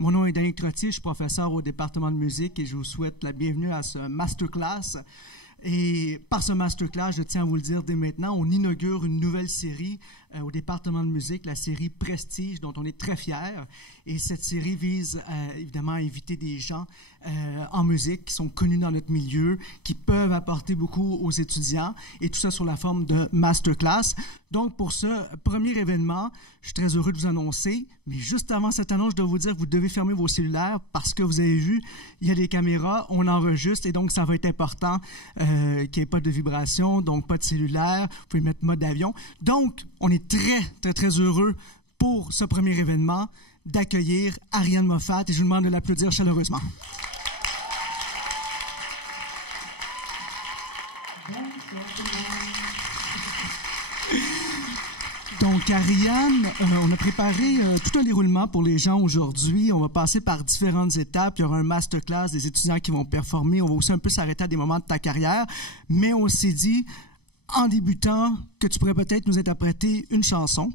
Mon nom est Daniel Trottier, je suis professeur au département de musique et je vous souhaite la bienvenue à ce masterclass. Et par ce masterclass, je tiens à vous le dire dès maintenant, on inaugure une nouvelle série au département de musique, la série Prestige, dont on est très fiers. Et cette série vise évidemment à inviter des gens en musique qui sont connus dans notre milieu, qui peuvent apporter beaucoup aux étudiants, et tout ça sous la forme de masterclass. Donc, pour ce premier événement, je suis très heureux de vous annoncer, mais juste avant cette annonce, je dois vous dire que vous devez fermer vos cellulaires parce que vous avez vu, il y a des caméras, on enregistre, et donc ça va être important qu'il n'y ait pas de vibration, donc pas de cellulaire, vous pouvez mettre mode avion. Donc, on est très, très, très heureux pour ce premier événement d'accueillir Ariane Moffat, et je vous demande de l'applaudir chaleureusement. Donc, Ariane, on a préparé tout un déroulement pour les gens aujourd'hui. On va passer par différentes étapes. Il y aura un masterclass, des étudiants qui vont performer. On va aussi un peu s'arrêter à des moments de ta carrière. Mais on s'est dit, en débutant, que tu pourrais peut-être nous interpréter une chanson.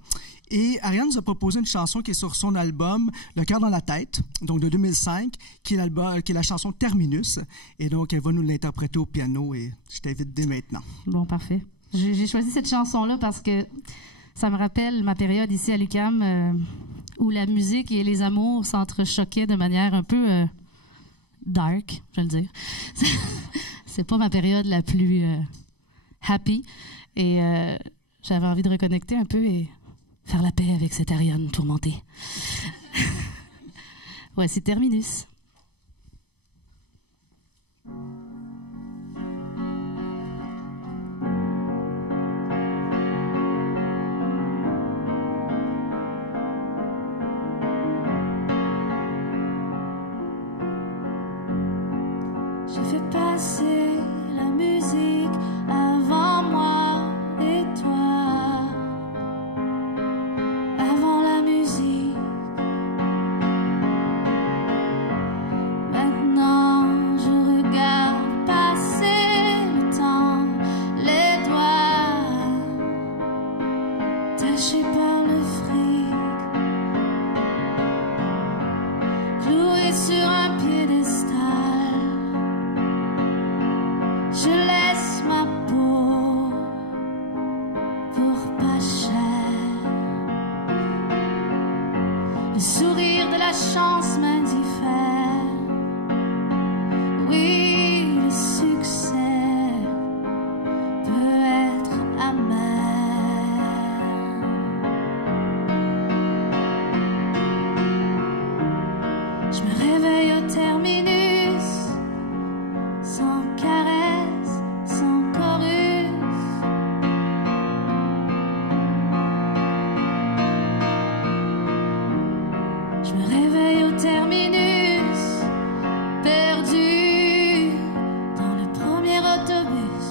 Et Ariane nous a proposé une chanson qui est sur son album « Le cœur dans la tête », donc de 2005, qui est la chanson « Terminus ». Et donc, elle va nous l'interpréter au piano et je t'invite dès maintenant. Bon, parfait. J'ai choisi cette chanson-là parce que ça me rappelle ma période ici à l'UQAM où la musique et les amours s'entrechoquaient de manière un peu dark, je vais le dire. C'est pas ma période la plus happy. Et j'avais envie de reconnecter un peu et faire la paix avec cette Ariane tourmentée. Voici Terminus. J'ai fait passer la musique avant moi et toi, avant la musique. Maintenant je regarde passer le temps, les doigts tachés par le fric, cloués sur un piédestal. Je laisse ma peau pour pas cher. Le sourire de la chance m'indiffère. Oui, le succès peut être amer. Je me réveille au terminus, sans caresse, sans chorus. Je me réveille au terminus, perdu dans le premier autobus.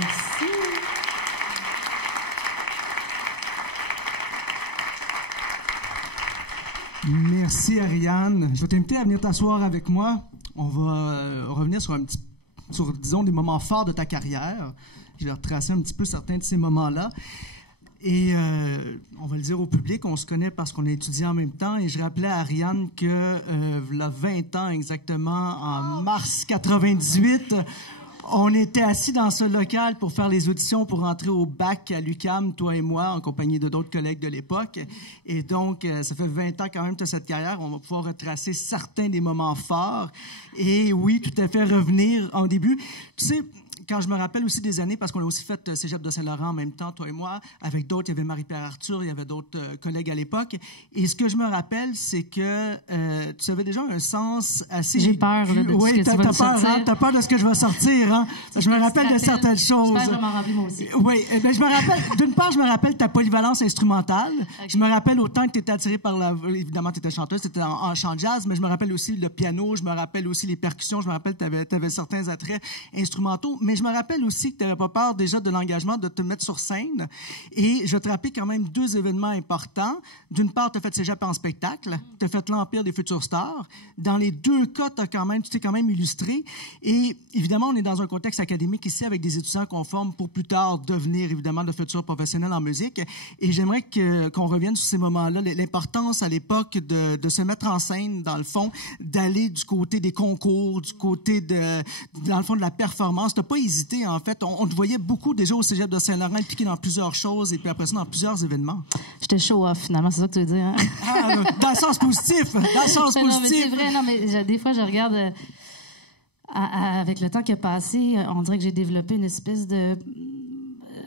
Merci. Merci, Ariane. Je vais t'inviter à venir t'asseoir avec moi. On va revenir sur, disons, des moments forts de ta carrière. Je vais retracer un petit peu certains de ces moments-là. Et on va le dire au public, on se connaît parce qu'on a étudié en même temps. Et je rappelais à Ariane que, il y a 20 ans exactement, en mars 98, on était assis dans ce local pour faire les auditions pour entrer au bac à l'UQAM, toi et moi, en compagnie de d'autres collègues de l'époque. Et donc, ça fait 20 ans quand même que tu as cette carrière. On va pouvoir retracer certains des moments forts. Et oui, tout à fait, revenir en début. Tu sais, quand je me rappelle aussi des années, parce qu'on a aussi fait Cégep de Saint-Laurent en même temps, toi et moi, avec d'autres, il y avait Marie-Pierre Arthur, il y avait d'autres collègues à l'époque. Et ce que je me rappelle, c'est que tu avais déjà un sens assez... J'ai peur là, de oui, ce que tu vas me sortir. Hein, t'as peur de ce que je vais sortir. Hein? Je me rappelle de certaines choses. J'espère que je vais m'en rappeler moi aussi. Oui, ben, je me rappelle, d'une part, je me rappelle ta polyvalence instrumentale. Okay. Je me rappelle autant que tu étais attirée par la... Évidemment, tu étais chanteuse, tu étais en chant jazz, mais je me rappelle aussi le piano, je me rappelle aussi les percussions, je me rappelle que tu avais certains attraits instrumentaux, mais je me rappelle aussi que tu n'avais pas peur déjà de l'engagement de te mettre sur scène. Et je vais te rappeler quand même 2 événements importants. D'une part, tu as fait Cégep en spectacle, tu as fait l'Empire des futurs stars. Dans les 2 cas, tu t'es quand même illustré. Et évidemment, on est dans un contexte académique ici avec des étudiants qu'on forme pour plus tard devenir évidemment de futurs professionnels en musique. Et j'aimerais qu'on revienne sur ces moments-là, l'importance à l'époque de se mettre en scène, dans le fond, d'aller du côté des concours, du côté dans le fond de la performance. Tu n'as pas hésité. En fait, on te voyait beaucoup déjà au Cégep de Saint-Laurent, impliqué dans plusieurs choses et puis après ça, dans plusieurs événements. J'étais show-off, finalement, c'est ça que tu veux dire. Hein? Ah, dans le sens positif! Dans le sens positif! Non, mais c'est vrai, non, mais des fois, je regarde... avec le temps qui a passé, on dirait que j'ai développé une espèce de...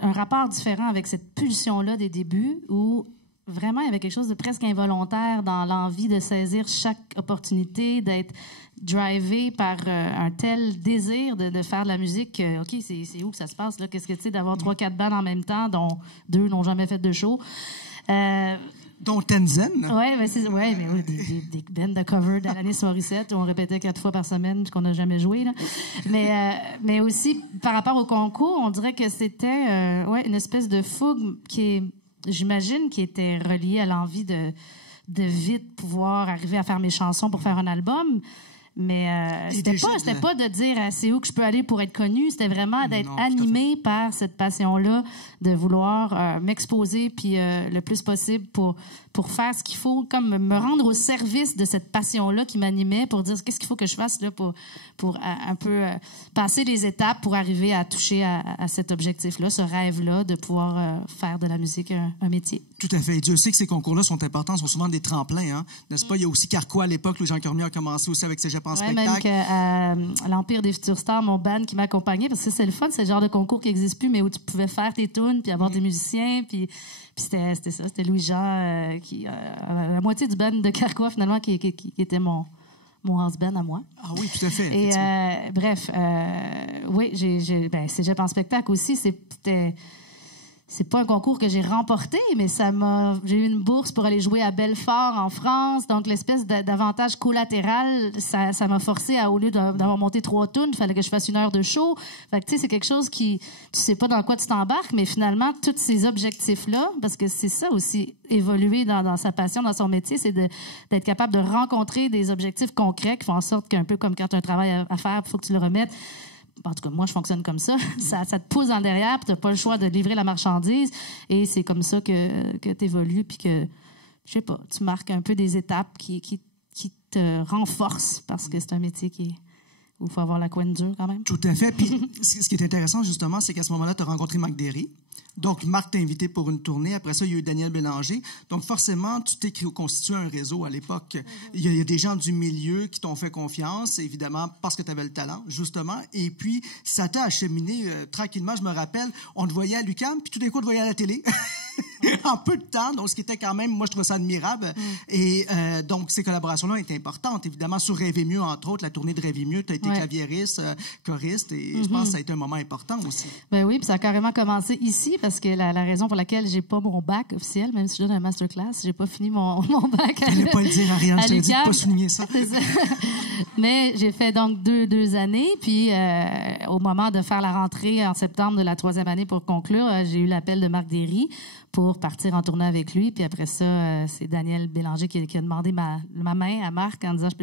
un rapport différent avec cette pulsion-là des débuts où vraiment, il y avait quelque chose de presque involontaire dans l'envie de saisir chaque opportunité, d'être drivé par un tel désir de faire de la musique. OK, c'est où que ça se passe, là? Qu'est-ce que tu sais d'avoir 3-4 bandes en même temps, dont 2 n'ont jamais fait de show? Dont Tenzen? Oui, mais des bands de cover d'Alanis Morissette où on répétait 4 fois par semaine puis qu'on n'a jamais joué. Là. Mais aussi, par rapport au concours, on dirait que c'était une espèce de fougue j'imagine, qui était reliée à l'envie de vite pouvoir arriver à faire mes chansons pour faire un album. Mais c'était pas de dire c'est où que je peux aller pour être connue, c'était vraiment d'être animée par cette passion-là, de vouloir m'exposer puis le plus possible pour faire ce qu'il faut, comme me rendre au service de cette passion-là qui m'animait, pour dire qu'est-ce qu'il faut que je fasse là pour un peu passer les étapes pour arriver à toucher à cet objectif-là, ce rêve-là de pouvoir faire de la musique un métier. Tout à fait. Et Dieu sait que ces concours-là sont importants, sont souvent des tremplins, hein? N'est-ce pas? Il y a aussi Carquois à l'époque, où Jean Cormier a commencé aussi avec Cégep en spectacle. Même qu'à l'Empire des futurs stars, mon band qui m'accompagnait, parce que c'est le fun, c'est le genre de concours qui n'existe plus, mais où tu pouvais faire tes tunes, puis avoir des musiciens, puis c'était ça, c'était Louis-Jean, la moitié du band de Carquois, finalement, qui était mon house band à moi. Ah oui, tout à fait. Et bref, oui, Cégep en spectacle aussi, c'est pas un concours que j'ai remporté, mais j'ai eu une bourse pour aller jouer à Belfort, en France. Donc, l'espèce d'avantage collatéral, ça m'a forcé au lieu d'avoir monté 3 tunes, il fallait que je fasse 1 heure de show. Fait que, tu sais, c'est quelque chose qui, tu sais pas dans quoi tu t'embarques, mais finalement, tous ces objectifs-là, parce que c'est ça aussi, évoluer dans sa passion, dans son métier, c'est d'être capable de rencontrer des objectifs concrets qui font en sorte qu'un peu comme quand tu as un travail à faire, il faut que tu le remettes. En tout cas, moi, je fonctionne comme ça. Ça te pousse dans le derrière, puis tu n'as pas le choix de livrer la marchandise. Et c'est comme ça que tu évolues, puis que, je sais pas, tu marques un peu des étapes qui te renforcent, parce que c'est un métier où il faut avoir la couenne dure quand même. Tout à fait. Puis, ce qui est intéressant, justement, c'est qu'à ce moment-là, tu as rencontré Marc Derry. Donc, Marc t'a invité pour une tournée. Après ça, il y a eu Daniel Bélanger. Donc, forcément, tu t'es constitué un réseau à l'époque. Il y a des gens du milieu qui t'ont fait confiance, évidemment, parce que tu avais le talent, justement. Et puis, ça t'a acheminé tranquillement. Je me rappelle, on te voyait à l'UQAM, puis tout d'un coup, on te voyait à la télé. En peu de temps, donc ce qui était quand même, moi je trouvais ça admirable. Et donc ces collaborations-là étaient importantes, évidemment, sur Rêver mieux, entre autres, la tournée de Rêver mieux, tu as été claviériste, choriste, et je pense que ça a été un moment important aussi. Ben oui, puis ça a carrément commencé ici, parce que la raison pour laquelle j'ai pas mon bac officiel, même si je donne un masterclass, j'ai pas fini mon bac. Je n'allais pas le dire, Ariane, je t'ai dit de pas souligner ça. Mais j'ai fait donc deux années, puis au moment de faire la rentrée en septembre de la 3e année pour conclure, j'ai eu l'appel de Marc Derry pour partir en tournée avec lui. Puis après ça, c'est Daniel Bélanger qui a demandé ma main à Marc en disant «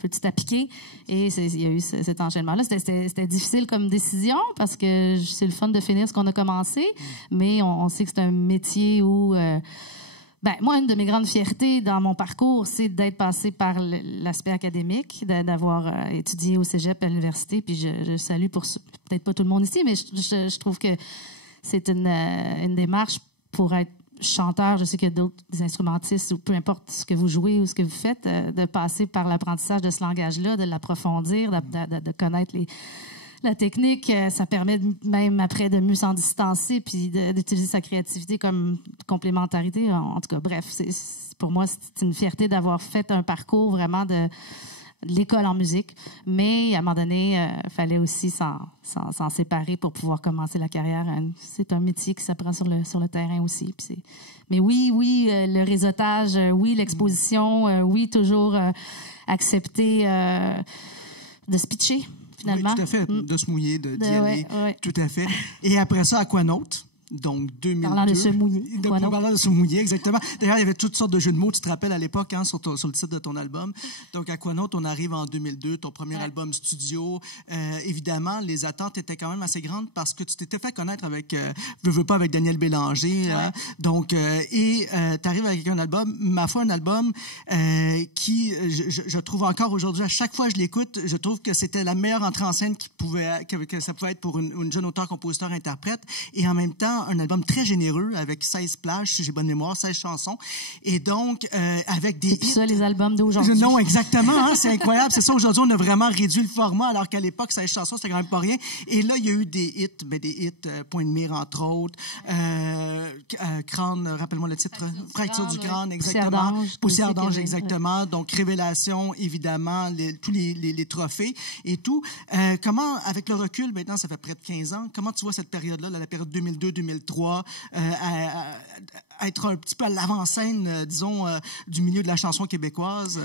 Peux-tu t'appliquer? » Et il y a eu cet enchaînement-là. C'était difficile comme décision parce que c'est le fun de finir ce qu'on a commencé, mais on sait que c'est un métier où... moi, une de mes grandes fiertés dans mon parcours, c'est d'être passé par l'aspect académique, d'avoir étudié au cégep à l'université. Puis je salue peut-être pas tout le monde ici, mais je trouve que c'est une démarche pour être chanteur. Je sais qu'il y a d'autres instrumentistes, ou peu importe ce que vous jouez ou ce que vous faites, de passer par l'apprentissage de ce langage-là, de l'approfondir, de connaître la technique. Ça permet même après de mieux s'en distancer puis d'utiliser sa créativité comme complémentarité. En tout cas, bref, pour moi, c'est une fierté d'avoir fait un parcours vraiment de l'école en musique, mais à un moment donné, il fallait aussi s'en séparer pour pouvoir commencer la carrière. C'est un métier qui s'apprend sur le terrain aussi. Mais oui, le réseautage, oui, l'exposition, oui, toujours accepter de se pitcher, finalement. Oui, tout à fait, de se mouiller, d'y aller, ouais. tout à fait. Et après ça, Aquanaut. Donc, 2002. Parlant de se mouiller. Parlant de se mouiller, exactement. D'ailleurs, il y avait toutes sortes de jeux de mots, tu te rappelles, à l'époque, sur le titre de ton album. Donc, Aquanaut, on arrive en 2002, ton premier album studio. Évidemment, les attentes étaient quand même assez grandes parce que tu t'étais fait connaître avec, veux pas, avec Daniel Bélanger. Ouais. Donc, tu arrives avec un album, ma foi, un album qui, je trouve encore aujourd'hui, à chaque fois que je l'écoute, je trouve que c'était la meilleure entrée en scène que ça pouvait être pour une jeune auteure, compositeur, interprète. Et en même temps, un album très généreux avec 16 plages, si j'ai bonne mémoire, 16 chansons. Et donc, avec des hits. C'est ça, les albums d'aujourd'hui. Non, exactement. C'est incroyable. C'est ça, aujourd'hui, on a vraiment réduit le format, alors qu'à l'époque, 16 chansons, c'était quand même pas rien. Et là, il y a eu des hits, Point de mire, entre autres. Crâne, rappelle-moi le titre. Fracture du crâne, exactement. Poussière d'ange, exactement. Donc, Révélation, évidemment, tous les trophées et tout. Comment, avec le recul, maintenant, ça fait près de 15 ans, comment tu vois cette période-là, la période 2002-2003, être un petit peu à l'avant-scène, disons, du milieu de la chanson québécoise?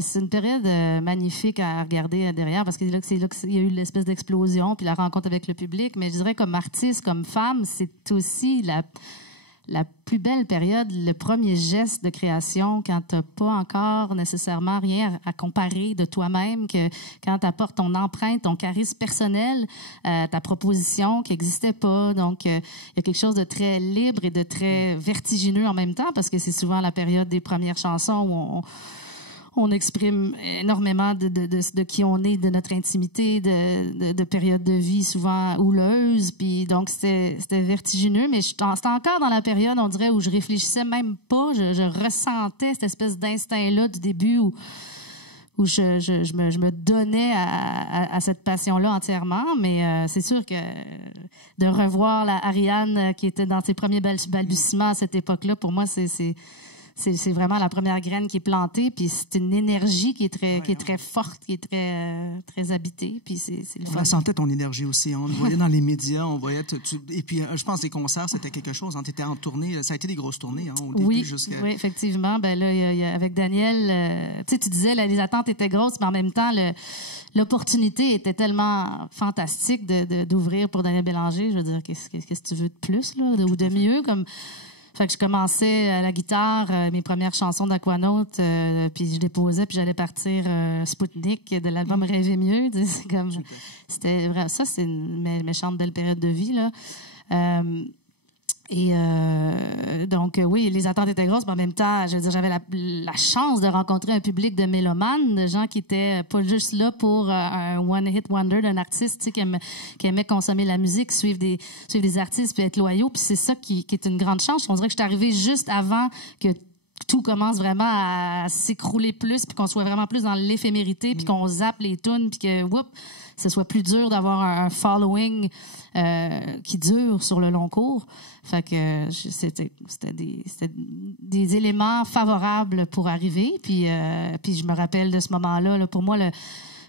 C'est une période magnifique à regarder derrière parce que c'est là qu'il y a eu l'espèce d'explosion puis la rencontre avec le public. Mais je dirais comme artiste, comme femme, c'est aussi la plus belle période, le premier geste de création quand tu n'as pas encore nécessairement rien à comparer de toi-même, que quand tu apportes ton empreinte, ton charisme personnel, ta proposition qui n'existait pas. Donc, il y a quelque chose de très libre et de très vertigineux en même temps parce que c'est souvent la période des premières chansons où on exprime énormément de qui on est, de notre intimité, de périodes de vie souvent houleuses. Puis donc, c'était vertigineux, mais c'était encore dans la période, on dirait, où je réfléchissais même pas. Je ressentais cette espèce d'instinct-là du début où je me donnais à cette passion-là entièrement. Mais c'est sûr que de revoir la Ariane qui était dans ses premiers balbutiements à cette époque-là, pour moi, c'est vraiment la première graine qui est plantée, puis c'est une énergie qui est très forte, qui est très habitée, puis c'est le fun. On sentait ton énergie aussi, on le voyait dans les médias, on voyait... Et puis, je pense que les concerts, c'était quelque chose. Tu étais en tournée, ça a été des grosses tournées, au début. Oui, effectivement. Ben là, avec Daniel, tu disais, là, les attentes étaient grosses, mais en même temps, l'opportunité était tellement fantastique d'ouvrir pour Daniel Bélanger. Je veux dire, qu'est-ce que tu veux de plus, là, ou de mieux, comme... Fait que je commençais à la guitare, mes premières chansons d'Aquanaut, puis je déposais, puis j'allais partir Spoutnik de l'album Rêver mieux. C'est comme, c'était vrai, ça, c'est une méchante belle période de vie, là. Donc, oui, les attentes étaient grosses, mais en même temps, je veux dire, j'avais la chance de rencontrer un public de mélomanes, de gens qui étaient pas juste là pour un one-hit wonder d'un artiste, tu sais, qui aimait consommer la musique, suivre des artistes, puis être loyaux. Puis c'est ça qui est une grande chance. On dirait que je suis arrivée juste avant que tout commence vraiment à s'écrouler plus, puis qu'on soit vraiment plus dans l'éphémérité, puis qu'on zappe les tunes, puis que, ce soit plus dur d'avoir un following qui dure sur le long cours. Fait que c'était des éléments favorables pour arriver. Puis je me rappelle de ce moment-là. Là, pour moi,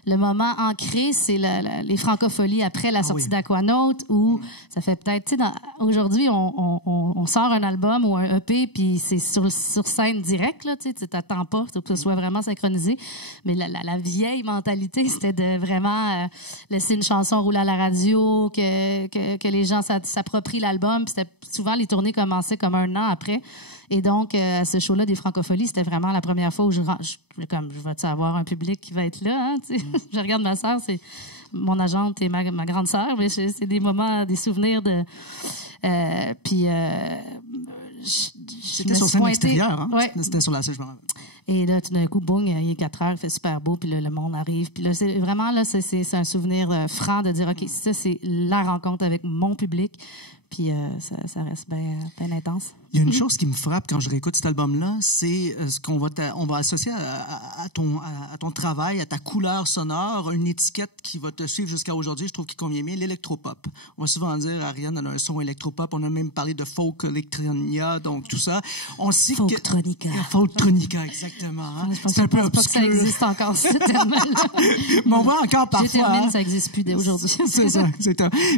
le moment ancré, c'est les francopholies après la sortie d'Aquanaut, où ça fait peut-être, tu sais, aujourd'hui, on sort un album ou un EP, puis c'est sur scène direct, là, tu sais, t'attends pas que ce soit vraiment synchronisé. Mais la vieille mentalité, c'était de vraiment laisser une chanson rouler à la radio, que les gens s'approprient l'album, puis souvent les tournées commençaient comme un an après. Et donc, à ce show-là des Francopholies, c'était vraiment la première fois où je vais-tu avoir un public qui va être là, hein, tu sais? Je regarde ma sœur, c'est mon agente et ma grande sœur, mais c'est des moments, des souvenirs de... C'était sur scène extérieure, hein? Ouais. C'était sur la scène, je me rappelle. Et là, tout d'un coup, boum, il est 4 heures, il fait super beau, puis là, le monde arrive. Puis là, c'est vraiment, là, c'est un souvenir franc de dire, OK, ça, c'est la rencontre avec mon public. Puis ça reste bien intense. Il y a une chose qui me frappe quand je réécoute cet album-là, c'est ce qu'on va associer à ton travail, à ta couleur sonore, une étiquette qui va te suivre jusqu'à aujourd'hui, je trouve qu'il convient bien, l'électropop. On va souvent dire, Ariane, elle a un son électropop. On a même parlé de folk electronia, donc tout ça. Folktronica. Folktronica, exactement. Hein? C'est un peu obscur. Pas que ça existe encore, ce terme-là. Mais on voit encore parfois... Je termine, ça n'existe plus dès aujourd'hui. C'est ça.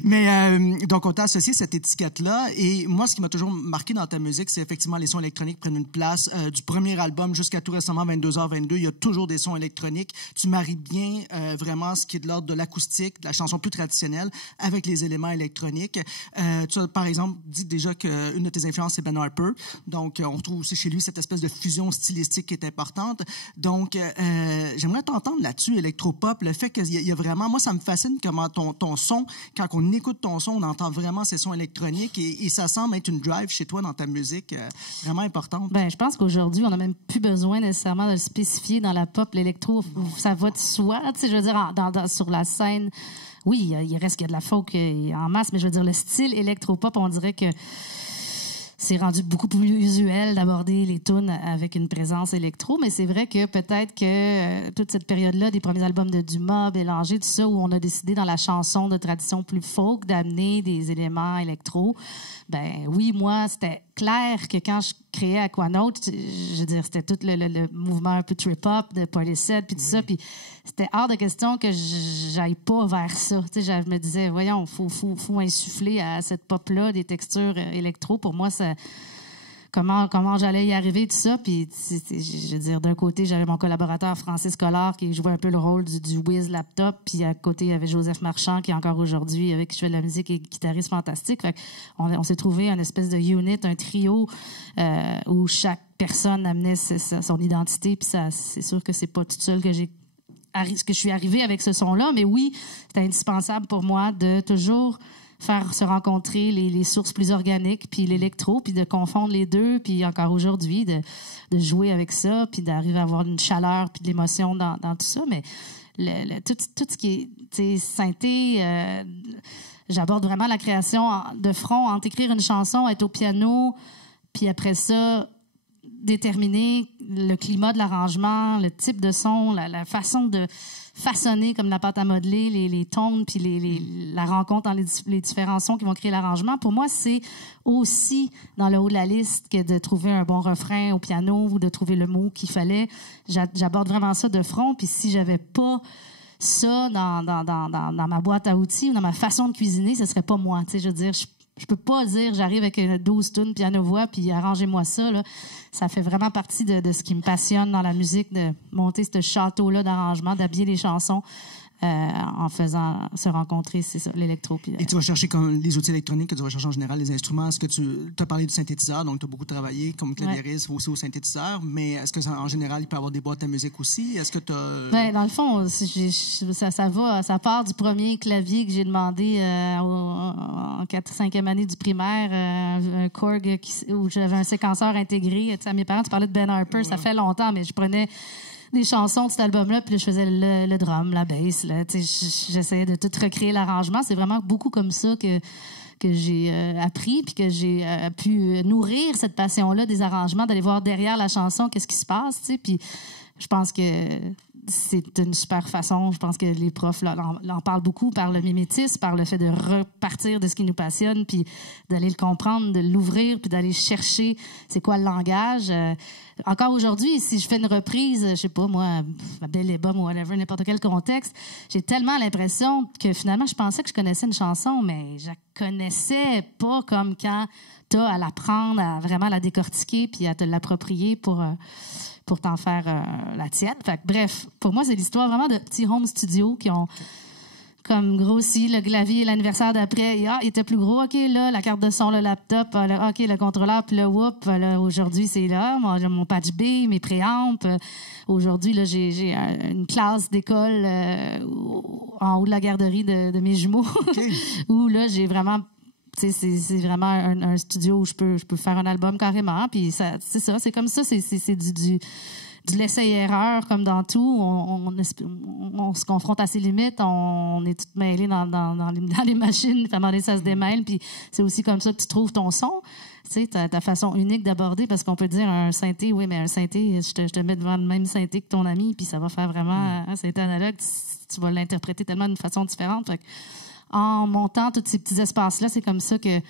Mais donc, on t'a associé cette étiquette-là. Et moi, ce qui m'a toujours marqué dans ta musique, c'est effectivement les sons électroniques prennent une place. Du premier album jusqu'à tout récemment, 22h22, il y a toujours des sons électroniques. Tu maries bien vraiment ce qui est de l'ordre de l'acoustique, de la chanson plus traditionnelle, avec les éléments électroniques. Tu as, par exemple, dit déjà qu'une de tes influences, c'est Ben Harper. Donc, on retrouve aussi chez lui cette espèce de fusion stylistique qui est importante. Donc, j'aimerais t'entendre là-dessus, électropop, le fait qu'il y a vraiment... Moi, ça me fascine comment ton son, quand on écoute ton son, on entend vraiment ces sons électroniques et ça semble être une drive chez toi dans ta musique vraiment importante. Ben, je pense qu'aujourd'hui, on n'a même plus besoin nécessairement de le spécifier dans la pop, l'électro, ça va de soi. Tu sais, je veux dire, sur la scène, oui, il reste qu'il y a de la folk en masse, mais je veux dire, le style électropop, on dirait que c'est rendu beaucoup plus usuel d'aborder les tunes avec une présence électro, mais c'est vrai que peut-être que toute cette période-là, des premiers albums de Dumas, Bélanger, tout ça, où on a décidé dans la chanson de tradition plus folk d'amener des éléments électro, ben oui, moi, c'était clair que quand je créais Aquanaut, je veux dire, c'était tout le mouvement un peu trip-hop de Portishead, puis tout ça, puis c'était hors de question que j'aille pas vers ça. Tu sais, je me disais, voyons, faut insuffler à cette pop-là des textures électro. Pour moi, ça... Comment j'allais y arriver, tout ça. Puis, je veux dire, d'un côté, j'avais mon collaborateur Francis Collard qui jouait un peu le rôle du Wiz Laptop. Puis, à côté, il y avait Joseph Marchand qui, encore aujourd'hui, avec qui je fais de la musique et guitariste fantastique. Fait on s'est trouvé une espèce de unit, un trio où chaque personne amenait son identité. Puis, c'est sûr que c'est pas toute seule que je suis arrivée avec ce son-là. Mais oui, c'était indispensable pour moi de toujours faire se rencontrer les sources plus organiques, puis l'électro, puis de confondre les deux, puis encore aujourd'hui, de jouer avec ça, puis d'arriver à avoir une chaleur, puis de l'émotion dans tout ça. Mais tout ce qui est synthé, j'aborde vraiment la création de front, entre écrire une chanson, être au piano, puis après ça, déterminer le climat de l'arrangement, le type de son, la façon de façonner comme la pâte à modeler, les tones, puis la rencontre dans les différents sons qui vont créer l'arrangement. Pour moi, c'est aussi dans le haut de la liste que de trouver un bon refrain au piano ou de trouver le mot qu'il fallait. J'aborde vraiment ça de front, puis si j'avais pas ça dans ma boîte à outils ou dans ma façon de cuisiner, ce serait pas moi. Tu sais, je veux dire, je peux pas dire j'arrive avec 12 tunes piano-voix puis arrangez-moi ça. Là. Ça fait vraiment partie de ce qui me passionne dans la musique, de monter ce château-là d'arrangement, d'habiller les chansons en faisant se rencontrer, c'est ça, l'électro. Puis, Et tu vas chercher comme les outils électroniques que tu vas chercher en général, les instruments. Est-ce que tu as parlé du synthétiseur, donc tu as beaucoup travaillé comme clavieriste aussi au synthétiseur, mais est-ce que en général, il peut y avoir des boîtes à musique aussi? Est-ce que tu as... Ben, dans le fond, ça part du premier clavier que j'ai demandé en 4-5e année du primaire, un Korg où j'avais un séquenceur intégré. Tu sais, à mes parents, tu parlais de Ben Harper, ça fait longtemps, mais je prenais des chansons de cet album-là, puis là, je faisais le drum, la bass, j'essayais de tout recréer l'arrangement. C'est vraiment beaucoup comme ça que j'ai appris, puis que j'ai pu nourrir cette passion-là des arrangements, d'aller voir derrière la chanson qu'est-ce qui se passe, tu sais, puis je pense que c'est une super façon. Je pense que les profs en parlent beaucoup par le mimétisme, par le fait de repartir de ce qui nous passionne, puis d'aller le comprendre, de l'ouvrir, puis d'aller chercher c'est quoi le langage. Encore aujourd'hui, si je fais une reprise, je sais pas moi, La Belle et Bomme ou whatever, n'importe quel contexte, j'ai tellement l'impression que finalement, je pensais que je connaissais une chanson, mais je la connaissais pas comme quand t'as à l'apprendre, à vraiment la décortiquer, puis à te l'approprier pour t'en faire la tienne. Fait que, bref, pour moi, c'est l'histoire vraiment de petits home studios qui ont comme grossi le clavier l'anniversaire d'après. Il était plus gros. OK, là, la carte de son, le laptop, OK, le contrôleur, puis le whoop. Là, aujourd'hui, c'est là. Mon patch B, mes préamps. Aujourd'hui, là, j'ai une classe d'école en haut de la garderie de mes jumeaux. Okay. Où, là, j'ai vraiment... C'est vraiment un studio où je peux faire un album carrément. Puis c'est ça, c'est comme ça, c'est du l'essai-erreur comme dans tout. On se confronte à ses limites, on est tout mêlé dans les machines, à un moment donné, ça se démêle. Puis c'est aussi comme ça que tu trouves ton son. Tu sais, ta façon unique d'aborder, parce qu'on peut dire un synthé, oui, mais un synthé, je te mets devant le même synthé que ton ami, puis ça va faire vraiment un synthé analogue. Tu vas l'interpréter tellement d'une façon différente. Fait que, en montant tous ces petits espaces-là, c'est comme ça que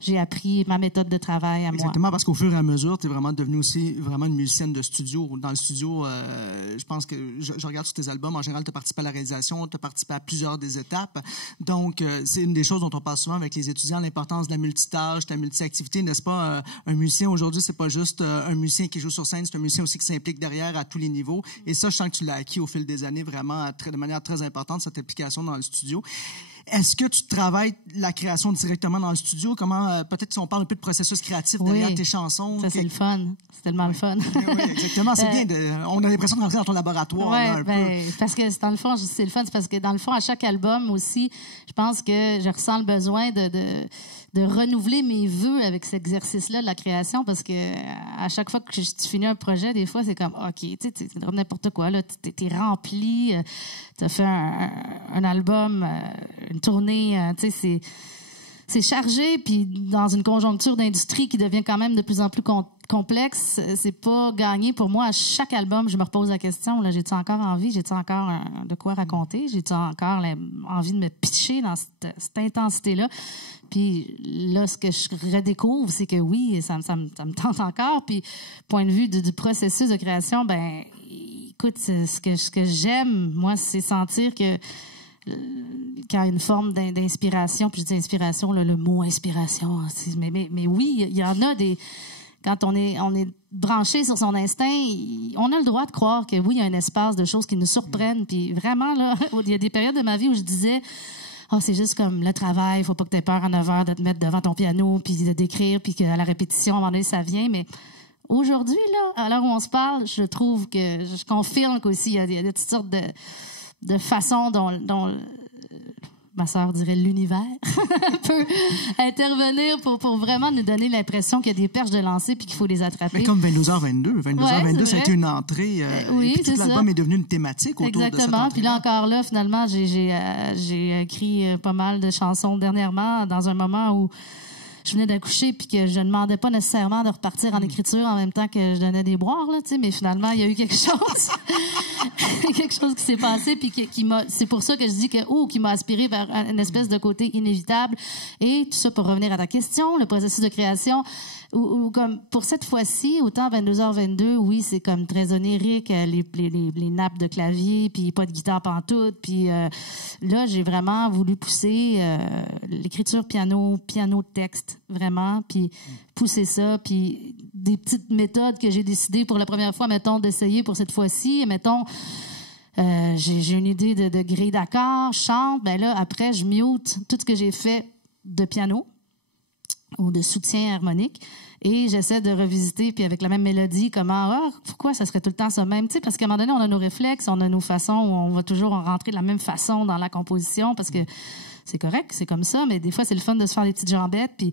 j'ai appris ma méthode de travail à moi. Exactement, parce qu'au fur et à mesure, tu es vraiment devenue aussi vraiment une musicienne de studio. Dans le studio, je pense que je regarde sur tes albums, en général, tu as participé à la réalisation, tu as participé à plusieurs des étapes. Donc, c'est une des choses dont on parle souvent avec les étudiants, l'importance de la multitâche, de la multi-activité, n'est-ce pas? Un musicien, aujourd'hui, c'est pas juste un musicien qui joue sur scène, c'est un musicien aussi qui s'implique derrière à tous les niveaux. Et ça, je sens que tu l'as acquis au fil des années, vraiment, de manière très importante, cette implication dans le studio. Est-ce que tu travailles la création directement dans le studio? Comment, peut-être si on parle un peu de processus créatif derrière tes chansons? Ça, c'est le fun. C'est tellement le fun. Oui, exactement. C'est bien. On a l'impression de rentrer dans ton laboratoire. Oui, parce que dans le fond, c'est le fun. C'est parce que dans le fond, à chaque album aussi, je pense que je ressens le besoin de renouveler mes vœux avec cet exercice-là de la création, parce que à chaque fois que tu finis un projet, des fois, c'est comme, OK, tu sais, c'est n'importe quoi, là, t'es rempli, t'as fait un album, une tournée, tu sais, c'est chargé, puis dans une conjoncture d'industrie qui devient quand même de plus en plus complexe, c'est pas gagné pour moi. À chaque album, je me repose la question, là, j'ai-tu encore envie? J'ai-tu encore de quoi raconter? J'ai-tu encore envie de me pitcher dans cette intensité-là? Puis là, ce que je redécouvre, c'est que oui, ça me tente encore. Puis, point de vue du processus de création, ben, écoute, ce que j'aime, moi, c'est sentir que qu'il y a une forme d'inspiration. Puis je dis inspiration, là, le mot inspiration. Mais oui, il y en a des... Quand on est branché sur son instinct, on a le droit de croire que oui, il y a un espace de choses qui nous surprennent. Puis vraiment, là, il y a des périodes de ma vie où je disais... c'est juste comme le travail, faut pas que tu aies peur à 9 heures de te mettre devant ton piano, puis d'écrire, puis qu'à la répétition, à un moment donné, ça vient. Mais aujourd'hui, là, à l'heure où on se parle, je trouve que je confirme qu'aussi, il y a toutes sortes de façons dont ma sœur dirait l'univers peut intervenir pour vraiment nous donner l'impression qu'il y a des perches de lancer puis qu'il faut les attraper. Mais comme 22h22. 22h22, ça a été une entrée. Oui, et tout l'album est devenu une thématique autour de cette Exactement. Puis là, encore là, finalement, j'ai écrit pas mal de chansons dernièrement dans un moment où je venais d'accoucher puis que je ne demandais pas nécessairement de repartir en écriture en même temps que je donnais des boires, là, tu sais, mais finalement, il y a eu quelque chose. Quelque chose qui s'est passé puis qui m'a... C'est pour ça que je dis que, qui m'a aspiré vers une espèce de côté inévitable. Et tout ça pour revenir à ta question, le processus de création, ou comme pour cette fois-ci, autant 22h22, oui, c'est comme très onérique, les nappes de clavier, puis pas de guitare pantoute, puis là, j'ai vraiment voulu pousser l'écriture piano-texte, vraiment, puis pousser ça, puis des petites méthodes que j'ai décidé pour la première fois, mettons, d'essayer pour cette fois-ci, mettons... j'ai une idée de grille d'accords, je chante, ben là, après, je mute tout ce que j'ai fait de piano ou de soutien harmonique et j'essaie de revisiter, puis avec la même mélodie, pourquoi ça serait tout le temps ça même, tu sais, parce qu'à un moment donné, on a nos réflexes, on a nos façons, où on va toujours rentrer de la même façon dans la composition, parce que c'est correct, c'est comme ça, mais des fois, c'est le fun de se faire des petites jambettes, puis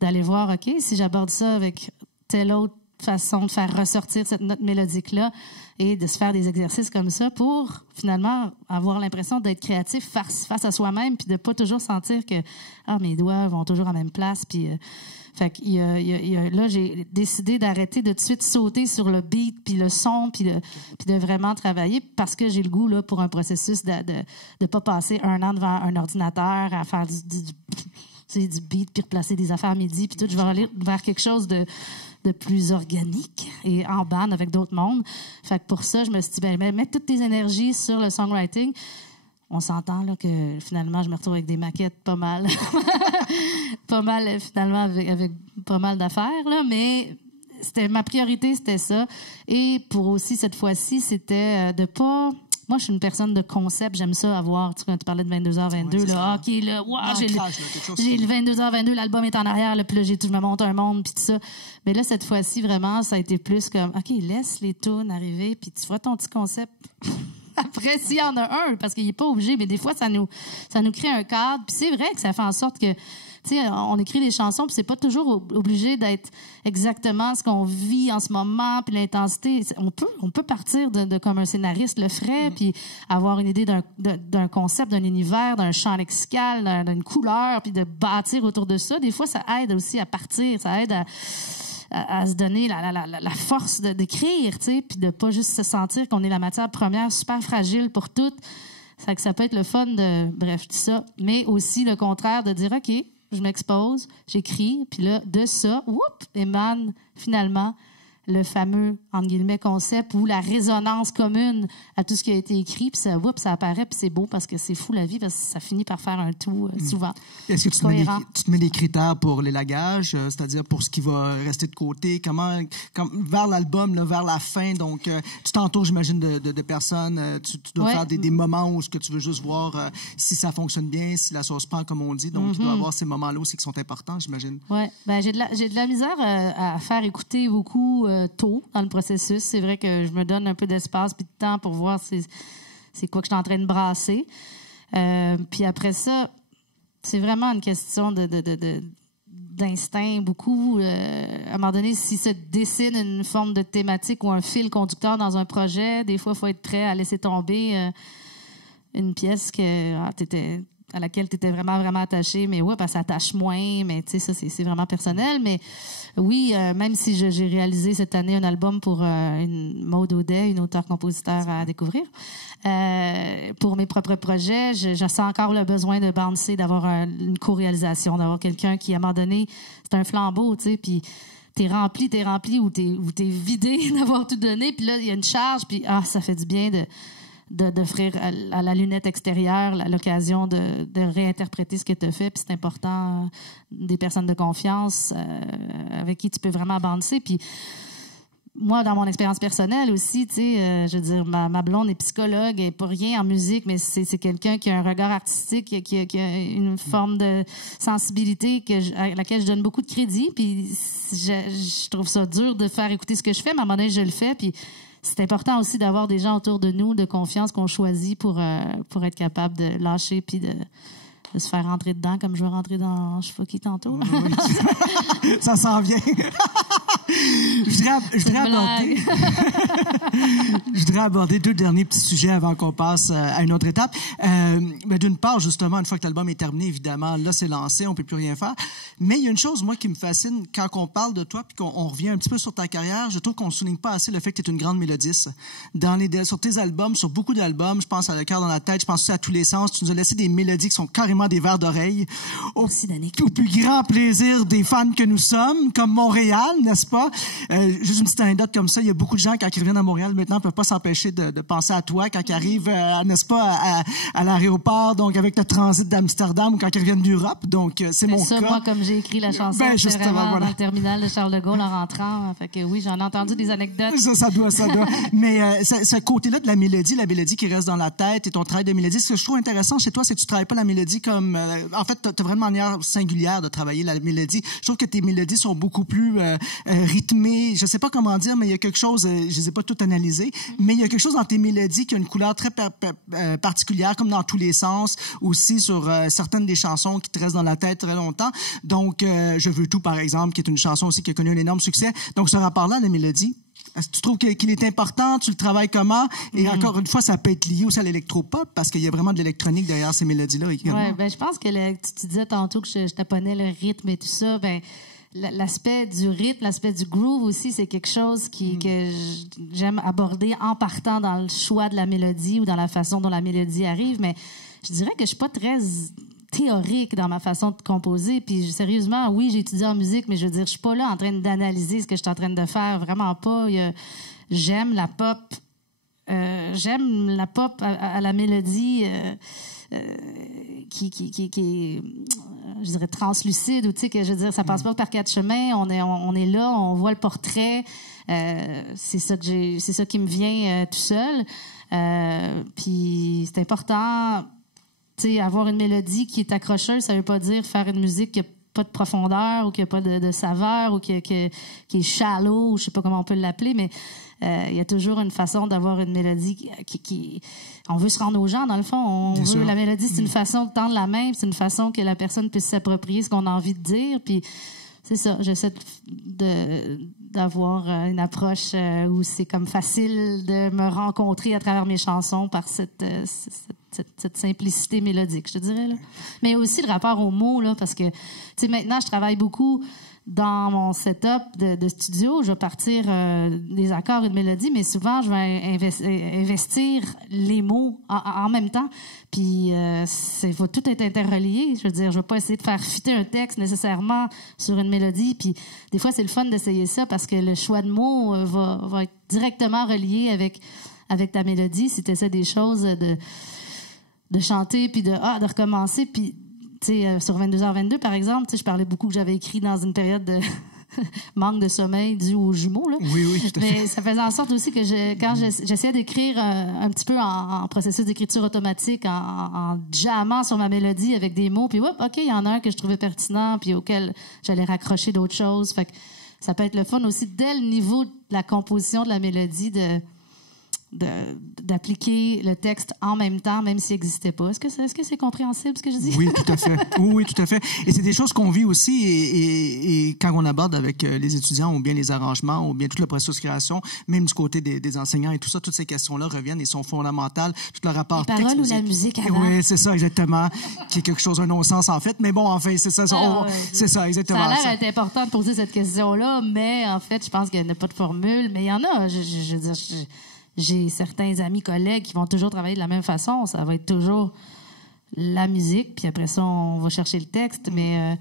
d'aller voir, OK, si j'aborde ça avec tel autre façon de faire ressortir cette note mélodique-là et de se faire des exercices comme ça pour finalement avoir l'impression d'être créatif face à soi-même puis de pas toujours sentir que mes doigts vont toujours à la même place. Puis fait que là, j'ai décidé d'arrêter de tout de suite sauter sur le beat puis le son puis de vraiment travailler parce que j'ai le goût là pour un processus de pas passer un an devant un ordinateur à faire du beat puis replacer des affaires à midi puis tout. Je vais aller vers quelque chose de plus organique et en band avec d'autres mondes. Fait que pour ça, je me suis dit, mets toutes tes énergies sur le songwriting. On s'entend là que finalement, je me retrouve avec des maquettes pas mal. Pas mal, finalement, avec pas mal d'affaires, là, mais ma priorité, c'était ça. Et pour aussi, cette fois-ci, c'était de pas... Moi, je suis une personne de concept. J'aime ça avoir... Tu parlais de 22h22, là. OK, là, wow, j'ai le 22h22, l'album est en arrière, là, puis là, je me monte un monde, puis tout ça. Mais là, cette fois-ci, vraiment, ça a été plus comme, OK, laisse les tunes arriver, puis tu vois ton petit concept. Après, s'il y en a un, parce qu'il n'est pas obligé, mais des fois, ça nous crée un cadre. Puis c'est vrai que ça fait en sorte que, tu sais, on écrit des chansons, puis c'est pas toujours obligé d'être exactement ce qu'on vit en ce moment, puis l'intensité. On peut partir de comme un scénariste le ferait, puis avoir une idée d'un concept, d'un univers, d'un champ lexical, d'une couleur, puis de bâtir autour de ça. Des fois, ça aide aussi à partir, ça aide à se donner la force d'écrire, tu sais, puis de pas juste se sentir qu'on est la matière première super fragile pour tout. Ça peut être le fun bref, tout ça, mais aussi le contraire de dire, OK, je m'expose, j'écris, puis là, de ça, émane finalement le fameux, entre guillemets, concept ou la résonance commune à tout ce qui a été écrit, puis ça apparaît, puis c'est beau parce que c'est fou la vie, parce que ça finit par faire un tout souvent. Est-ce que tu te mets des critères pour l'élagage, c'est-à-dire pour ce qui va rester de côté, vers l'album, là, vers la fin, donc tu t'entoures, j'imagine, de personnes, tu dois faire des moments où tu veux juste voir si ça fonctionne bien, si la sauce prend, comme on dit, donc il doit y avoir ces moments-là aussi qui sont importants, j'imagine. Oui, j'ai de la misère à faire écouter beaucoup tôt dans le processus. C'est vrai que je me donne un peu d'espace puis de temps pour voir c'est quoi que je suis en train de brasser. Puis après ça, c'est vraiment une question d'instinct beaucoup. À un moment donné, si se dessine une forme de thématique ou un fil conducteur dans un projet, des fois, il faut être prêt à laisser tomber une pièce à laquelle tu étais vraiment, vraiment attaché, mais ça s'attache moins, mais tu sais, ça, c'est vraiment personnel. Mais oui, même si j'ai réalisé cette année un album pour une Maude Audet, une auteure-compositeur à découvrir, pour mes propres projets, je sens encore le besoin de bouncer, d'avoir une co-réalisation, d'avoir quelqu'un qui, à un moment donné, c'est un flambeau, tu sais, puis t'es rempli ou t'es vidé d'avoir tout donné, puis là, il y a une charge, puis ça fait du bien d'offrir à la lunette extérieure l'occasion de réinterpréter ce que tu as fait. Puis c'est important, des personnes de confiance avec qui tu peux vraiment bouncer. Puis moi, dans mon expérience personnelle aussi, tu sais, je veux dire, ma blonde est psychologue, elle n'est pas rien en musique, mais c'est quelqu'un qui a un regard artistique, qui a une forme de sensibilité à laquelle je donne beaucoup de crédit. Puis je trouve ça dur de faire écouter ce que je fais, mais à un moment donné, je le fais. Puis c'est important aussi d'avoir des gens autour de nous, de confiance qu'on choisit pour être capable de lâcher puis de se faire rentrer dedans comme je vais rentrer dans je sais pas qui tantôt. Oui. Ça s'en vient. Je voudrais aborder deux derniers petits sujets avant qu'on passe à une autre étape. Mais d'une part, justement, une fois que l'album est terminé, évidemment, là, c'est lancé, on peut plus rien faire. Mais il y a une chose, moi, qui me fascine quand on parle de toi puis qu'on revient un petit peu sur ta carrière. Je trouve qu'on ne souligne pas assez le fait que tu es une grande mélodiste. Sur tes albums, sur beaucoup d'albums, je pense à Le cœur dans la tête, je pense aussi à Tous les sens, tu nous as laissé des mélodies qui sont carrément des vers d'oreille. Au plus grand plaisir des fans que nous sommes, comme Montréal, n'est-ce pas? Juste une petite anecdote comme ça, il y a beaucoup de gens, quand ils reviennent à Montréal, maintenant, ne peuvent pas s'empêcher de penser à toi quand ils arrivent, n'est-ce pas, à l'aéroport, donc avec le transit d'Amsterdam ou quand ils reviennent d'Europe. Donc, c'est mon cas. Moi, comme j'ai écrit la chanson, c'est vraiment dans le terminal de Charles de Gaulle en rentrant. Fait que oui, j'en ai entendu des anecdotes. Ça doit. Mais ce côté-là de la mélodie qui reste dans la tête et ton travail de mélodie, ce que je trouve intéressant chez toi, c'est que tu travailles pas la mélodie comme... en fait, tu as vraiment une manière singulière de travailler la mélodie. Je trouve que tes mélodies sont beaucoup plus rythmées. Je sais pas comment dire, mais il y a quelque chose, je les ai pas toutes analysées, mais il y a quelque chose dans tes mélodies qui a une couleur très particulière, comme dans tous les sens, aussi sur certaines des chansons qui te restent dans la tête très longtemps. Donc, Je veux tout, par exemple, qui est une chanson aussi qui a connu un énorme succès. Donc, ce rapport-là, la mélodie, est-ce que tu trouves qu'il est important? Tu le travailles comment? Et encore une fois, ça peut être lié aussi à l'électropop, parce qu'il y a vraiment de l'électronique derrière ces mélodies-là. Oui, je pense que tu disais tantôt que je taponnais le rythme et tout ça. Ben, l'aspect du rythme, l'aspect du groove aussi, c'est quelque chose que j'aime aborder en partant dans le choix de la mélodie ou dans la façon dont la mélodie arrive. Mais je dirais que je suis pas très théorique dans ma façon de composer. Puis sérieusement, oui, j'ai étudié en musique, mais je veux dire, je suis pas là en train d'analyser ce que je suis en train de faire. Vraiment pas. J'aime la pop. J'aime la pop à la mélodie qui est, je dirais, translucide. Ou tu sais, que je veux dire, ça passe pas par quatre chemins. On est là, on voit le portrait. C'est ça qui me vient tout seul. Puis c'est important. T'sais, avoir une mélodie qui est accrocheuse, ça veut pas dire faire une musique qui n'a pas de profondeur ou qui n'a pas de saveur ou qui est shallow, ou je sais pas comment on peut l'appeler, mais il y a toujours une façon d'avoir une mélodie qui on veut se rendre aux gens, dans le fond. La mélodie, c'est une façon de tendre la main, c'est une façon que la personne puisse s'approprier ce qu'on a envie de dire, puis c'est ça, j'essaie d'avoir une approche où c'est comme facile de me rencontrer à travers mes chansons par cette simplicité mélodique, je te dirais. Là. Mais aussi le rapport aux mots, là, parce que maintenant, je travaille beaucoup dans mon setup de studio. Je vais partir des accords et de mélodies, mais souvent, je vais investir les mots en même temps. Puis, il faut tout être interrelié. Je veux dire, je vais pas essayer de faire fitter un texte nécessairement sur une mélodie. Puis, des fois, c'est le fun d'essayer ça parce que le choix de mots va être directement relié avec ta mélodie. Si tu essaies des choses de chanter puis de recommencer, puis sur 22h22, par exemple, je parlais beaucoup que j'avais écrit dans une période de manque de sommeil dû aux jumeaux. Là. Oui, tout à fait. Mais ça faisait en sorte aussi que quand j'essayais d'écrire un petit peu en processus d'écriture automatique, en jammant sur ma mélodie avec des mots, puis OK, il y en a un que je trouvais pertinent, puis auquel j'allais raccrocher d'autres choses. Fait que ça peut être le fun aussi, dès le niveau de la composition de la mélodie, d'appliquer le texte en même temps, même s'il n'existait pas. Est-ce que c'est compréhensible, ce que je dis? Oui, tout à fait. Oui, tout à fait. Et c'est des choses qu'on vit aussi et quand on aborde avec les étudiants ou bien les arrangements ou bien tout le processus de création, même du côté des enseignants et tout ça, toutes ces questions-là reviennent et sont fondamentales. Tout le rapport les paroles ou la musique avant. Oui, c'est ça, exactement. Qui est quelque chose, un non-sens, en fait. Mais bon, enfin, c'est ça. C'est ça, exactement. Ça a l'air d'être important de poser cette question-là, mais en fait, je pense qu'il n'y a pas de formule. Mais il y en a. Je veux dire, j'ai certains amis, collègues qui vont toujours travailler de la même façon. Ça va être toujours la musique, puis après ça, on va chercher le texte. Mais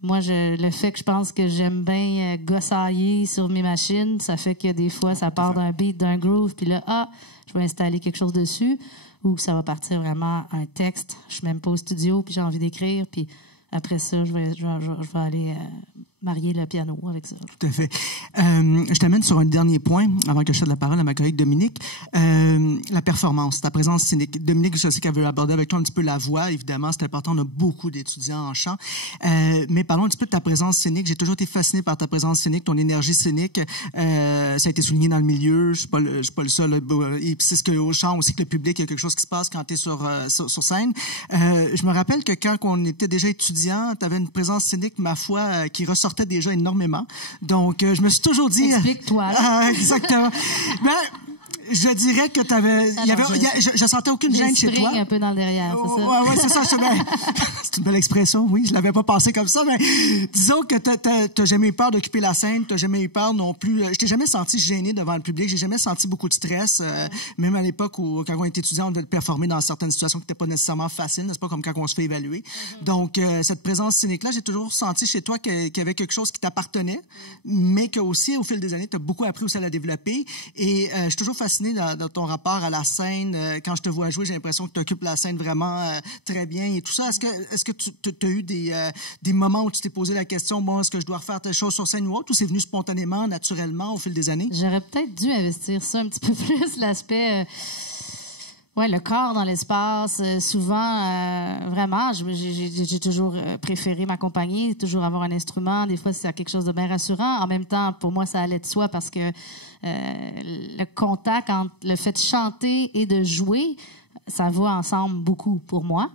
moi, le fait que je pense que j'aime bien gossailler sur mes machines, ça fait que des fois, ça part d'un beat, d'un groove, puis là, je vais installer quelque chose dessus, ou ça va partir vraiment un texte. Je suis même pas au studio, puis j'ai envie d'écrire, puis après ça, je vais aller marier le piano avec ça. Tout à fait. Je t'amène sur un dernier point, avant que je cède la parole à ma collègue Dominique. La performance, ta présence scénique. Dominique, je sais qu'elle veut aborder avec toi un petit peu la voix. Évidemment, c'est important. On a beaucoup d'étudiants en chant. Mais parlons un petit peu de ta présence scénique. J'ai toujours été fasciné par ta présence scénique, ton énergie scénique. Ça a été souligné dans le milieu. Je suis pas le seul. Et puis c'est ce que au chant aussi, que le public, il y a quelque chose qui se passe quand tu es sur scène. Je me rappelle que quand on était déjà étudiant, tu avais une présence scénique, ma foi, qui ressortait déjà énormément. Donc, je me suis toujours dit... Explique-toi. Exactement. Je dirais que tu avais... Je sentais aucune gêne chez toi. Un peu dans le derrière, c'est ça? Oui, c'est ça. C'est une belle expression, oui. Je l'avais pas pensé comme ça, mais disons que t'as jamais eu peur d'occuper la scène, t'as jamais eu peur non plus... Je t'ai jamais senti gêné devant le public, j'ai jamais senti beaucoup de stress, même à l'époque où, quand on était étudiant, on devait performer dans certaines situations qui n'étaient pas nécessairement faciles, n'est-ce pas, comme quand on se fait évaluer. Donc, cette présence scénique-là, j'ai toujours senti chez toi qu'il y avait quelque chose qui t'appartenait, mais que aussi, au fil des années, t'as beaucoup appris aussi à la développer. Et je suis toujours fasciné dans ton rapport à la scène. Quand je te vois jouer, j'ai l'impression que tu occupes la scène vraiment très bien et tout ça. Est-ce que tu as eu des moments où tu t'es posé la question, bon, est-ce que je dois refaire telle chose sur scène ou autre, ou c'est venu spontanément, naturellement, au fil des années? J'aurais peut-être dû investir ça un petit peu plus, l'aspect Ouais, le corps dans l'espace, souvent, vraiment, j'ai toujours préféré m'accompagner, toujours avoir un instrument. Des fois, c'est quelque chose de bien rassurant. En même temps, pour moi, ça allait de soi parce que le contact entre le fait de chanter et de jouer, ça va ensemble beaucoup pour moi.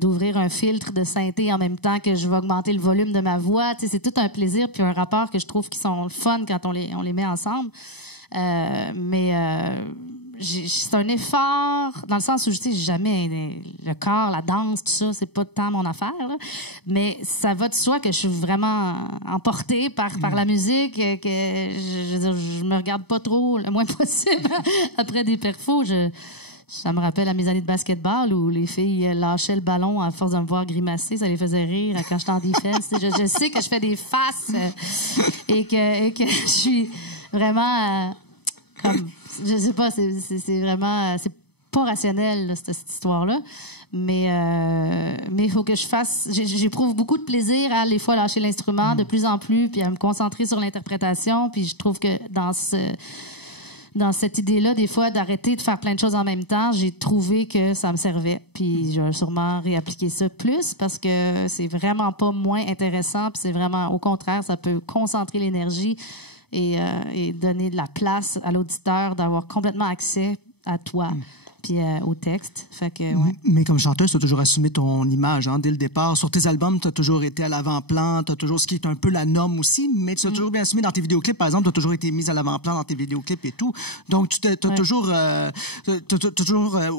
D'ouvrir un filtre de synthé en même temps que je vais augmenter le volume de ma voix. Tu sais, c'est tout un plaisir puis un rapport que je trouve qui sont fun quand on les met ensemble. C'est un effort dans le sens où je sais jamais le corps, la danse, tout ça, c'est pas tant mon affaire, là. Mais ça va de soi que je suis vraiment emportée par la musique, que je me regarde pas trop le moins possible après des perfos. Ça me rappelle à mes années de basketball où les filles lâchaient le ballon à force de me voir grimacer. Ça les faisait rire quand j'étais en défense. Je sais que je fais des faces et que je suis vraiment comme... Je sais pas, c'est vraiment... C'est pas rationnel, là, cette histoire-là. Mais il faut que je fasse... J'éprouve beaucoup de plaisir à, des fois, lâcher l'instrument de plus en plus, puis à me concentrer sur l'interprétation. Puis je trouve que dans cette idée-là, des fois, d'arrêter de faire plein de choses en même temps, j'ai trouvé que ça me servait. Puis je vais sûrement réappliquer ça plus parce que c'est vraiment pas moins intéressant. Puis c'est vraiment, au contraire, ça peut concentrer l'énergie et donner de la place à l'auditeur d'avoir complètement accès à toi. Puis au texte. Fait que, ouais. Mais comme chanteuse, tu as toujours assumé ton image, hein, dès le départ. Sur tes albums, tu as toujours été à l'avant-plan, tu as toujours, ce qui est un peu la norme aussi, mais tu as toujours bien assumé dans tes vidéoclips, par exemple, tu as toujours été mise à l'avant-plan dans tes vidéoclips et tout. Donc, tu as toujours,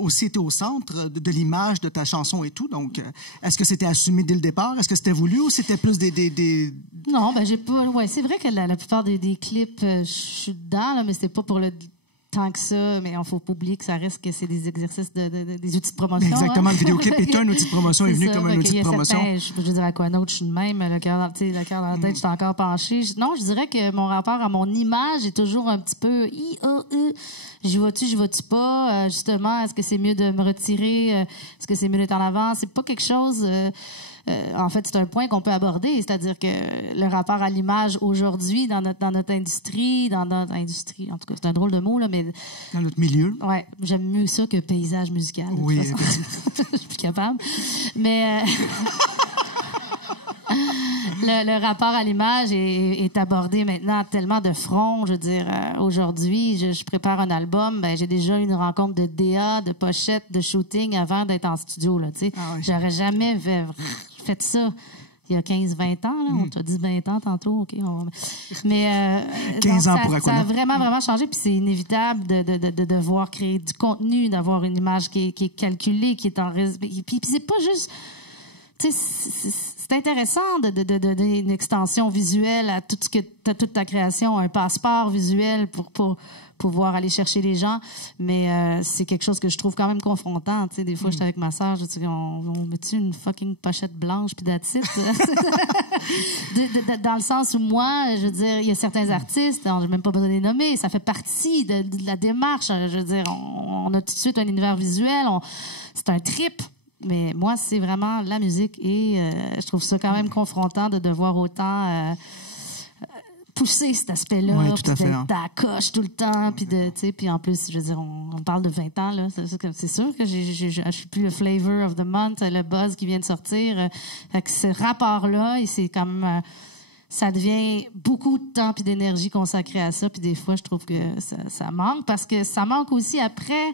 aussi été au centre de l'image de ta chanson et tout. Donc, est-ce que c'était assumé dès le départ? Est-ce que c'était voulu ou c'était plus des... Non, ben j'ai pas... Ouais, c'est vrai que la plupart des clips, je suis dedans, là, mais c'était pas pour le... tant que ça, mais il ne faut pas oublier que ça reste que c'est des exercices, des outils de promotion. Exactement, le vidéoclip est un outil de promotion, est venu comme un outil de promotion. Je veux dire, à quoi d'autre, je suis de même, le cœur dans la tête, je suis encore penchée. Non, je dirais que mon rapport à mon image est toujours un petit peu j'y vas-tu pas? Justement, est-ce que c'est mieux de me retirer? Est-ce que c'est mieux d'être en avant? C'est pas quelque chose... en fait, c'est un point qu'on peut aborder, c'est-à-dire que le rapport à l'image aujourd'hui dans notre industrie, en tout cas, c'est un drôle de mot, là, mais... Dans notre milieu. Ouais, j'aime mieux ça que paysage musical. Oui, je suis plus capable. Mais... Le rapport à l'image est abordé maintenant tellement de front. Je veux dire, aujourd'hui, je prépare un album, ben, j'ai déjà une rencontre de DA, de pochette, de shooting avant d'être en studio, là, tu sais. Ah oui. J'aurais jamais fait ça il y a 15-20 ans, là. On t'a dit 20 ans tantôt, OK. Mais 15 ans donc, pour ça Aquana. a vraiment, vraiment changé. Puis c'est inévitable de devoir créer du contenu, d'avoir une image qui est calculée, qui est en... Puis c'est pas juste... Tu sais, c'est intéressant de donner une extension visuelle à toute ta création, un passeport visuel pour pouvoir aller chercher les gens, mais c'est quelque chose que je trouve quand même confrontant. Tu sais, des fois, j'étais avec ma sœur, je dis, on met-tu une fucking pochette blanche puis that's it? Dans le sens où moi, je veux dire, il y a certains artistes, je n'ai même pas besoin de les nommer, ça fait partie de la démarche. Je veux dire, on a tout de suite un univers visuel, c'est un trip. Mais moi, c'est vraiment la musique et je trouve ça quand même confrontant de devoir autant pousser cet aspect-là, ouais, puis d'être à la coche tout le temps, puis puis en plus, je veux dire, on parle de 20 ans, là, c'est sûr que je suis plus le flavor of the month, le buzz qui vient de sortir. Fait que ce rapport-là, et c'est comme... ça devient beaucoup de temps puis d'énergie consacrée à ça, puis des fois, je trouve que ça manque, parce que ça manque aussi après...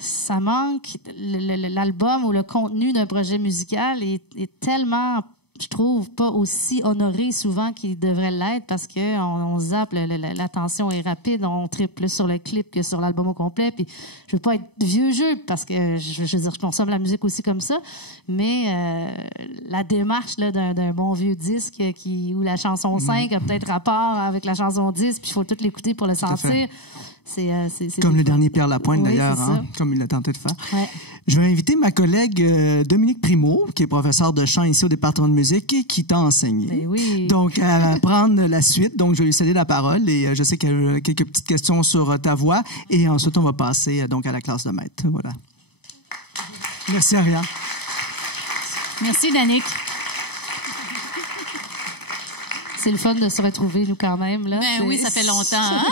ça manque l'album ou le contenu d'un projet musical est tellement, je trouve, pas aussi honoré souvent qu'il devrait l'être parce que on zappe, l'attention est rapide, on tripe plus sur le clip que sur l'album au complet. Puis je veux pas être vieux jeu parce que je veux dire, je consomme la musique aussi comme ça, mais la démarche là, d'un bon vieux disque où la chanson 5 a peut-être rapport avec la chanson 10, puis il faut tout l'écouter pour le sentir. C'est comme le dernier Pierre Lapointe, oui, d'ailleurs, hein, comme il a tenté de faire. Ouais. Je vais inviter ma collègue Dominique Primo, qui est professeure de chant ici au département de musique et qui t'a enseigné. Ben oui. Donc, elle va prendre la suite. Donc, je vais lui céder la parole et je sais qu'elle a quelques petites questions sur ta voix. Et ensuite, on va passer donc à la classe de maître. Voilà. Merci, Ariane. Merci, Danick. C'est le fun de se retrouver, nous, quand même. Là. Ben oui, ça fait longtemps. Hein?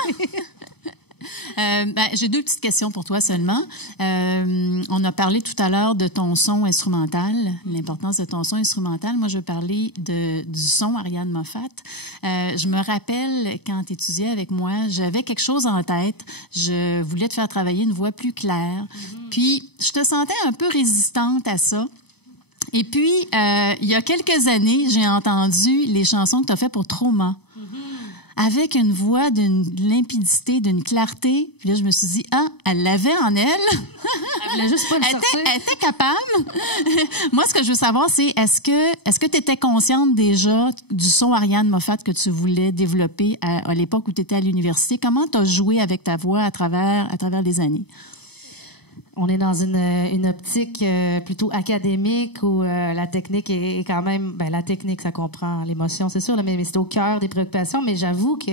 J'ai deux petites questions pour toi seulement. On a parlé tout à l'heure de ton son instrumental, l'importance de ton son instrumental. Moi, je veux parler du son Ariane Moffat. Je me rappelle, quand tu étudiais avec moi, j'avais quelque chose en tête. Je voulais te faire travailler une voix plus claire. Puis, je te sentais un peu résistante à ça. Et puis, il y a quelques années, j'ai entendu les chansons que tu as faites pour Trauma. Avec une voix d'une limpidité, d'une clarté. Puis là, je me suis dit, elle l'avait en elle. Elle voulait juste pas le sortir. Elle était capable. Moi, ce que je veux savoir, c'est est-ce que tu étais consciente déjà du son Ariane Moffat que tu voulais développer à l'époque où tu étais à l'université? Comment tu as joué avec ta voix à travers les années? On est dans une optique plutôt académique où la technique est quand même... la technique, ça comprend l'émotion, c'est sûr, là, mais c'est au cœur des préoccupations. Mais j'avoue que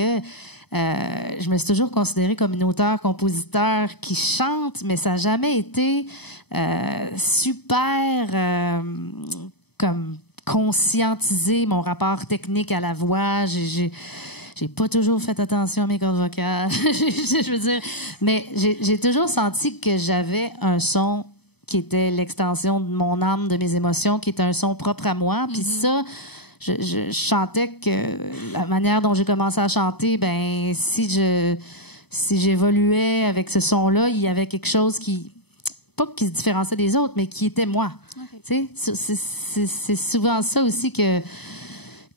je me suis toujours considérée comme une auteure-compositeur qui chante, mais ça n'a jamais été super comme conscientiser mon rapport technique à la voix. J'ai pas toujours fait attention à mes cordes vocales, je veux dire, mais j'ai toujours senti que j'avais un son qui était l'extension de mon âme, de mes émotions, qui était un son propre à moi. Puis ça, je chantais que la manière dont j'ai commencé à chanter, si j'évoluais avec ce son-là, il y avait quelque chose pas qui se différenciait des autres, mais qui était moi. Okay. Tu sais, c'est souvent ça aussi que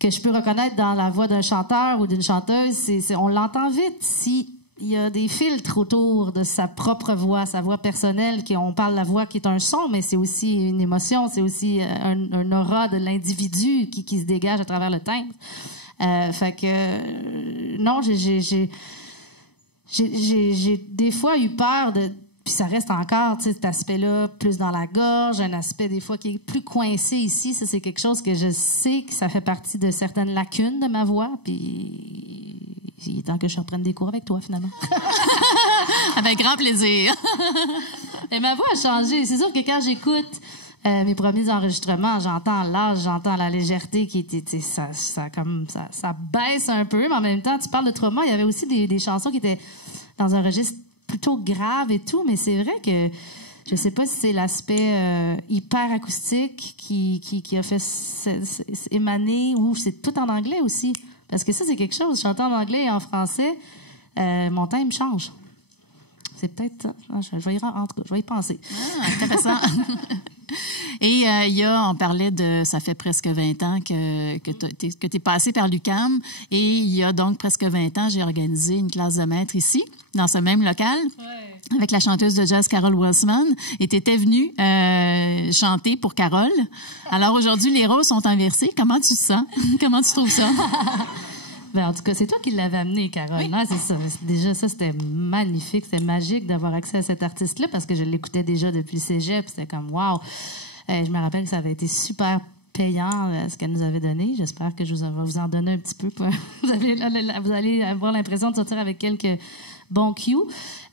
je peux reconnaître dans la voix d'un chanteur ou d'une chanteuse. On l'entend vite s'il y a des filtres autour de sa propre voix, sa voix personnelle. On parle de la voix qui est un son, mais c'est aussi une émotion, c'est aussi un aura de l'individu qui se dégage à travers le timbre. Fait que non, j'ai des fois eu peur de... Puis ça reste encore, tu sais, cet aspect-là, plus dans la gorge, un aspect des fois qui est plus coincé ici. Ça, c'est quelque chose que je sais que ça fait partie de certaines lacunes de ma voix. Puis il est temps que je reprenne des cours avec toi, finalement. Avec grand plaisir. Et ma voix a changé. C'est sûr que quand j'écoute mes premiers enregistrements, j'entends l'âge, j'entends la légèreté qui était, ça baisse un peu, mais en même temps, tu parles de Trauma, il y avait aussi des chansons qui étaient dans un registre plutôt grave et tout, mais c'est vrai que je sais pas si c'est l'aspect hyper acoustique qui a fait émaner, ou c'est tout en anglais aussi, parce que ça c'est quelque chose, chanter en anglais et en français, mon timbre change. C'est peut-être ça. Je vais y penser. Intéressant. Et on parlait de, ça fait presque 20 ans que tu es passé par l'UQAM, et il y a donc presque 20 ans, j'ai organisé une classe de maître ici, dans ce même local, avec la chanteuse de jazz Carol Wilsman, et tu étais venue chanter pour Carol. Alors aujourd'hui, les rôles sont inversés. Comment tu te sens? Comment tu trouves ça? En tout cas, c'est toi qui l'avais amené, Carole. Oui. C'est ça. Déjà, ça, c'était magnifique. C'était magique d'avoir accès à cet artiste-là parce que je l'écoutais déjà depuis le cégep. C'était comme, wow! Je me rappelle que ça avait été super payant, ce qu'elle nous avait donné. J'espère que je vais vous en donner un petit peu. Vous allez avoir l'impression de sortir avec quelques bons cues.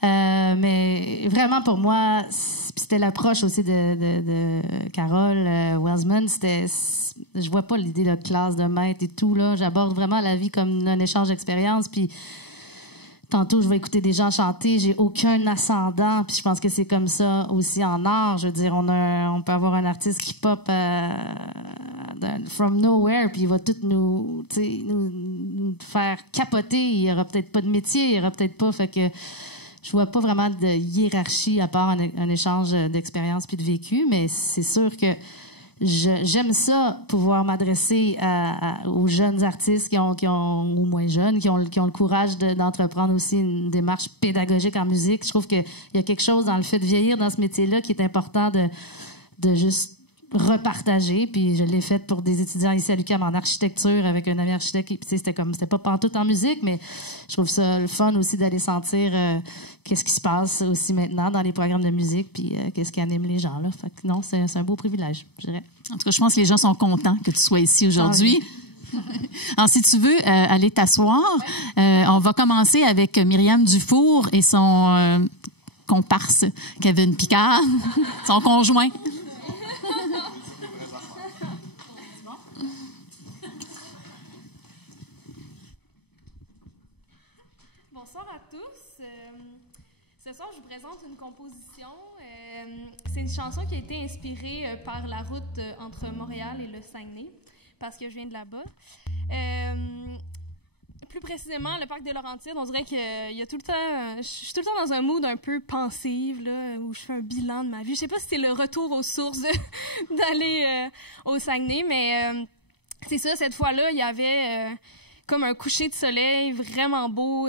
Mais vraiment, pour moi, c'était l'approche aussi de Carol Wilsman. Je vois pas l'idée de classe de maître et tout, là. J'aborde vraiment la vie comme un échange d'expérience. Puis tantôt, je vais écouter des gens chanter. J'ai aucun ascendant. Puis je pense que c'est comme ça aussi en art. Je veux dire, on peut avoir un artiste qui pop from nowhere, puis il va tout nous faire capoter. Il y aura peut-être pas de métier, il y aura peut-être pas. Fait que je vois pas vraiment de hiérarchie à part un échange d'expérience puis de vécu. Mais c'est sûr que j'aime ça, pouvoir m'adresser aux jeunes artistes ou moins jeunes, qui ont le courage d'entreprendre aussi une démarche pédagogique en musique. Je trouve qu'il y a quelque chose dans le fait de vieillir dans ce métier-là qui est important de juste repartager. Puis je l'ai fait pour des étudiants ici à l'UQAM en architecture avec un ami architecte. Puis c'était pas pantoute en musique, mais je trouve ça le fun aussi d'aller sentir qu'est-ce qui se passe aussi maintenant dans les programmes de musique, puis qu'est-ce qui anime les gens là. Fait que non, c'est un beau privilège, je dirais. En tout cas, je pense que les gens sont contents que tu sois ici aujourd'hui. Alors, si tu veux aller t'asseoir, on va commencer avec Myriam Dufour et son comparse Kevin Picard, son conjoint. Bonsoir à tous. Ce soir, je vous présente une composition. C'est une chanson qui a été inspirée par la route entre Montréal et le Saguenay, parce que je viens de là-bas. Plus précisément, le parc des Laurentides, on dirait qu'il y a tout le temps... Je suis tout le temps dans un mood un peu pensive, là, où je fais un bilan de ma vie. Je sais pas si c'est le retour aux sources d'aller au Saguenay, mais c'est ça, cette fois-là, il y avait comme un coucher de soleil vraiment beau,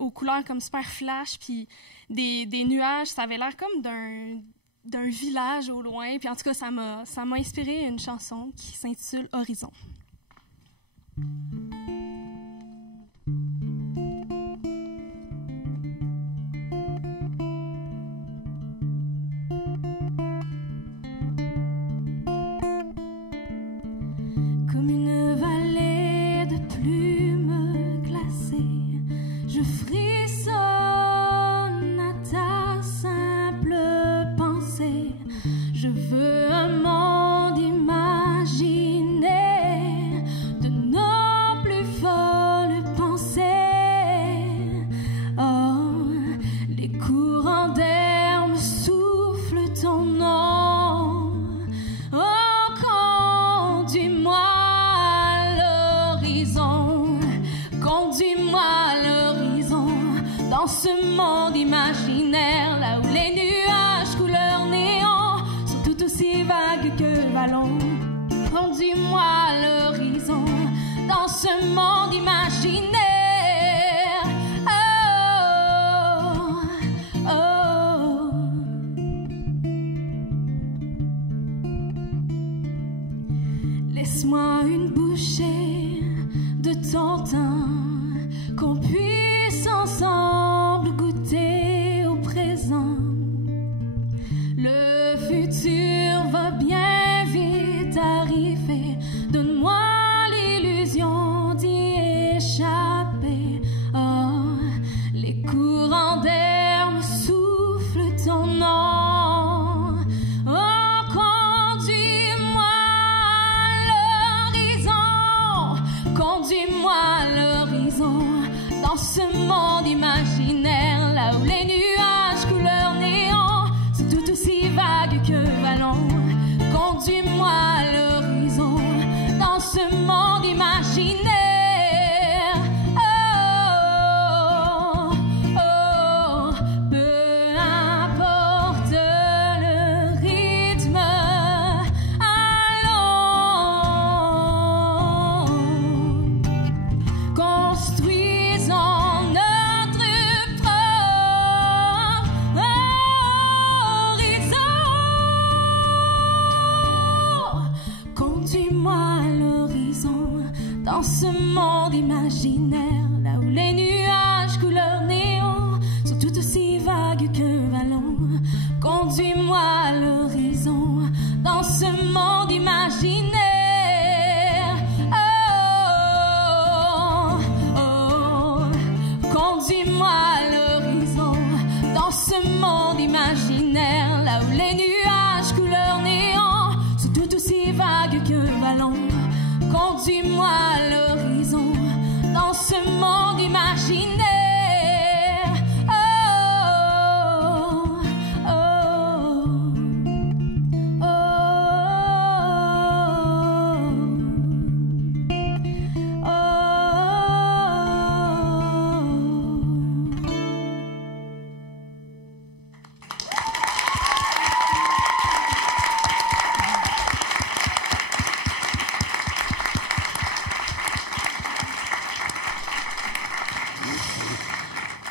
aux couleurs comme super flash, puis des nuages. Ça avait l'air comme d'un village au loin. Puis en tout cas, ça m'a inspiré une chanson qui s'intitule « Horizon ». Comme une vallée de plumes glacées, je frissonne à ta simple pensée. Je veux un monde imaginé de nos plus folles pensées. Oh, les courants d'air me soufflent ton nom. Oh, conduis-moi à l'horizon, conduis-moi à l'horizon, dans ce monde imaginaire, là où les nuages couleur néant sont tout aussi vagues que ballons. Conduis-moi à l'horizon, dans ce monde imaginaire. Oh, oh. Laisse-moi une bouchée de ton teint, qu'on puisse ensemble goûter au présent. Le futur va bien vite arriver. Donne-moi l'illusion d'y échapper. Oh, les courants d'air me soufflent ton nom. Oh, conduis-moi à l'horizon, conduis-moi à l'horizon, dans ce monde imaginaire, là où les nuages couleur néant sont tout aussi vagues que ballons. Conduis-moi à l'horizon, dans ce monde imaginaire. Oh, oh, peu importe le rythme, allons, construisons notre propre horizon. Conduis-moi à l'horizon, dans ce monde imaginaire, là où les nuages couleur néant sont tout aussi vagues que ballons. Conduis-moi à l'horizon, dans ce monde imaginaire. Oh, oh, conduis-moi à l'horizon, dans ce monde imaginaire, là où les nuages couleur néant sont tout aussi vagues que ballons. Conduis-moi à l'horizon, dans ce monde imaginaire. Oh, oh, oh, oh.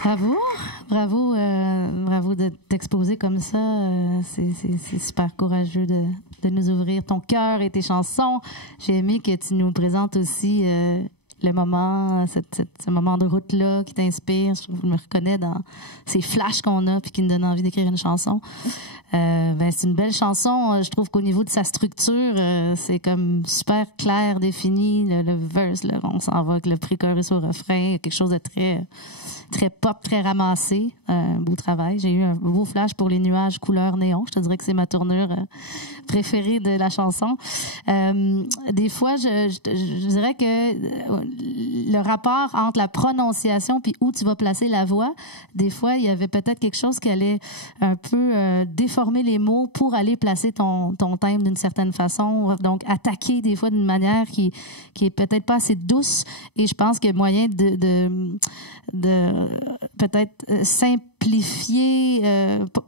Bravo, bravo, bravo de t'exposer comme ça. C'est super courageux de nous ouvrir ton cœur et tes chansons. J'ai aimé que tu nous présentes aussi le moment, ce moment de route-là qui t'inspire. Je me reconnais dans ces flashs qu'on a puis qui nous donnent envie d'écrire une chanson. C'est une belle chanson. Je trouve qu'au niveau de sa structure, c'est comme super clair, défini. Le verse, là, on s'en va avec le pré-chorus au refrain. Quelque chose de très pop, très ramassé. Un beau travail. J'ai eu un beau flash pour les nuages couleur néon. Je te dirais que c'est ma tournure préférée de la chanson. Des fois, je dirais que le rapport entre la prononciation puis où tu vas placer la voix, des fois, il y avait peut-être quelque chose qui allait un peu déformer les mots pour aller placer ton thème d'une certaine façon. Donc, attaquer des fois d'une manière qui est peut-être pas assez douce. Et je pense qu'il y a moyen de peut-être simplifier,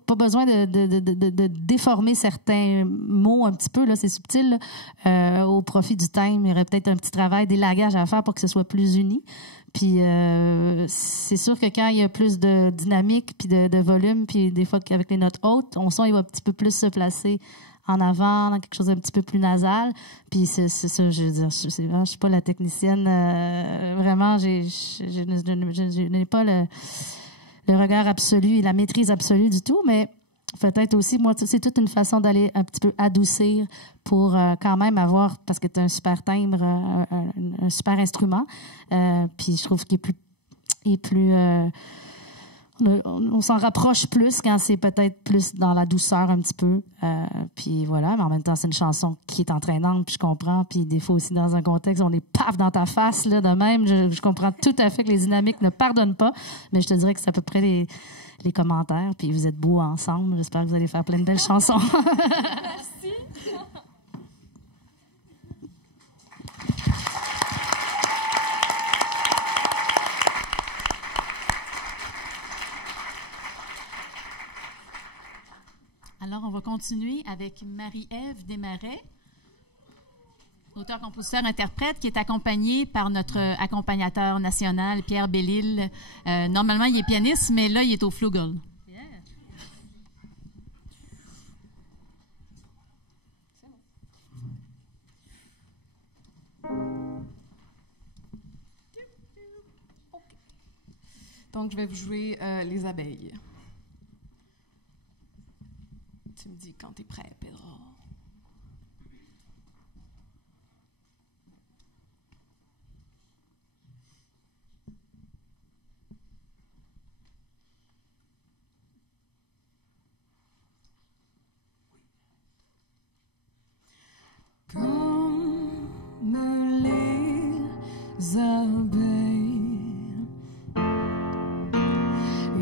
pas besoin de déformer certains mots un petit peu, là, c'est subtil, là, au profit du thème. Il y aurait peut-être un petit travail d'élagage à faire pour que ce soit plus uni. Puis c'est sûr que quand il y a plus de dynamique puis de volume, puis des fois qu'avec les notes hautes, ton son il va un petit peu plus se placer en avant, dans quelque chose d'un petit peu plus nasal. Puis c'est ça, je veux dire, je suis pas la technicienne. Vraiment, je n'ai pas le regard absolu et la maîtrise absolue du tout, mais peut-être aussi, moi, c'est toute une façon d'aller un petit peu adoucir pour quand même avoir, parce que tu as un super timbre, un super instrument. Puis je trouve qu'il est plus on s'en rapproche plus quand c'est peut-être plus dans la douceur un petit peu. Puis voilà, mais en même temps, c'est une chanson qui est entraînante, puis je comprends. Puis des fois aussi, dans un contexte, on est paf dans ta face, là, de même. Je comprends tout à fait que les dynamiques ne pardonnent pas, mais je te dirais que c'est à peu près les commentaires. Puis vous êtes beaux ensemble. J'espère que vous allez faire plein de belles chansons. Merci. Alors, on va continuer avec Marie-Ève Desmarais, auteur-compositeur-interprète, qui est accompagnée par notre accompagnateur national, Pierre Bellil. Normalement, il est pianiste, mais là, il est au flugel. Yeah. Donc, je vais vous jouer Les abeilles. Tu me dis quand t'es prêt, Pedro. Comme les abeilles,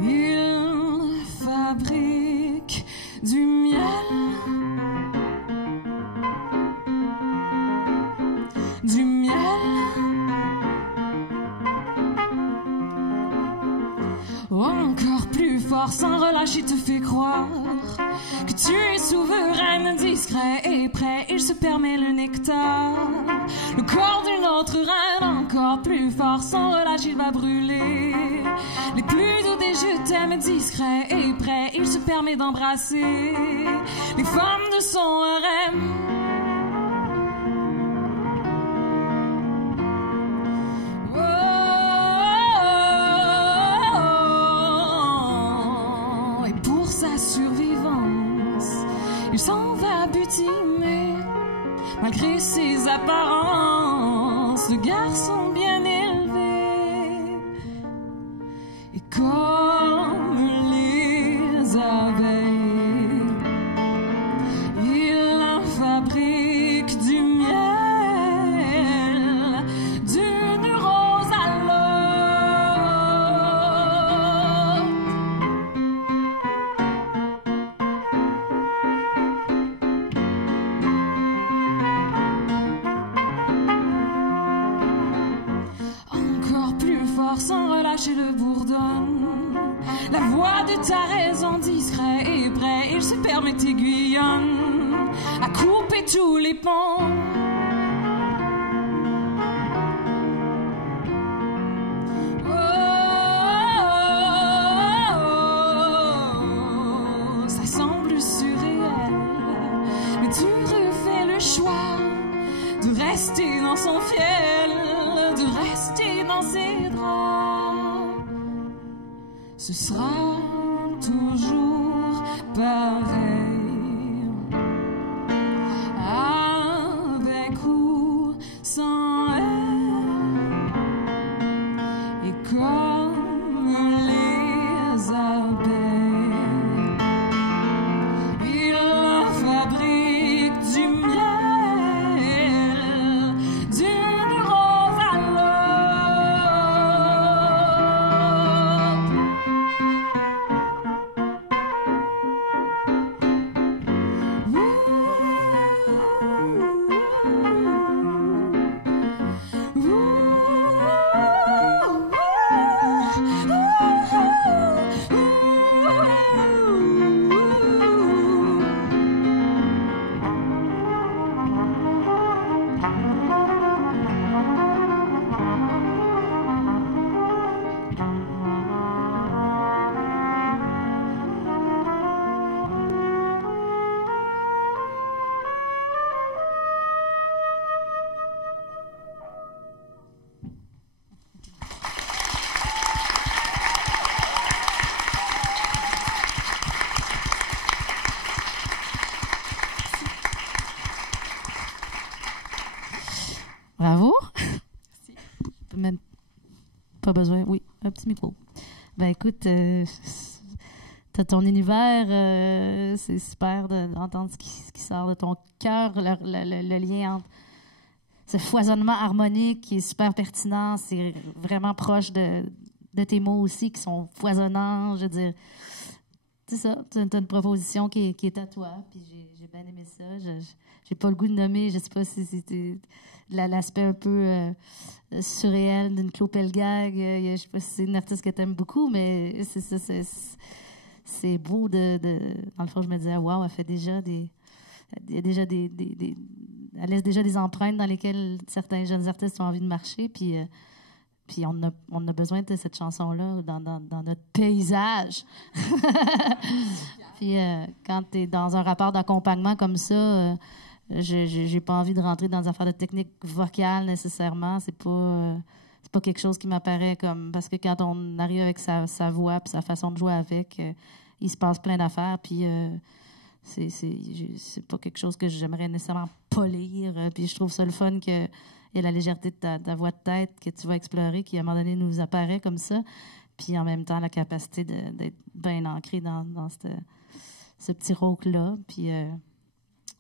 ils fabriquent du miel, encore plus fort, sans relâche, il te fait croire que tu es souveraine, discret et prêt. Il se permet le nectar, le corps d'une autre reine, encore plus fort, sans relâche, il va brûler les plus doux des je t'aime, discret et prêt. Il se permet d'embrasser les femmes de son harem. Sa survivance, il s'en va butiner malgré ses apparences, le garçon bien élevé. Et comme les abeilles, il fabrique du miel, d'une rose à sans relâcher le bourdonne, la voix de ta raison, discret et prêt. Il se permet aiguillonne à couper tous les ponts. Ça semble surréel, mais tu refais le choix de rester dans son fiel, de rester dans ses draps. Ce sera toujours pareil, avec ou sans elle. Et comme les abeilles, il fabrique du miel, d'une rose à l'autre. Bravo. Même pas besoin. Oui, un petit micro. Ben écoute, t'as ton univers, c'est super d'entendre ce qui sort de ton cœur, le lien entre ce foisonnement harmonique qui est super pertinent, c'est vraiment proche de tes mots aussi qui sont foisonnants, je veux dire. C'est ça, tu as une proposition qui est à toi, puis j'ai bien aimé ça. J'ai pas le goût de nommer, je sais pas si c'était l'aspect un peu surréel d'une Claude Pelgag. Je sais pas si c'est une artiste que tu aimes beaucoup, mais c'est beau dans le fond, je me disais, wow, elle fait déjà elle laisse déjà des empreintes dans lesquelles certains jeunes artistes ont envie de marcher, puis on a besoin de cette chanson-là dans notre paysage. Puis quand tu es dans un rapport d'accompagnement comme ça, j'ai pas envie de rentrer dans des affaires de technique vocale nécessairement. C'est pas quelque chose qui m'apparaît comme... Parce que quand on arrive avec sa voix puis sa façon de jouer avec, il se passe plein d'affaires, puis... c'est pas quelque chose que j'aimerais nécessairement polir. Puis je trouve ça le fun qu'il y a la légèreté de ta voix de tête que tu vas explorer, qui à un moment donné nous apparaît comme ça. Puis en même temps, la capacité d'être bien ancré dans ce petit rôle-là. Puis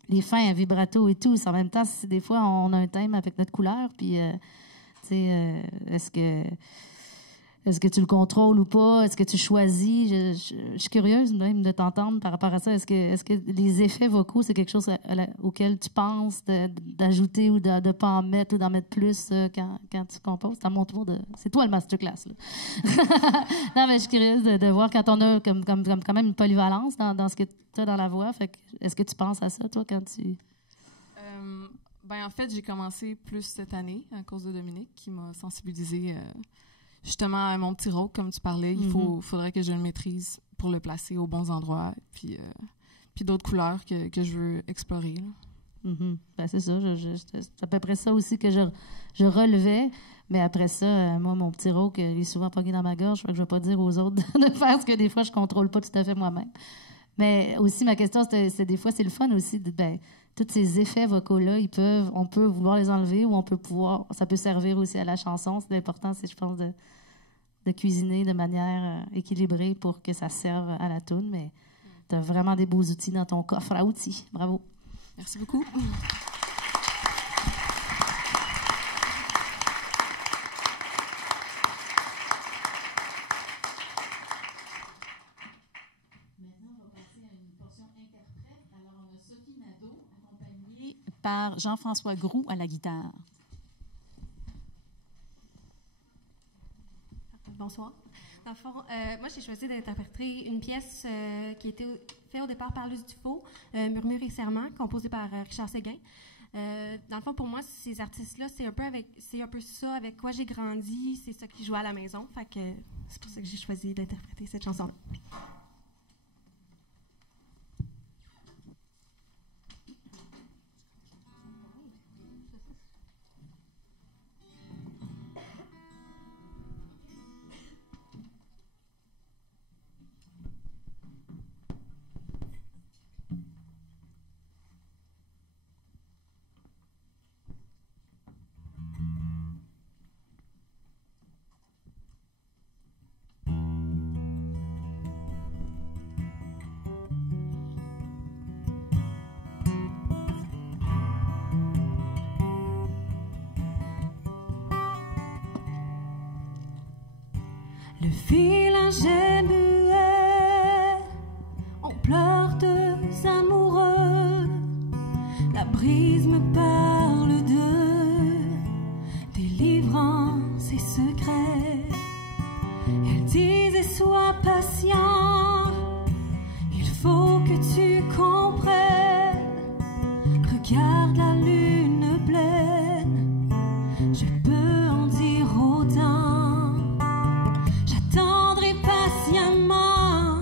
les fins à vibrato et tout, en même temps, des fois, on a un thème avec notre couleur. Puis, tu sais, est-ce que tu le contrôles ou pas? Est-ce que tu choisis? Je suis curieuse même de t'entendre par rapport à ça. Est-ce que les effets vocaux, c'est quelque chose auquel tu penses d'ajouter ou de ne pas en mettre ou d'en mettre plus quand tu composes? C'est à mon tour de... C'est toi le masterclass, là. Non, mais je suis curieuse de voir quand on a comme quand même une polyvalence dans ce que tu as dans la voix. Fait que, est-ce que tu penses à ça, toi, quand tu... En fait, j'ai commencé plus cette année à cause de Dominique qui m'a sensibilisée... justement, à mon petit rôle, comme tu parlais, il faudrait que je le maîtrise pour le placer aux bons endroits, puis d'autres couleurs que je veux explorer. Ben, c'est ça. C'est à peu près ça aussi que je relevais. Mais après ça, moi, mon petit rôle, il est souvent pogné dans ma gorge, fait que je ne vais pas dire aux autres de faire ce que des fois, je ne contrôle pas tout à fait moi-même. Mais aussi, ma question, c'est des fois, c'est le fun aussi. Tous ces effets vocaux-là, on peut vouloir les enlever ou ça peut servir aussi à la chanson. C'est l'important, je pense, de cuisiner de manière équilibrée pour que ça serve à la toune. Mais tu as vraiment des beaux outils dans ton coffre à outils. Bravo. Merci beaucoup. Par Jean-François Groux à la guitare. Bonsoir. Dans le fond, moi, j'ai choisi d'interpréter une pièce qui a été faite au départ par Luce Dufault, Murmure et Serment, composée par Richard Séguin. Dans le fond, pour moi, ces artistes-là, c'est un peu ça avec quoi j'ai grandi, c'est ça qui joue à la maison. Fait que c'est pour ça que j'ai choisi d'interpréter cette chanson-là. Le village est muet, on pleure deux amoureux. La brise me parle de délivrance et secret. Elle disait sois patient, il faut que tu comprennes. Regarde la lune pleine, je peux en dire autant. J'attendrai patiemment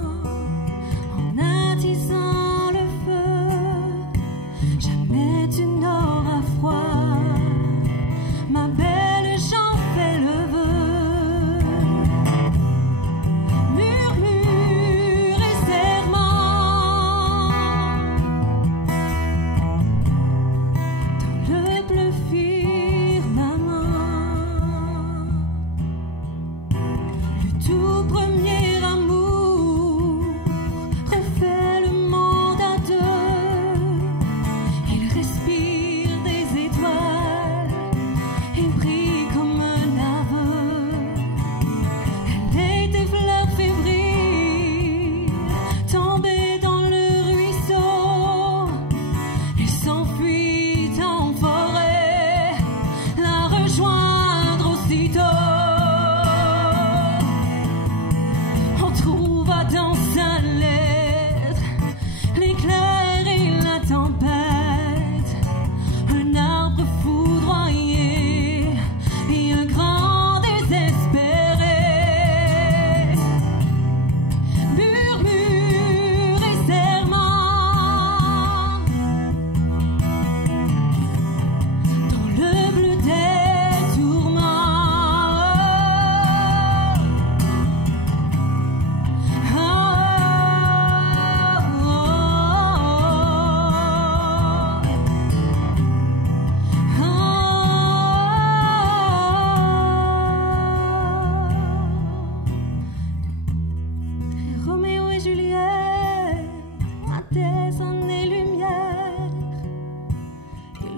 en attisant le feu. Jamais tu n'auras froid, ma belle, j'en fais le vœu. Murmure et serment dans le bleu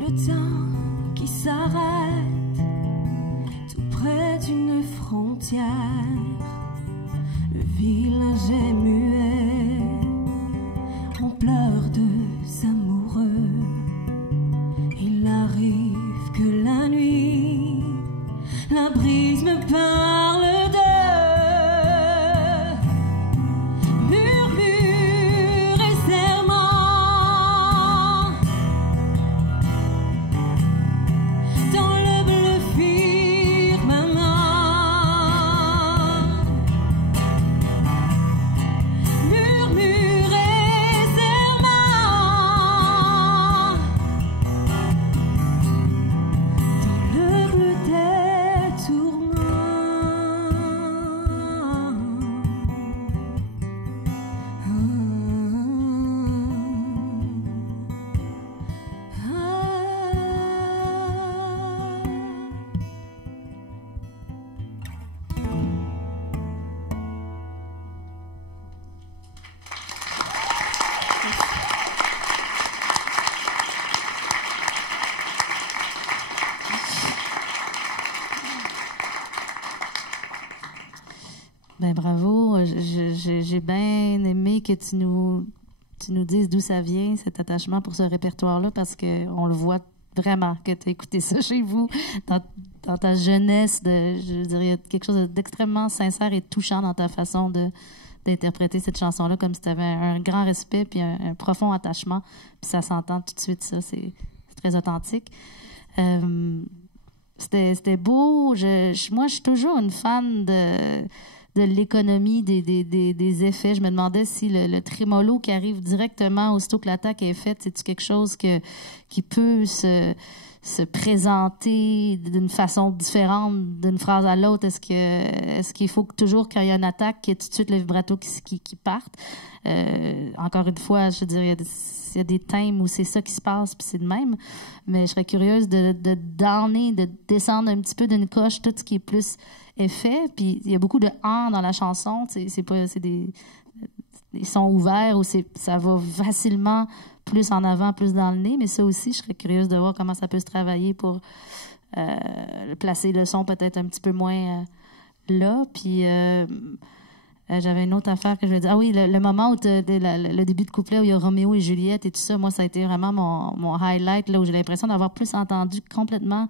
le temps qui s'arrête tout près d'une frontière. Le village est muet, on pleure deux amoureux. Il arrive que la nuit, la brise me parle de murmures et serments dans le bleu firmament. Murmures et serments dans le bleu des Ben bravo, j'ai bien aimé que tu nous dises d'où ça vient, cet attachement pour ce répertoire-là, parce qu'on le voit vraiment que tu as écouté ça chez vous, dans ta jeunesse, je dirais, il y a quelque chose d'extrêmement sincère et touchant dans ta façon d'interpréter cette chanson-là, comme si tu avais un grand respect puis un profond attachement, puis ça s'entend tout de suite, ça, c'est très authentique. C'était beau. Moi, je suis toujours une fan de l'économie des effets. Je me demandais si le trémolo qui arrive directement aussitôt que l'attaque est faite, c'est-tu quelque chose qui peut se présenter d'une façon différente d'une phrase à l'autre? Est-ce qu'il faut que toujours, quand il y a une attaque, qu'il y ait tout de suite le vibrato qui parte? Encore une fois, je dirais, il y a des thèmes où c'est ça qui se passe, puis c'est de même. Mais je serais curieuse de descendre un petit peu d'une coche tout ce qui est plus effet. Puis il y a beaucoup de « en » dans la chanson. C'est des sons ouverts où ça va facilement plus en avant, plus dans le nez. Mais ça aussi, je serais curieuse de voir comment ça peut se travailler pour placer le son peut-être un petit peu moins là. Puis j'avais une autre affaire que je voulais dire. Ah oui, le moment où le début de couplet où il y a Roméo et Juliette et tout ça, moi, ça a été vraiment mon highlight, là, où j'ai l'impression d'avoir plus entendu complètement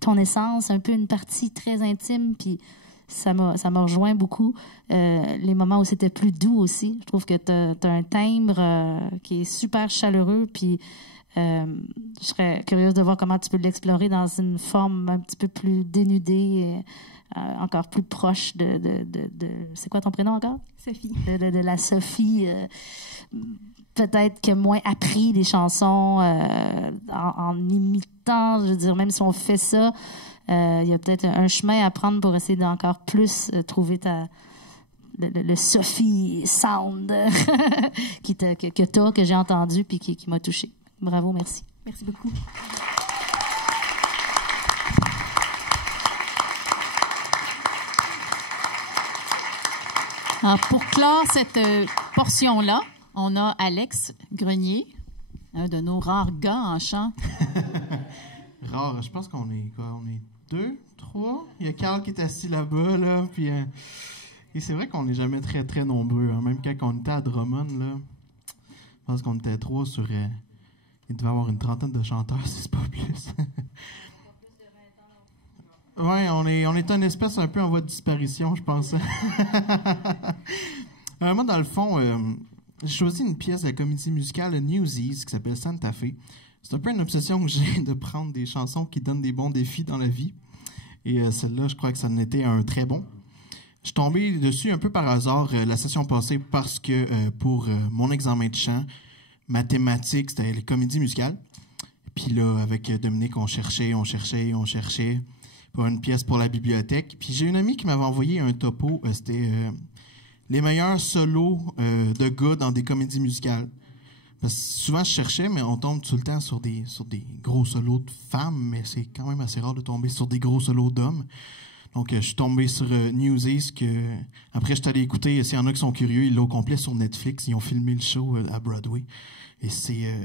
ton essence, un peu une partie très intime, puis ça m'a rejoint beaucoup. Les moments où c'était plus doux aussi. Je trouve que tu as un timbre qui est super chaleureux, puis je serais curieuse de voir comment tu peux l'explorer dans une forme un petit peu plus dénudée, encore plus proche de c'est quoi ton prénom encore? Sophie. De la Sophie. Peut-être que moins appris des chansons en imitant, je veux dire, même si on fait ça, il y a peut-être un chemin à prendre pour essayer d'encore plus trouver le Sophie sound que j'ai entendu puis qui m'a touchée. Bravo, merci. Merci beaucoup. Alors, pour clore cette portion-là, on a Alex Grenier, un de nos rares gars en chant. Rare, je pense qu'on est quoi? On est 2, 3. Il y a Carl qui est assis là-bas, là. Puis, et c'est vrai qu'on n'est jamais très, très nombreux. Hein. Même quand on était à Drummond, là, je pense qu'on était 3 sur... il devait y avoir une trentaine de chanteurs, si c'est pas plus. Oui, on est une espèce un peu en voie de disparition, je pense. Moi, dans le fond, j'ai choisi une pièce de la comédie musicale Newsies qui s'appelle Santa Fe. C'est un peu une obsession que j'ai de prendre des chansons qui donnent des bons défis dans la vie. Et celle-là, je crois que ça en était un très bon. Je suis tombé dessus un peu par hasard la session passée parce que pour mon examen de chant, ma thématique, c'était les comédies musicales. Puis là, avec Dominique, on cherchait pour une pièce pour la bibliothèque. Puis j'ai une amie qui m'avait envoyé un topo. C'était les meilleurs solos de gars dans des comédies musicales. Parce que souvent, je cherchais, mais on tombe tout le temps sur des gros solos de femmes, mais c'est quand même assez rare de tomber sur des gros solos d'hommes. Donc, je suis tombé sur Newsies, que après, je suis allé écouter. S'il y en a qui sont curieux, ils l'ont au complet sur Netflix. Ils ont filmé le show à Broadway. Et c'est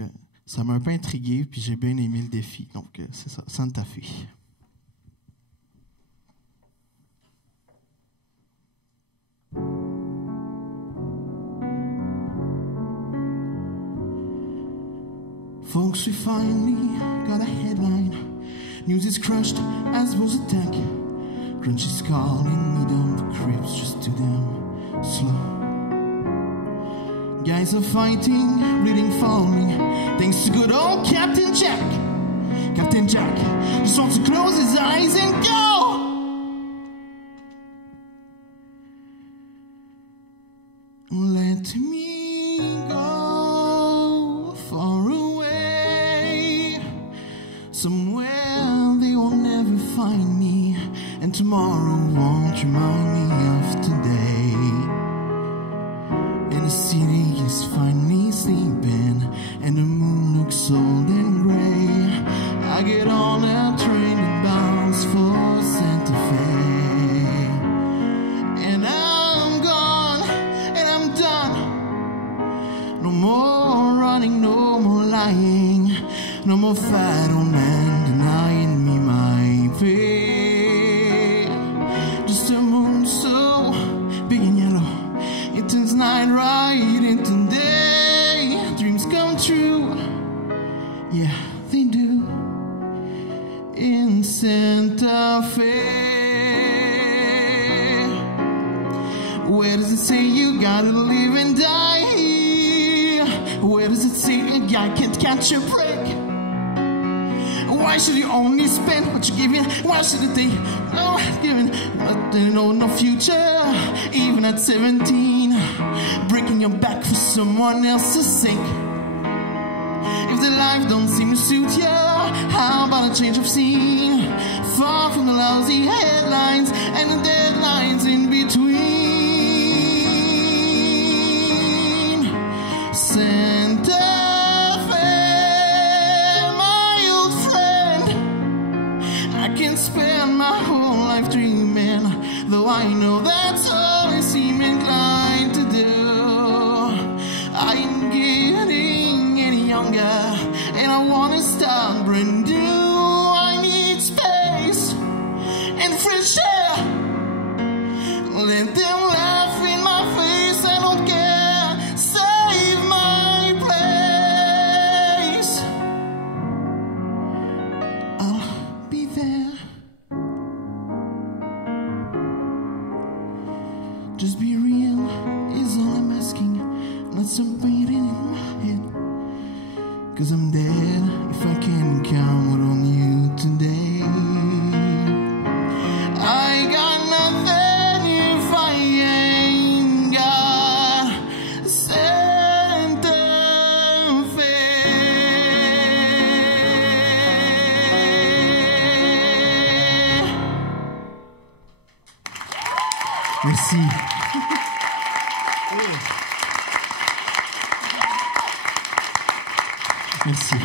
ça m'a un peu intrigué, puis j'ai bien aimé le défi. Donc, c'est ça, Santa Fe. Folks, we finally got a headline. News is crushed as was attack. Crunch is calling me down, the crips just too damn slow. Guys are fighting, bleeding, falling. Thanks to good old Captain Jack. Captain Jack just wants to close his eyes and go. Let me go far away, somewhere they will never find me, and tomorrow won't remind me of today. And the city is finally sleeping, and the moon looks old and gray. I get on a train that bounds for Santa Fe, and I'm gone, and I'm done. No more running, no more lying, no more fat old man denying me my pain. Just a moon so big and yellow, it turns night right into day. Dreams come true, yeah, they do, in Santa Fe. Where does it say you gotta live and die here? Where does it say a guy can't catch a break? Why should you only spend what you're giving? Why should they no giving? But they know no future, even at 17, breaking your back for someone else's sake. If the life don't seem to suit you, how about a change of scene? Far from the lousy headlines and the deadlines in between. Santa Fe, my old friend, I can spend my whole life dreaming, though I know that's all I seem inclined to do. I'm getting any younger, and I wanna start brand new. I need space and fresh air. Let them laugh in my face, I don't care. Save my place. I'll be there. Just be real is all I'm asking, not some painting in my head. 'Cause I'm dead if I can count on you today. I got nothing if I ain't got Santa Fe. Merci. Merci.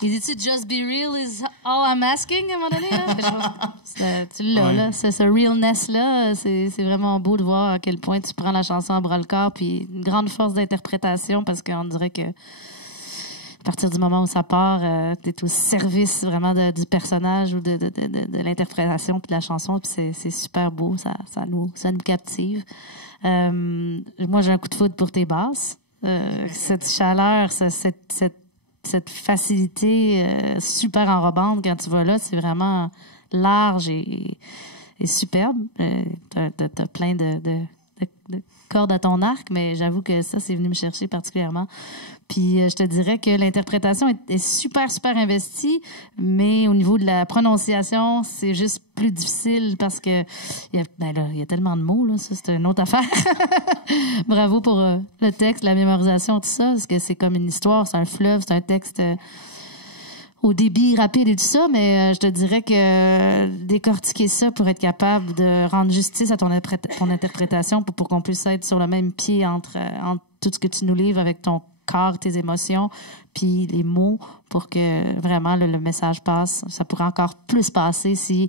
Il dit-tu Just be real is all I'm asking à un moment donné? Là? Tu l'as, là. Ce realness-là, c'est vraiment beau de voir à quel point tu prends la chanson à bras-le-corps, puis une grande force d'interprétation, parce qu'on dirait que à partir du moment où ça part, tu es au service vraiment du personnage ou de l'interprétation puis de la chanson, puis c'est super beau, ça nous captive. Moi, j'ai un coup de foudre pour tes basses. Cette chaleur, cette facilité super enrobante quand tu vas là, c'est vraiment large et superbe. T'as plein de cordes à ton arc, mais j'avoue que ça, c'est venu me chercher particulièrement. Puis je te dirais que l'interprétation est super, super investie, mais au niveau de la prononciation, c'est juste plus difficile parce que il y a tellement de mots, là, ça, c'est une autre affaire. Bravo pour le texte, la mémorisation, tout ça, parce que c'est comme une histoire, c'est un fleuve, c'est un texte au débit rapide et tout ça, mais je te dirais que décortiquer ça pour être capable de rendre justice à ton interprétation pour qu'on puisse être sur le même pied entre tout ce que tu nous livres avec ton corps, tes émotions, puis les mots pour que vraiment le message passe. Ça pourrait encore plus passer si,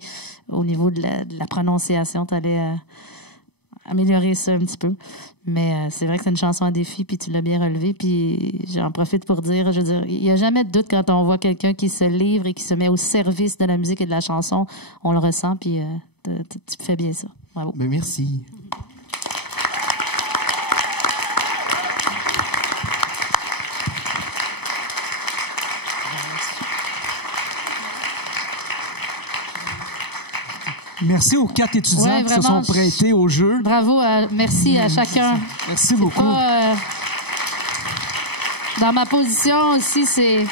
au niveau de la prononciation, tu allais améliorer ça un petit peu. Mais c'est vrai que c'est une chanson à défi, puis tu l'as bien relevé. Puis j'en profite pour dire, je veux dire, il n'y a jamais de doute quand on voit quelqu'un qui se livre et qui se met au service de la musique et de la chanson. On le ressent, puis tu fais bien ça. Bravo. Ben, merci. Merci aux 4 étudiants qui se sont prêtés au jeu. Bravo, merci à chacun. Merci beaucoup. Dans ma position aussi, c'est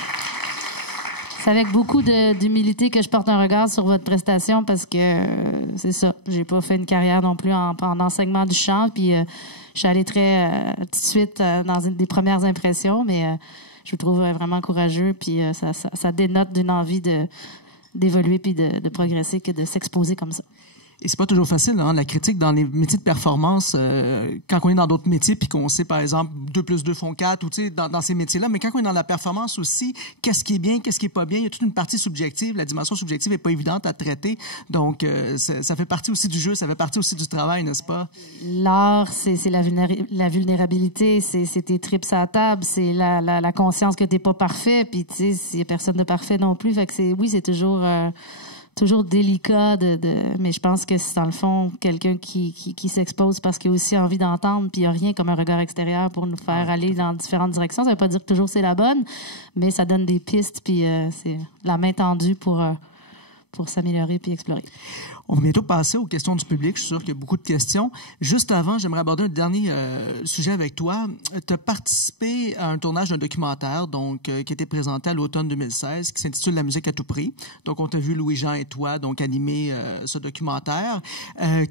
avec beaucoup d'humilité que je porte un regard sur votre prestation parce que c'est ça. J'ai pas fait une carrière non plus en enseignement du chant, puis je suis allée très tout de suite dans une des premières impressions, mais je vous trouve vraiment courageux, puis ça dénote d'une envie d'évoluer puis de progresser que de s'exposer comme ça. Et c'est pas toujours facile, hein, la critique dans les métiers de performance, quand on est dans d'autres métiers puis qu'on sait, par exemple, 2 + 2 font 4, ou tu sais, dans ces métiers-là, mais quand on est dans la performance aussi, qu'est-ce qui est bien, qu'est-ce qui est pas bien, il y a toute une partie subjective, la dimension subjective est pas évidente à traiter, donc ça fait partie aussi du jeu, ça fait partie aussi du travail, n'est-ce pas? L'art, c'est la vulnérabilité, c'est tes tripes à la table, c'est la conscience que t'es pas parfait, puis tu sais, il y a personne de parfait non plus, fait que c'est toujours délicat mais je pense que c'est dans le fond quelqu'un qui s'expose parce qu'il a aussi envie d'entendre, puis il n'y a rien comme un regard extérieur pour nous faire aller dans différentes directions. Ça veut pas dire que toujours c'est la bonne, mais ça donne des pistes, puis c'est la main tendue pour s'améliorer puis explorer. On va bientôt passer aux questions du public. Je suis sûr qu'il y a beaucoup de questions. Juste avant, j'aimerais aborder un dernier sujet avec toi. Tu as participé à un tournage d'un documentaire donc, qui a été présenté à l'automne 2016 qui s'intitule « La musique à tout prix ». Donc, on t'a vu, Louis-Jean et toi, donc animer ce documentaire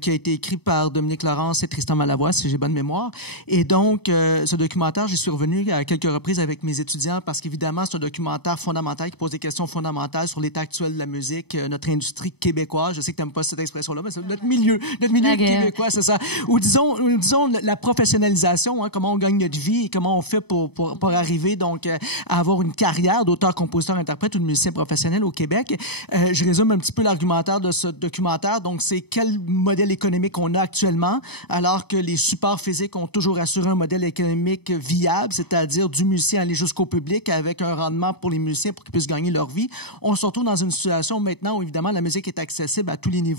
qui a été écrit par Dominique Laurence et Tristan Malavoie, si j'ai bonne mémoire. Et donc, ce documentaire, j'y suis revenu à quelques reprises avec mes étudiants parce qu'évidemment, c'est un documentaire fondamental qui pose des questions fondamentales sur l'état actuel de la musique, notre industrie québécoise. Je sais que tu n'aimes pas cette expression-là, mais c'est notre milieu québécois, c'est ça. Ou disons la professionnalisation, hein, comment on gagne notre vie et comment on fait pour arriver donc à avoir une carrière d'auteur, compositeur, interprète ou de musicien professionnel au Québec. Je résume un petit peu l'argumentaire de ce documentaire. Donc, c'est quel modèle économique on a actuellement, alors que les supports physiques ont toujours assuré un modèle économique viable, c'est-à-dire du musicien aller jusqu'au public avec un rendement pour les musiciens pour qu'ils puissent gagner leur vie. On se retrouve dans une situation maintenant où, évidemment, la musique est accessible à tous les niveaux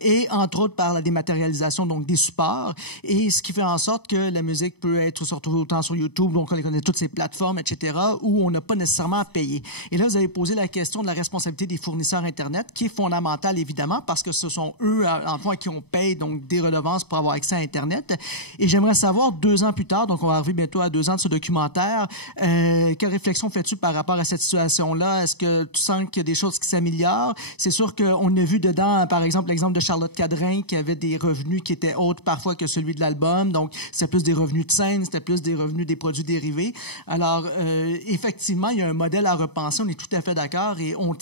et, entre autres, par la dématérialisation donc des supports, et ce qui fait en sorte que la musique peut se retrouver autant sur YouTube, donc on connaît toutes ces plateformes, etc., où on n'a pas nécessairement à payer. Et là, vous avez posé la question de la responsabilité des fournisseurs Internet, qui est fondamentale, évidemment, parce que ce sont eux, en fond, à qui on paye donc des redevances pour avoir accès à Internet. Et j'aimerais savoir, 2 ans plus tard, donc on va arriver bientôt à 2 ans de ce documentaire, quelle réflexion fais-tu par rapport à cette situation-là? Est-ce que tu sens qu'il y a des choses qui s'améliorent? C'est sûr qu'on a vu dedans, par exemple, l'exemple de Charlotte Cadrin qui avait des revenus qui étaient autres parfois que celui de l'album. Donc, c'était plus des revenus de scène, c'était plus des revenus des produits dérivés. Alors, effectivement, il y a un modèle à repenser. On est tout à fait d'accord et on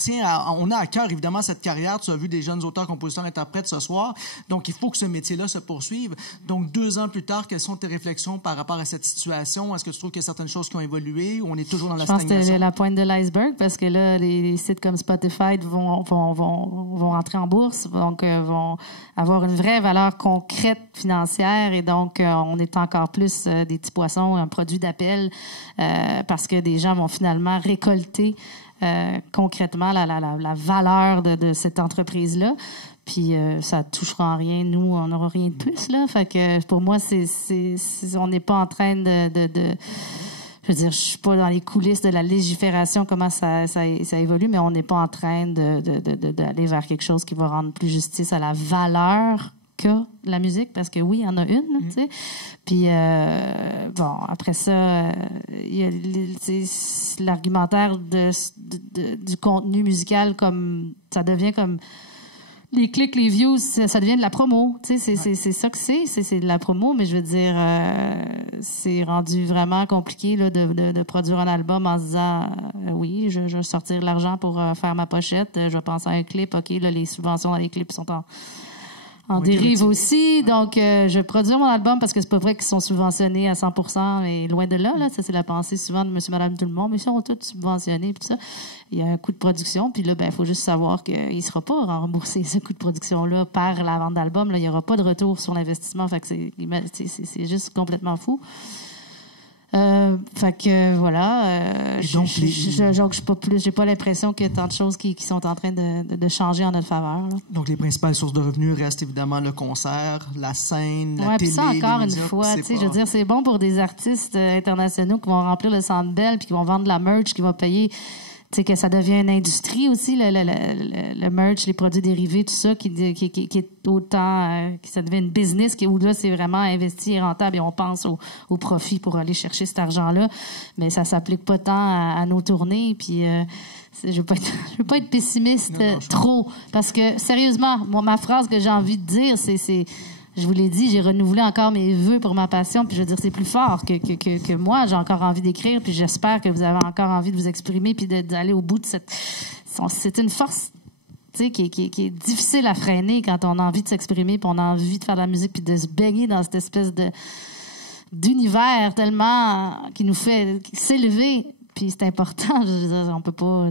a à cœur, évidemment, cette carrière. Tu as vu des jeunes auteurs, compositeurs, interprètes ce soir. Donc, il faut que ce métier-là se poursuive. Donc, 2 ans plus tard, quelles sont tes réflexions par rapport à cette situation? Est-ce que tu trouves qu'il y a certaines choses qui ont évolué ou on est toujours dans la stagnation? Je pense que c'est la pointe de l'iceberg parce que là, les sites comme Spotify vont rentrer en bourse, donc vont avoir une vraie valeur concrète financière et donc on est encore plus des petits poissons, un produit d'appel parce que des gens vont finalement récolter concrètement la valeur de cette entreprise-là. Puis ça touchera en rien. Nous, on n'aura rien de plus, là. Fait que pour moi, on n'est pas en train de je veux dire, je suis pas dans les coulisses de la légifération, comment ça évolue, mais on n'est pas en train d'aller vers quelque chose qui va rendre plus justice à la valeur qu'a la musique, parce que oui, il y en a une, tu sais. Puis, bon, après ça, il y a l'argumentaire du contenu musical, comme ça devient comme les clics, les views, ça devient de la promo. Tu sais, c'est ça que c'est de la promo, mais je veux dire, c'est rendu vraiment compliqué là, de produire un album en se disant oui, je vais sortir de l'argent pour faire ma pochette, je vais penser à un clip, OK, là, les subventions dans les clips sont en dérive aussi. Donc, je produis mon album parce que c'est pas vrai qu'ils sont subventionnés à 100%, mais loin de là. Ça, c'est la pensée souvent de monsieur, madame, tout le monde. Mais ils sont tous subventionnés, puis tout ça. Il y a un coût de production, puis là, il faut juste savoir qu'il ne sera pas remboursé, ce coût de production-là, par la vente d'album. Il n'y aura pas de retour sur l'investissement. Fait que c'est juste complètement fou. Fait que voilà, j'ai pas l'impression qu'il y a tant de choses qui sont en train de changer en notre faveur. Là. Donc les principales sources de revenus restent évidemment le concert, la scène, la télé, ça encore les médias, une fois, je veux dire, c'est bon pour des artistes internationaux qui vont remplir le Centre Bell puis qui vont vendre de la merch, qui vont payer. Tu sais, que ça devient une industrie aussi, le merch, les produits dérivés, tout ça, qui est autant, que ça devient une business, où là, c'est vraiment investi et rentable et on pense au profit pour aller chercher cet argent-là. Mais ça s'applique pas tant à nos tournées. Puis, je veux pas être pessimiste trop. Parce que, sérieusement, ma phrase que j'ai envie de dire, c'est je vous l'ai dit, j'ai renouvelé encore mes vœux pour ma passion, puis je veux dire, c'est plus fort que moi. J'ai encore envie d'écrire, puis j'espère que vous avez encore envie de vous exprimer, puis d'aller au bout de cette... C'est une force, tu sais, qui est difficile à freiner quand on a envie de s'exprimer, puis on a envie de faire de la musique, puis de se baigner dans cette espèce d'univers tellement qui nous fait s'élever. Puis c'est important, je veux dire, on peut pas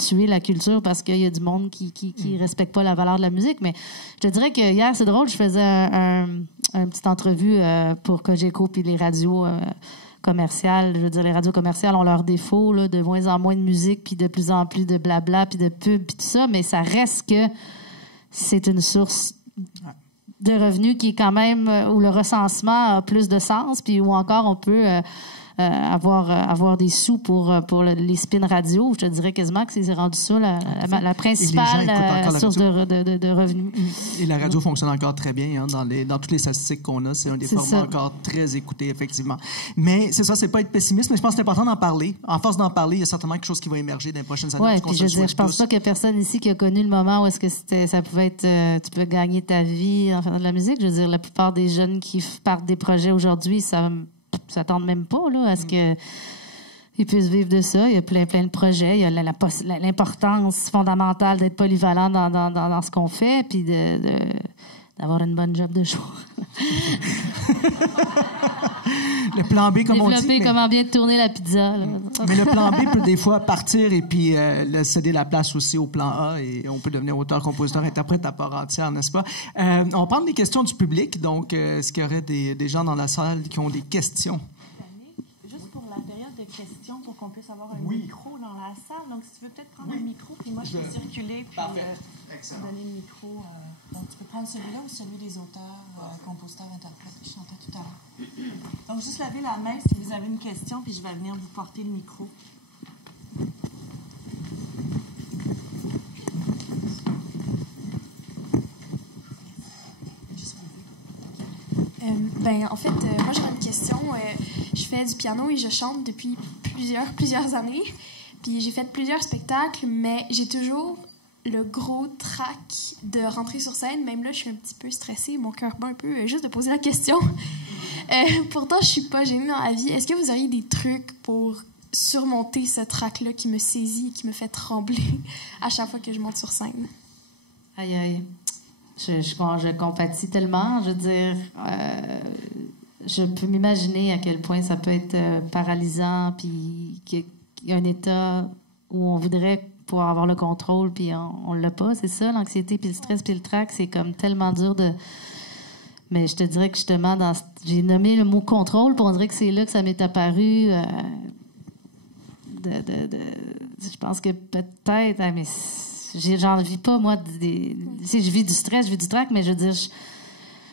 tuer la culture parce qu'il y a du monde qui respecte pas la valeur de la musique. Mais je te dirais que hier, c'est drôle, je faisais une petite entrevue pour Cogeco puis les radios commerciales. Je veux dire, les radios commerciales ont leurs défauts, là, de moins en moins de musique, puis de plus en plus de blabla, puis de pub, puis tout ça, mais ça reste que c'est une source de revenus qui est quand même, où le recensement a plus de sens, puis où encore on peut... avoir des sous pour les spins radio. Je te dirais quasiment que c'est rendu ça la principale source de revenus. Et la radio fonctionne encore très bien. Hein, dans toutes les statistiques qu'on a, c'est un des formats encore très écoutés, effectivement. Mais c'est ça, c'est pas être pessimiste, mais je pense que c'est important d'en parler. En force d'en parler, il y a certainement quelque chose qui va émerger dans les prochaines années. Oui, puis je pense pas qu'il y a personne ici qui a connu le moment où est-ce que ça pouvait être... tu peux gagner ta vie en faisant de la musique. Je veux dire, la plupart des jeunes qui partent des projets aujourd'hui, ça s'attendent même pas là, à ce qu'ils puissent vivre de ça. Il y a plein de projets. Il y a l'importance fondamentale d'être polyvalent dans ce qu'on fait, puis d'avoir une bonne job de jour. Le plan B, comme on dit. Développer comment bien tourner la pizza. Là. Mais le plan B peut des fois partir et puis céder la place aussi au plan A et on peut devenir auteur, compositeur, interprète à part entière, n'est-ce pas? On va prendre des questions du public. Donc, est-ce qu'il y aurait des gens dans la salle qui ont des questions? Juste pour la période de questions, pour qu'on puisse avoir un micro dans la salle. Donc, si tu veux peut-être prendre un micro, puis moi, je peux circuler, puis donner le micro. Donc, tu peux prendre celui-là ou celui des auteurs, compositeurs, interprètes que je chantais tout à l'heure. Donc, juste levez la main si vous avez une question, puis je vais venir vous porter le micro. En fait, moi, j'avais une question. Je fais du piano et je chante depuis plusieurs années. Puis j'ai fait plusieurs spectacles, mais j'ai toujours le gros trac de rentrer sur scène. Même là, je suis un petit peu stressée, mon cœur bat un peu juste de poser la question. Pourtant, je suis pas gênée dans la vie. Est-ce que vous auriez des trucs pour surmonter ce trac-là qui me saisit et qui me fait trembler à chaque fois que je monte sur scène? Aïe, aïe. Je compatis tellement. Je veux dire, je peux m'imaginer à quel point ça peut être paralysant, puis qu'il y a un état où on voudrait pouvoir avoir le contrôle, puis on l'a pas. C'est ça, l'anxiété, puis le stress, puis le trac, c'est comme tellement dur de... Mais je te dirais que justement, j'ai nommé le mot contrôle, puis on dirait que c'est là que ça m'est apparu. Je pense que peut-être... mais j'en vis pas, moi. Je vis du stress, je vis du trac, mais je veux dire...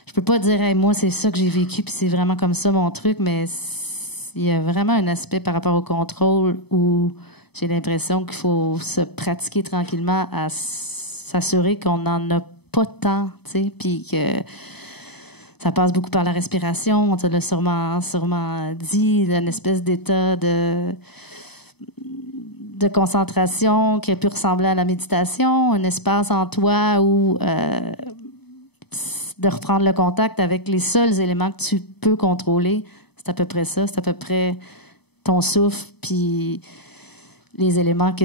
Je peux pas dire, hey, moi, c'est ça que j'ai vécu, puis c'est vraiment comme ça mon truc, mais il y a vraiment un aspect par rapport au contrôle où j'ai l'impression qu'il faut se pratiquer tranquillement à s'assurer qu'on n'en a pas tant, tu sais, puis que ça passe beaucoup par la respiration. On te l'a sûrement dit, une espèce d'état de concentration qui a pu ressembler à la méditation, un espace en toi où de reprendre le contact avec les seuls éléments que tu peux contrôler. C'est à peu près ça. C'est à peu près ton souffle, puis les éléments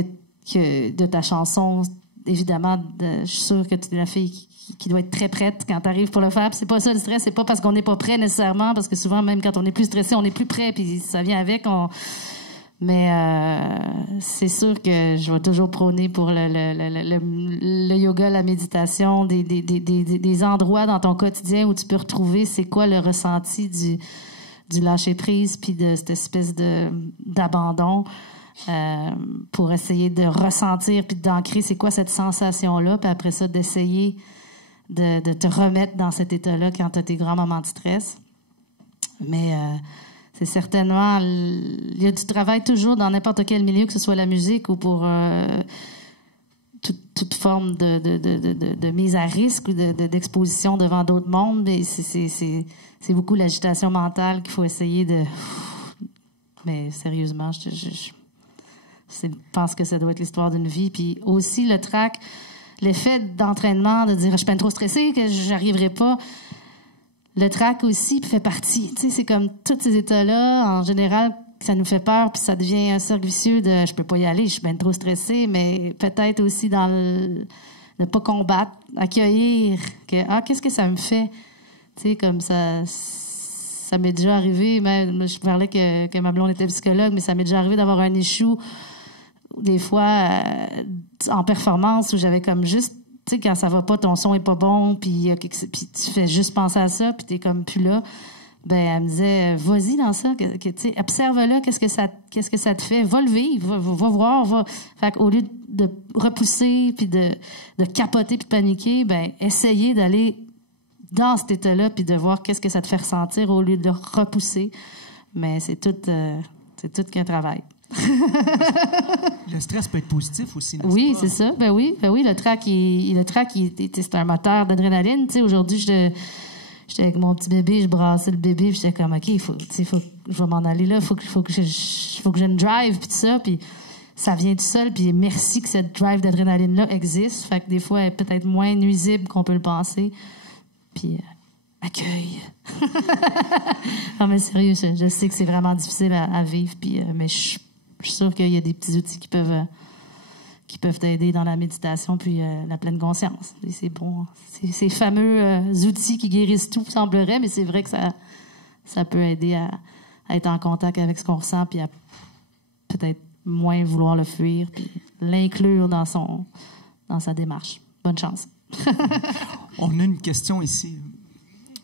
de ta chanson évidemment, je suis sûre que tu es la fille qui doit être très prête quand tu arrives pour le faire. Puis c'est pas ça, le stress, c'est pas parce qu'on n'est pas prêt nécessairement, parce que souvent, même quand on est plus stressé, on est plus prêt, puis ça vient avec. Mais c'est sûr que je vais toujours prôner pour le yoga, la méditation, des endroits dans ton quotidien où tu peux retrouver c'est quoi le ressenti du lâcher-prise, puis de cette espèce d'abandon. Pour essayer de ressentir puis d'ancrer c'est quoi cette sensation-là, puis après ça, d'essayer de te remettre dans cet état-là quand tu as tes grands moments de stress. Mais c'est certainement... Il y a du travail toujours dans n'importe quel milieu, que ce soit la musique ou pour toute forme de mise à risque ou d'exposition devant d'autres mondes. Mais c'est beaucoup l'agitation mentale qu'il faut essayer de... Mais sérieusement, je pense que ça doit être l'histoire d'une vie. Puis aussi, le trac, l'effet d'entraînement, de dire « je suis pas trop stressée, que j'arriverai pas », le trac aussi fait partie. Tu sais, c'est comme tous ces états-là, en général, ça nous fait peur, puis ça devient un cercle vicieux de « je peux pas y aller, je suis bien trop stressée », mais peut-être aussi dans ne pas combattre, accueillir que « ah, qu'est-ce que ça me fait? » Tu sais, comme ça m'est déjà arrivé, même, je parlais que ma blonde était psychologue, mais ça m'est déjà arrivé d'avoir un issue des fois en performance où j'avais comme juste, tu sais, quand ça va pas, ton son est pas bon, puis tu fais juste penser à ça, puis t'es comme plus là. Ben, elle me disait, vas-y dans ça, tu sais, observe-le, qu'est-ce que ça te fait, va le vivre, va voir, va. Fait qu'au lieu de repousser, puis de capoter, puis de paniquer, ben, essayez d'aller dans cet état-là, puis de voir qu'est-ce que ça te fait ressentir au lieu de repousser. Mais c'est tout qu'un travail. Le stress peut être positif aussi, n'est-ce oui, pas? c'est ça. Ben oui, le trac, c'est un moteur d'adrénaline. Tu sais, aujourd'hui, j'étais avec mon petit bébé, je brassais le bébé, puis j'étais comme, OK, je vais m'en aller là, faut que je ne drive, puis tout ça, puis ça vient tout seul, puis merci que cette drive d'adrénaline-là existe. Fait que des fois, elle est peut-être moins nuisible qu'on peut le penser. Puis, accueil. Non, mais sérieux, je sais que c'est vraiment difficile à vivre, puis, mais je suis sûre qu'il y a des petits outils qui peuvent t'aider dans la méditation, puis la pleine conscience. Et c'est bon. Ces fameux outils qui guérissent tout, semblerait, mais c'est vrai que ça peut aider à être en contact avec ce qu'on ressent, puis à peut-être moins vouloir le fuir, puis l'inclure dans sa démarche. Bonne chance. On a une question ici.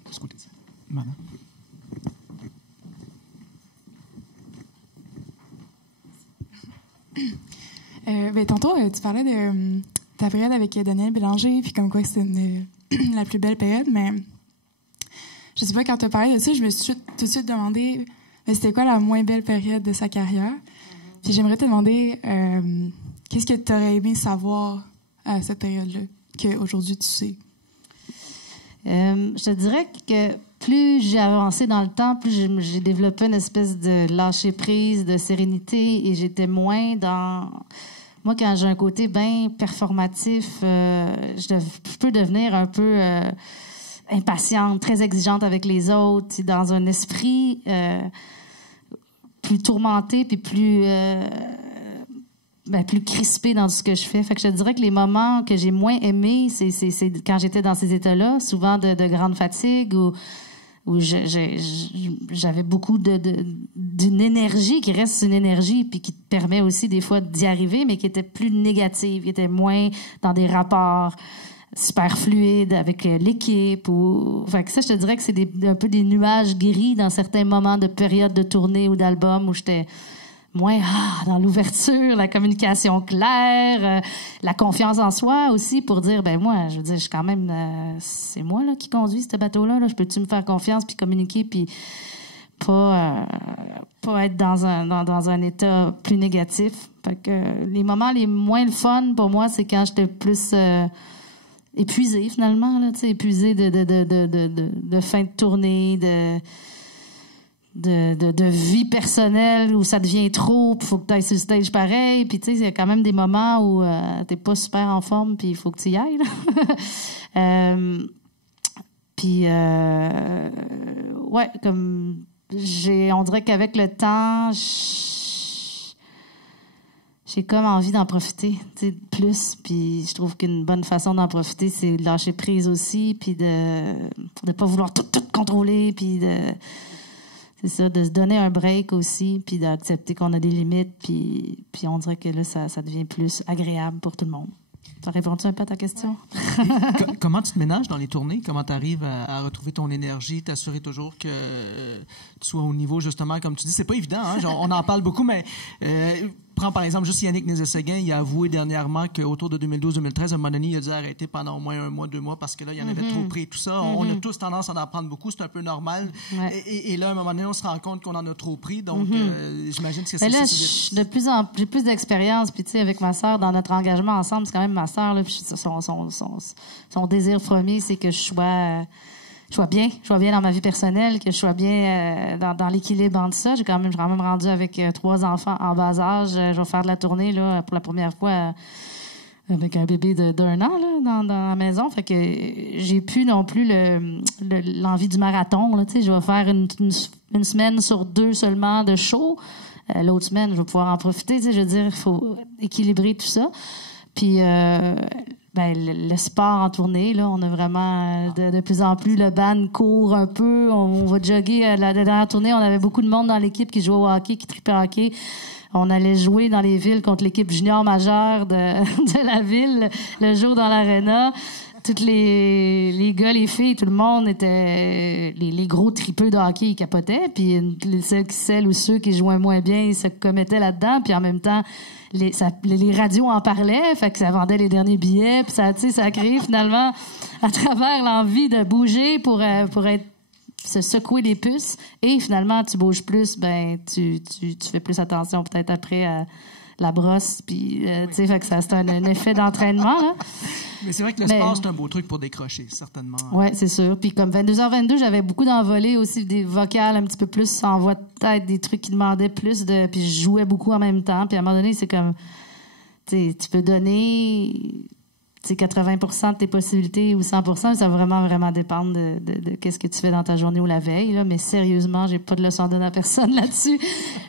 De ce côté-ci. Madame. Tantôt, tu parlais de ta période avec Daniel Bélanger, puis comme quoi c'était la plus belle période, mais je sais pas, quand tu as parlé de ça, je me suis tout de suite demandé c'était quoi la moins belle période de sa carrière. Puis j'aimerais te demander qu'est-ce que tu aurais aimé savoir à cette période-là, qu'aujourd'hui tu sais? Je te dirais que plus j'ai avancé dans le temps, plus j'ai développé une espèce de lâcher-prise, de sérénité, et j'étais moins dans... Moi, quand j'ai un côté bien performatif, je peux devenir un peu impatiente, très exigeante avec les autres, dans un esprit plus tourmenté, puis plus crispé dans ce que je fais. Fait que je te dirais que les moments que j'ai moins aimés, c'est quand j'étais dans ces états-là, souvent de grande fatigue, où j'avais beaucoup d'une énergie qui reste une énergie, puis qui te permet aussi des fois d'y arriver, mais qui était plus négative, qui était moins dans des rapports super fluides avec l'équipe. Fait que ça, je te dirais que c'est un peu des nuages gris dans certains moments de période de tournée ou d'album où j'étais moins dans l'ouverture, la communication claire, la confiance en soi aussi, pour dire, ben moi, je veux dire, je suis quand même... c'est moi là qui conduis ce bateau-là. Là. Je peux-tu me faire confiance, puis communiquer, puis pas être dans un état plus négatif. Fait que les moments les moins le fun, pour moi, c'est quand j'étais plus... épuisée, finalement, là, tu sais, épuisée de fin de tournée, de vie personnelle où ça devient trop, puis il faut que tu ailles sur le stage pareil, puis tu sais, il y a quand même des moments où t'es pas super en forme, puis il faut que tu y ailles, là. Puis, ouais, comme on dirait qu'avec le temps, j'ai comme envie d'en profiter, tu sais, plus. Puis je trouve qu'une bonne façon d'en profiter, c'est de lâcher prise aussi, puis de pas vouloir tout contrôler, puis c'est ça, de se donner un break aussi, puis d'accepter qu'on a des limites, puis on dirait que là, ça devient plus agréable pour tout le monde. Ça répond-tu un peu à ta question? Comment tu te ménages dans les tournées? Comment tu arrives à retrouver ton énergie, t'assurer toujours que tu sois au niveau, justement, comme tu dis? C'est pas évident, hein? Genre, on en parle beaucoup, mais prends par exemple juste Yannick Nézet-Séguin, il a avoué dernièrement qu'autour de 2012-2013, à un moment donné, il a dû arrêter pendant au moins 1 mois, 2 mois, parce que là, il y en avait trop pris et tout ça. On a tous tendance à en prendre beaucoup, c'est un peu normal. Ouais. Et là, à un moment donné, on se rend compte qu'on en a trop pris, donc j'imagine que c'est là, j'ai plus d'expérience, puis tu sais, avec ma sœur, dans notre engagement ensemble, c'est quand même ma sœur, là, puis son désir premier, c'est que je sois bien dans ma vie personnelle, que je sois bien dans l'équilibre entre ça. J'ai quand même rendu avec 3 enfants en bas âge. Je vais faire de la tournée là, pour la première fois avec un bébé d'1 an là, dans la maison. Fait que j'ai plus non plus l'envie du marathon. Là, je vais faire une semaine sur 2 seulement de show. L'autre semaine, je vais pouvoir en profiter. Je veux dire, il faut équilibrer tout ça. Puis le sport en tournée, là, on a vraiment de plus en plus, le band court un peu, on va jogger. La dernière tournée, on avait beaucoup de monde dans l'équipe qui jouait au hockey, qui tripait hockey. On allait jouer dans les villes contre l'équipe junior majeure de la ville, le jour dans l'aréna. Tous les gars, les filles, tout le monde était... Les gros tripeux de hockey, ils capotaient. Puis celles ou ceux qui jouaient moins bien, ils se commettaient là-dedans. Puis en même temps, les radios en parlaient, fait que ça vendait les derniers billets. Puis ça a créé finalement, à travers l'envie de bouger pour se secouer les puces. Et finalement, tu bouges plus, ben tu fais plus attention peut-être après à la brosse. Puis, tu sais, fait que c'est un effet d'entraînement, là. Mais c'est vrai que le sport, c'est un beau truc pour décrocher, certainement. Oui, c'est sûr. Puis comme 22h22, j'avais beaucoup d'envolées aussi, des vocales un petit peu plus en voix de tête, des trucs qui demandaient plus de... Puis je jouais beaucoup en même temps. Puis à un moment donné, c'est comme... Tu peux donner 80% de tes possibilités ou 100%, ça va vraiment, vraiment dépendre de qu'est-ce que tu fais dans ta journée ou la veille. Là. Mais sérieusement, j'ai pas de leçon à donner à personne là-dessus.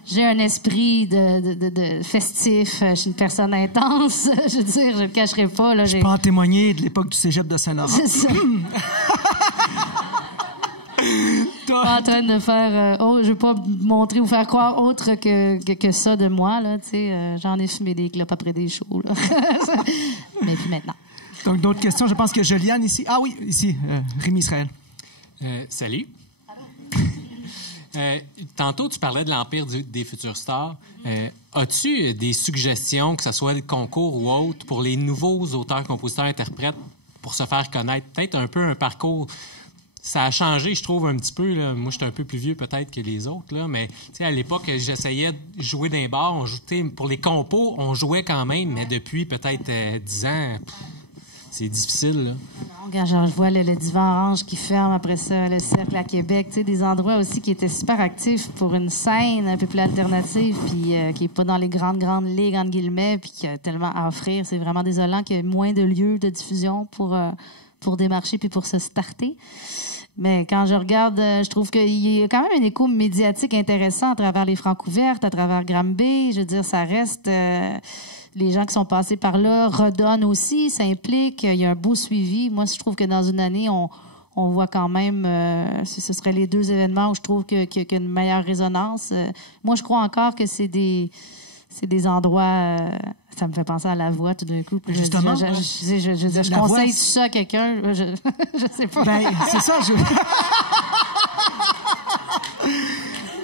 J'ai un esprit de festif. Je suis une personne intense. Je veux dire, je le cacherai pas. Là, je peux en témoigner de l'époque du cégep de Saint-Laurent. C'est ça. Pas en train de faire... je veux pas montrer ou faire croire autre que ça de moi. Là, j'en ai fumé des clopes après des shows. Là. Mais puis maintenant. Donc, d'autres questions? Je pense que Joliane ici. Ah oui, ici, Rémi Israël. Salut. Tantôt, tu parlais de l'Empire des futurs stars. As-tu des suggestions, que ce soit le concours ou autre, pour les nouveaux auteurs, compositeurs, interprètes, pour se faire connaître? Peut-être un peu un parcours... Ça a changé, je trouve, un petit peu. Là. Moi, j'étais un peu plus vieux peut-être que les autres, là, mais à l'époque, j'essayais de jouer dans les bars. Pour les compos, on jouait quand même, mais depuis peut-être 10 ans, c'est difficile. Là. Quand je vois le divan orange qui ferme, après ça, le cercle à Québec, des endroits aussi qui étaient super actifs pour une scène un peu plus alternative, puis qui n'est pas dans les grandes ligues, entre guillemets, puis qui a tellement à offrir. C'est vraiment désolant qu'il y ait moins de lieux de diffusion pour démarcher puis pour se starter. Mais quand je regarde, je trouve qu'il y a quand même un écho médiatique intéressant à travers les Francs ouvertes, à travers Granby. Je veux dire, ça reste... les gens qui sont passés par là redonnent aussi, ça implique, il y a un beau suivi. Moi, je trouve que dans une année, on voit quand même... ce seraient les 2 événements où je trouve qu'il y a une meilleure résonance. Moi, je crois encore que c'est des endroits... ça me fait penser à La Voix tout d'un coup. Justement, je conseille tout ça à quelqu'un. Je sais pas. Ben, c'est ça.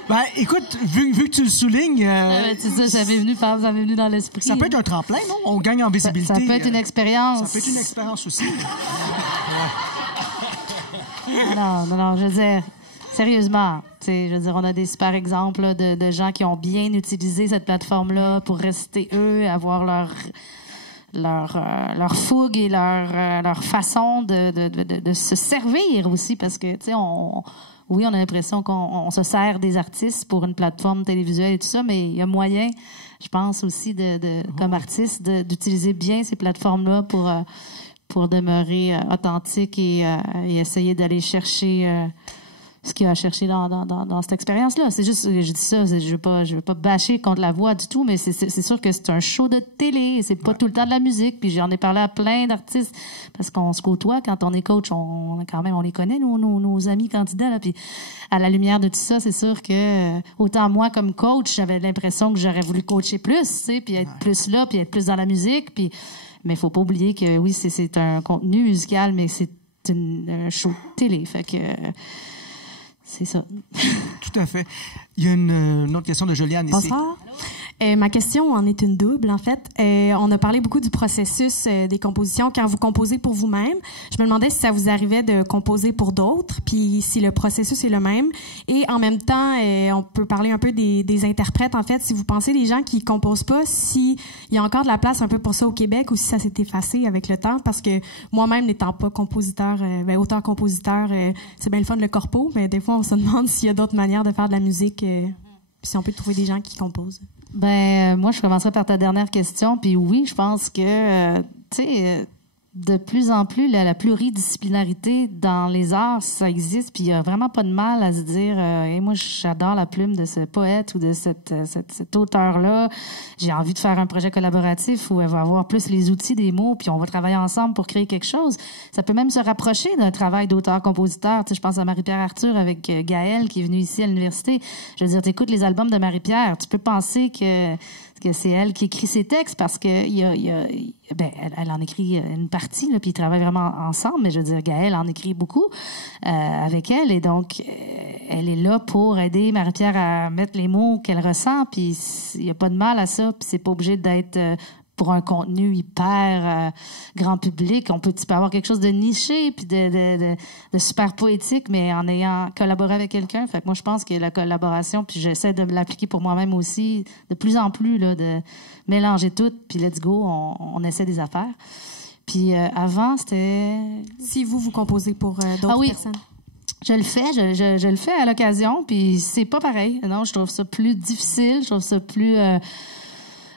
Ben, écoute, vu que tu le soulignes... c'est ça, ça m'est venu dans l'esprit. Ça peut être un tremplin, non? On gagne en visibilité. Ça peut être une expérience. Ça peut être une expérience aussi. Non, je veux dire... Sérieusement, je veux dire, on a des super exemples là, de gens qui ont bien utilisé cette plateforme-là pour rester eux, avoir leur fougue et leur façon de se servir aussi, parce que, oui, on a l'impression qu'on se sert des artistes pour une plateforme télévisuelle et tout ça, mais il y a moyen, je pense aussi, comme artiste, d'utiliser bien ces plateformes-là pour demeurer authentique et essayer d'aller chercher... ce qu'il y a à chercher dans cette expérience-là. C'est juste, je dis ça, je veux pas bâcher contre la voix du tout, mais c'est sûr que c'est un show de télé, et c'est pas tout le temps de la musique. Puis j'en ai parlé à plein d'artistes, parce qu'on se côtoie quand on est coach, on les connaît, nos amis candidats, là. Puis à la lumière de tout ça, c'est sûr que autant moi comme coach, j'avais l'impression que j'aurais voulu coacher plus, tu sais, puis être plus là, puis être plus dans la musique. Puis mais faut pas oublier que oui, c'est un contenu musical, mais c'est un show de télé, fait que c'est ça. Tout à fait. Il y a une autre question de Juliane ici. Bonsoir. Ma question en est une double, en fait. On a parlé beaucoup du processus des compositions quand vous composez pour vous-même. Je me demandais si ça vous arrivait de composer pour d'autres, puis si le processus est le même. Et en même temps, on peut parler un peu des interprètes, en fait. Si vous pensez les gens qui composent pas, s'il y a encore de la place un peu pour ça au Québec ou si ça s'est effacé avec le temps, parce que moi-même, n'étant pas compositeur, auteur-compositeur, c'est bien le fun le corpo, mais des fois, on se demande s'il y a d'autres manières de faire de la musique, si on peut trouver des gens qui composent. Moi, je commencerai par ta dernière question. Puis oui, je pense que, tu sais, de plus en plus, la pluridisciplinarité dans les arts, ça existe. Puis il n'y a vraiment pas de mal à se dire, moi, j'adore la plume de ce poète ou de cet auteur-là. J'ai envie de faire un projet collaboratif où elle va avoir plus les outils des mots, puis on va travailler ensemble pour créer quelque chose. Ça peut même se rapprocher d'un travail d'auteur-compositeur. Tu sais, je pense à Marie-Pierre Arthur avec Gaëlle, qui est venue ici à l'université. Je veux dire, tu écoutes les albums de Marie-Pierre, tu peux penser que c'est elle qui écrit ses textes parce que elle en écrit une partie, là, puis ils travaillent vraiment ensemble, mais je veux dire, Gaëlle en écrit beaucoup avec elle, et donc elle est là pour aider Marie-Pierre à mettre les mots qu'elle ressent, puis il n'y a pas de mal à ça, puis c'est pas obligé d'être pour un contenu hyper grand public. Tu peux avoir quelque chose de niché puis de super poétique, mais en ayant collaboré avec quelqu'un. Fait que moi, je pense que la collaboration, puis j'essaie de l'appliquer pour moi-même aussi, de plus en plus, là, de mélanger tout, puis let's go, on essaie des affaires. Puis avant, c'était... Si vous composez pour d'autres personnes. Je le fais, je le fais à l'occasion, puis c'est pas pareil. Non, je trouve ça plus difficile, je trouve ça plus...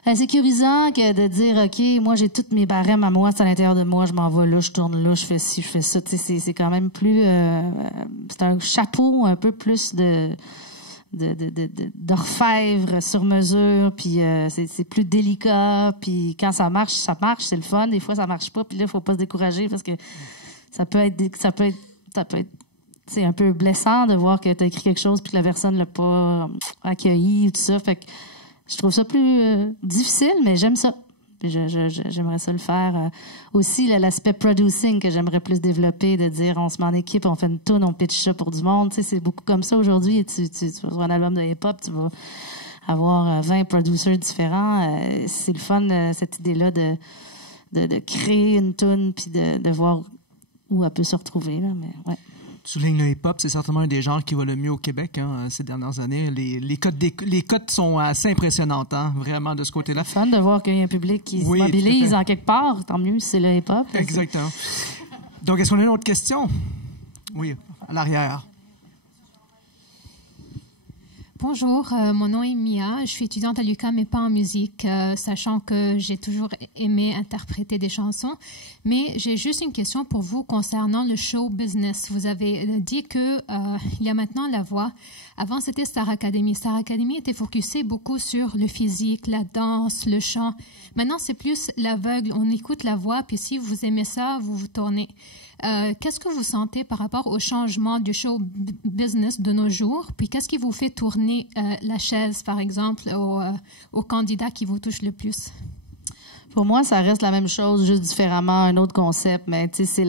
insécurisant que de dire, OK, moi, j'ai toutes mes barèmes à moi, c'est à l'intérieur de moi, je m'en vais là, je tourne là, je fais ci, je fais ça. Tu sais, c'est quand même plus... c'est un chapeau un peu plus d'orfèvre sur mesure, puis c'est plus délicat, puis quand ça marche, c'est le fun. Des fois, ça marche pas, puis là, il faut pas se décourager parce que ça peut être c'est un peu blessant de voir que tu as écrit quelque chose puis que la personne l'a pas accueilli ou tout ça. Fait que je trouve ça plus difficile, mais j'aime ça. Puis j'aimerais ça le faire. Aussi, l'aspect producing que j'aimerais plus développer, de dire on se met en équipe, on fait une tune, on pitch ça pour du monde. Tu sais, c'est beaucoup comme ça aujourd'hui. Tu vas voir un album de hip-hop, tu vas avoir 20 producers différents. C'est le fun, cette idée-là de créer une tune puis de voir où elle peut se retrouver. Là, mais ouais. Tu soulignes le hip-hop, c'est certainement un des genres qui va le mieux au Québec ces dernières années. Les cotes sont assez impressionnantes, hein, vraiment, de ce côté-là. C'est fun de voir qu'il y a un public qui se mobilise en quelque part. Tant mieux si c'est le hip-hop. Exactement. Donc, est-ce qu'on a une autre question? Oui, à l'arrière. Bonjour, mon nom est Mia, je suis étudiante à l'UQAM mais pas en musique, sachant que j'ai toujours aimé interpréter des chansons. Mais j'ai juste une question pour vous concernant le show business. Vous avez dit que il y a maintenant la voix. Avant, c'était Star Academy. Star Academy était focusé beaucoup sur le physique, la danse, le chant. Maintenant, c'est plus l'aveugle. On écoute la voix, puis si vous aimez ça, vous vous tournez. Qu'est-ce que vous sentez par rapport au changement du show business de nos jours? Puis qu'est-ce qui vous fait tourner la chaise, par exemple, au candidat qui vous touche le plus? Pour moi, ça reste la même chose, juste différemment, un autre concept, mais tu sais,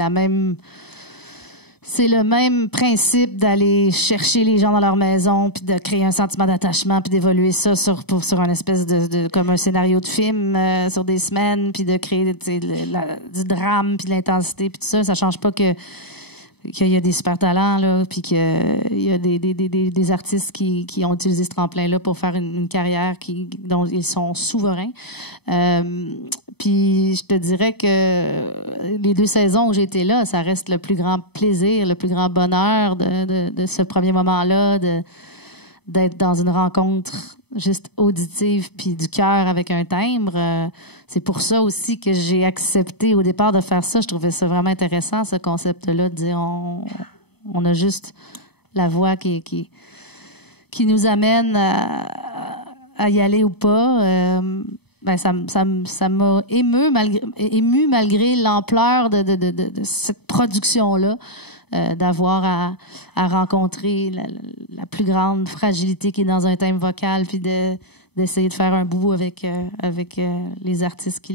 c'est le même principe d'aller chercher les gens dans leur maison, puis de créer un sentiment d'attachement, puis d'évoluer ça sur un espèce de comme un scénario de film sur des semaines, puis de créer du drame, puis de l'intensité, puis tout ça. Ça change pas qu'il y a des super talents, là, puis qu'il y a des artistes qui ont utilisé ce tremplin-là pour faire une carrière dont ils sont souverains. Puis je te dirais que les 2 saisons où j'ai été là, ça reste le plus grand plaisir, le plus grand bonheur de ce premier moment-là, d'être dans une rencontre juste auditive puis du cœur avec un timbre. C'est pour ça aussi que j'ai accepté au départ de faire ça. Je trouvais ça vraiment intéressant, ce concept-là, de dire on a juste la voix qui nous amène à y aller ou pas. Ça m'a ému malgré l'ampleur de cette production-là, d'avoir à rencontrer la plus grande fragilité qui est dans un thème vocal, puis d'essayer de faire un bout avec les artistes qui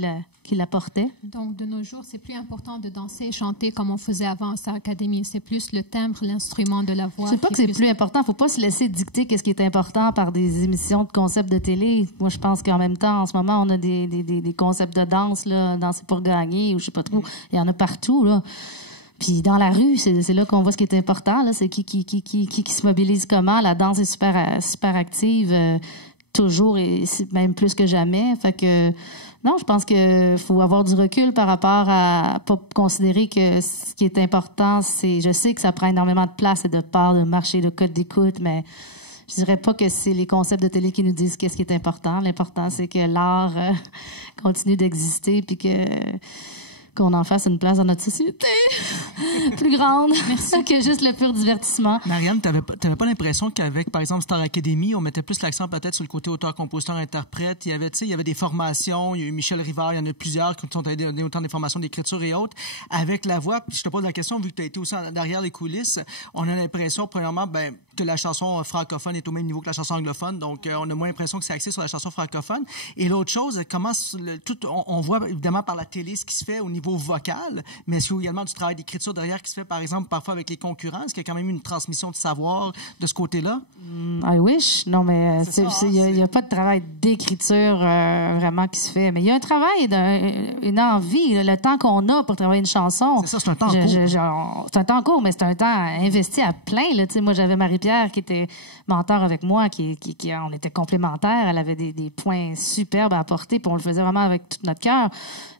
la portaient. Donc, de nos jours, c'est plus important de danser et chanter comme on faisait avant à Star Academy. C'est plus le timbre, l'instrument de la voix. C'est pas que c'est plus important. Il faut pas se laisser dicter qu'est-ce qui est important par des émissions de concepts de télé. Moi, je pense qu'en même temps, en ce moment, on a des concepts de danse, là, danser pour gagner, ou je sais pas trop. Il y en a partout, là. Puis dans la rue, c'est là qu'on voit ce qui est important, là. C'est qui se mobilise comment. La danse est super active, toujours, et même plus que jamais. Fait que non, je pense qu'il faut avoir du recul par rapport à pas considérer que ce qui est important, c'est... Je sais que ça prend énormément de place et de part de marché, de code d'écoute, mais je dirais pas que c'est les concepts de télé qui nous disent qu'est-ce qui est important. L'important, c'est que l'art continue d'exister puis qu'on en fasse une place dans notre société plus grande que juste le pur divertissement. Marianne, t'avais pas l'impression qu'avec, par exemple, Star Academy, on mettait plus l'accent peut-être sur le côté auteur, compositeur, interprète. Il y avait des formations, il y a eu Michel Rivard, il y en a plusieurs qui ont donné autant des formations d'écriture et autres. Avec la voix, je te pose la question, vu que tu as été aussi derrière les coulisses, on a l'impression, premièrement, que la chanson francophone est au même niveau que la chanson anglophone, donc on a moins l'impression que c'est axé sur la chanson francophone. Et l'autre chose, on voit évidemment par la télé ce qui se fait au niveau vocal, mais est-ce qu'il y a également du travail d'écriture derrière qui se fait, par exemple, parfois avec les concurrents? Est-ce qu'il y a quand même une transmission de savoir de ce côté-là? I wish. Non, mais il n'y a pas de travail d'écriture vraiment qui se fait. Mais il y a un travail, une envie, le temps qu'on a pour travailler une chanson. C'est ça, c'est un temps court. C'est un temps court, mais c'est un temps investi à plein. Là. Moi, j'avais Marie-Pierre qui était mentor avec moi, on était complémentaires. Elle avait des points superbes à apporter, puis on le faisait vraiment avec tout notre cœur.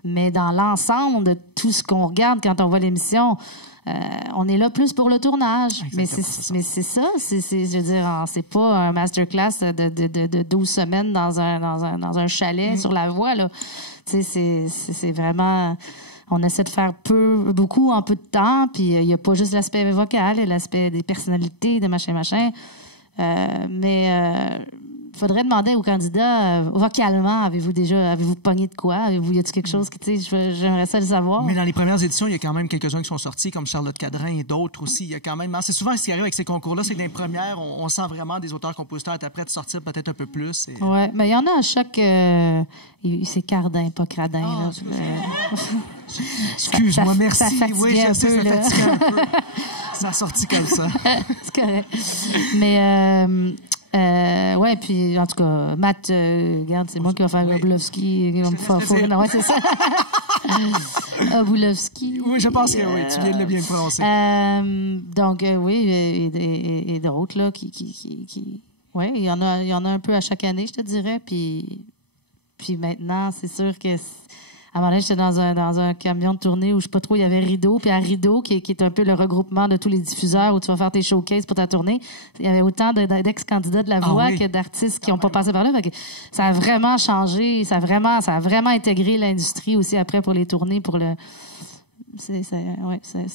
Mais dans l'ensemble de tout ce qu'on regarde quand on voit l'émission, on est là plus pour le tournage. Mais c'est ça, je veux dire, c'est pas un masterclass de 12 semaines dans un chalet sur la voie, là. C'est vraiment... On essaie de faire beaucoup en peu de temps, puis il n'y a pas juste l'aspect vocal, il y a l'aspect des personnalités, de machin. Mais il faudrait demander aux candidats, vocalement, avez-vous pogné de quoi? Y a-t-il quelque chose qui, j'aimerais ça le savoir. Mais dans les premières éditions, il y a quand même quelques-uns qui sont sortis, comme Charlotte Cadrin et d'autres aussi. Il y a quand même... C'est souvent ce qui arrive avec ces concours-là, c'est que dans les premières, on sent vraiment des auteurs, compositeurs, interprètes sortir peut-être un peu plus. Oui, mais il y en a à chaque... c'est Cardin, pas Cradin. Excuse-moi, merci. Oui, je sais, ça fatigue un peu. Ça a sorti comme ça. C'est correct. Mais... ouais, puis en tout cas, Matt, regarde, c'est moi qui vais faire Obulovski. Non, ouais, c'est ça. Obulovski. Oui, je pense que oui, tu viens de le bien prononcer. Donc, oui, et d'autres, là, oui, il y en a un peu à chaque année, je te dirais. Puis maintenant, c'est sûr que... À un moment donné, j'étais dans un camion de tournée où, je sais pas trop, il y avait Rideau. Puis à Rideau, qui est un peu le regroupement de tous les diffuseurs où tu vas faire tes showcases pour ta tournée, il y avait autant d'ex-candidats de la voix que d'artistes qui n'ont pas passé par là. Fait que ça a vraiment changé. Ça a vraiment intégré l'industrie aussi après pour les tournées, pour le... C'est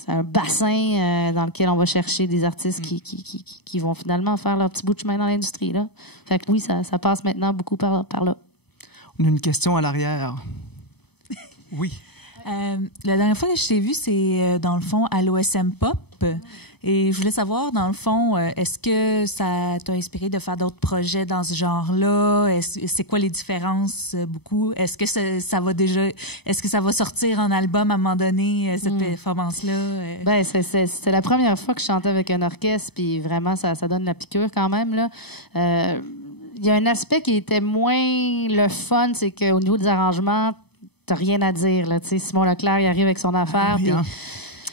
un bassin dans lequel on va chercher des artistes qui vont finalement faire leur petit bout de chemin dans l'industrie, là. Fait que oui, ça passe maintenant beaucoup par là. On a une question à l'arrière. Oui. La dernière fois que je t'ai vu, c'est dans le fond à l'OSM Pop. Et je voulais savoir, dans le fond, est-ce que ça t'a inspiré de faire d'autres projets dans ce genre-là? C'est quoi les différences beaucoup? Est-ce que est-ce que ça va sortir en album à un moment donné, cette performance-là? Ben, c'est la première fois que je chantais avec un orchestre, puis vraiment, ça donne la piqûre quand même, là. Il y a un aspect qui était moins le fun, c'est qu'au niveau des arrangements, t'as rien à dire, là. Tu sais, Simon Leclerc, il arrive avec son affaire, puis...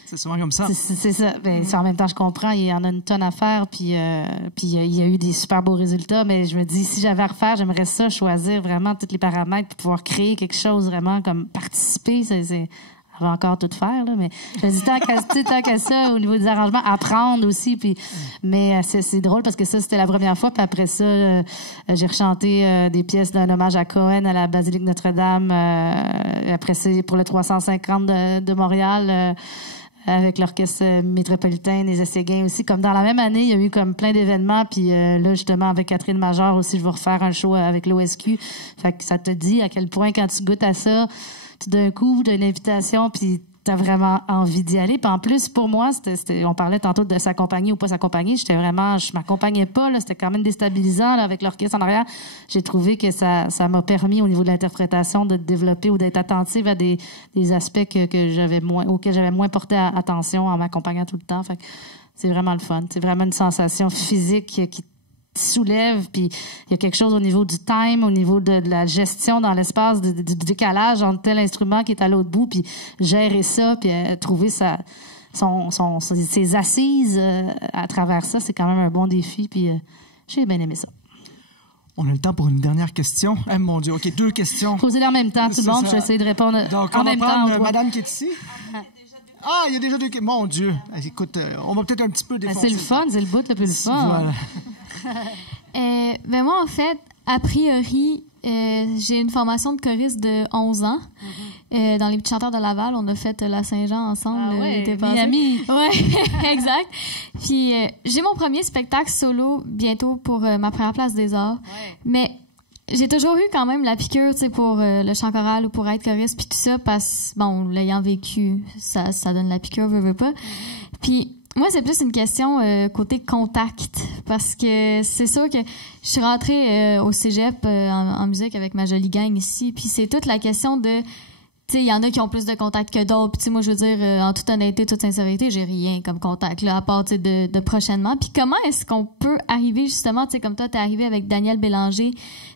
C'est souvent comme ça. C'est ça. Ben, en même temps, je comprends, il y en a une tonne à faire, puis il y a eu des super beaux résultats, mais je me dis, si j'avais à refaire, j'aimerais ça, choisir vraiment tous les paramètres pour pouvoir créer quelque chose, vraiment, comme participer, on va encore tout faire, là, mais je me dis, tant qu'à ça, au niveau des arrangements, apprendre aussi, puis, mais c'est drôle parce que ça, c'était la première fois, puis après ça, j'ai rechanté des pièces d'un hommage à Cohen à la Basilique Notre-Dame, après ça, pour le 350 de Montréal, avec l'Orchestre métropolitain des Essais-Gains aussi. Comme dans la même année, il y a eu comme plein d'événements. Puis là, justement, avec Catherine Major aussi, je vais refaire un show avec l'OSQ. Fait que ça te dit à quel point, quand tu goûtes à ça, tout d'un coup, tu as une invitation, puis t'as vraiment envie d'y aller. Puis en plus, pour moi, on parlait tantôt de s'accompagner ou pas s'accompagner. Je m'accompagnais pas, là. C'était quand même déstabilisant, là, avec l'orchestre en arrière. J'ai trouvé que ça m'a permis, au niveau de l'interprétation, de développer ou d'être attentive à des aspects auxquels j'avais moins porté attention en m'accompagnant tout le temps. Fait que c'est vraiment le fun. C'est vraiment une sensation physique qui soulève, puis il y a quelque chose au niveau du time, au niveau de la gestion dans l'espace, du décalage entre tel instrument qui est à l'autre bout, puis gérer ça, puis trouver ses assises à travers ça, c'est quand même un bon défi, puis j'ai bien aimé ça. On a le temps pour une dernière question. Eh, mon Dieu, OK, 2 questions. Posez-les en même temps, tout le monde, je vais essayer de répondre donc, en même temps. Donc, on va prendre madame qui est ici. Ah, il y a déjà 2 questions. Mon Dieu. Écoute, on va peut-être un petit peu défoncer. C'est le fun, c'est le bout le plus fun. Voilà. Ben moi, en fait, a priori, j'ai une formation de choriste de 11 ans. Dans les Petits Chanteurs de Laval, on a fait la Saint-Jean ensemble l'été passé. Miami. Oui, exact. Puis j'ai mon premier spectacle solo bientôt pour ma première place des arts. Ouais. Mais j'ai toujours eu quand même la piqûre, tu sais, pour le chant choral ou pour être choriste puis tout ça, parce que, bon, l'ayant vécu, ça donne la piqûre, veut pas. Puis moi, c'est plus une question côté contact, parce que c'est sûr que je suis rentrée au cégep en musique avec ma jolie gang ici, puis c'est toute la question de, tu sais, il y en a qui ont plus de contact que d'autres, puis tu sais, moi, je veux dire, en toute honnêteté, toute sincérité, j'ai rien comme contact, là, à part, tu sais, de prochainement. Puis comment est-ce qu'on peut arriver, justement, tu sais, comme toi, t'es arrivé avec Daniel Bélanger,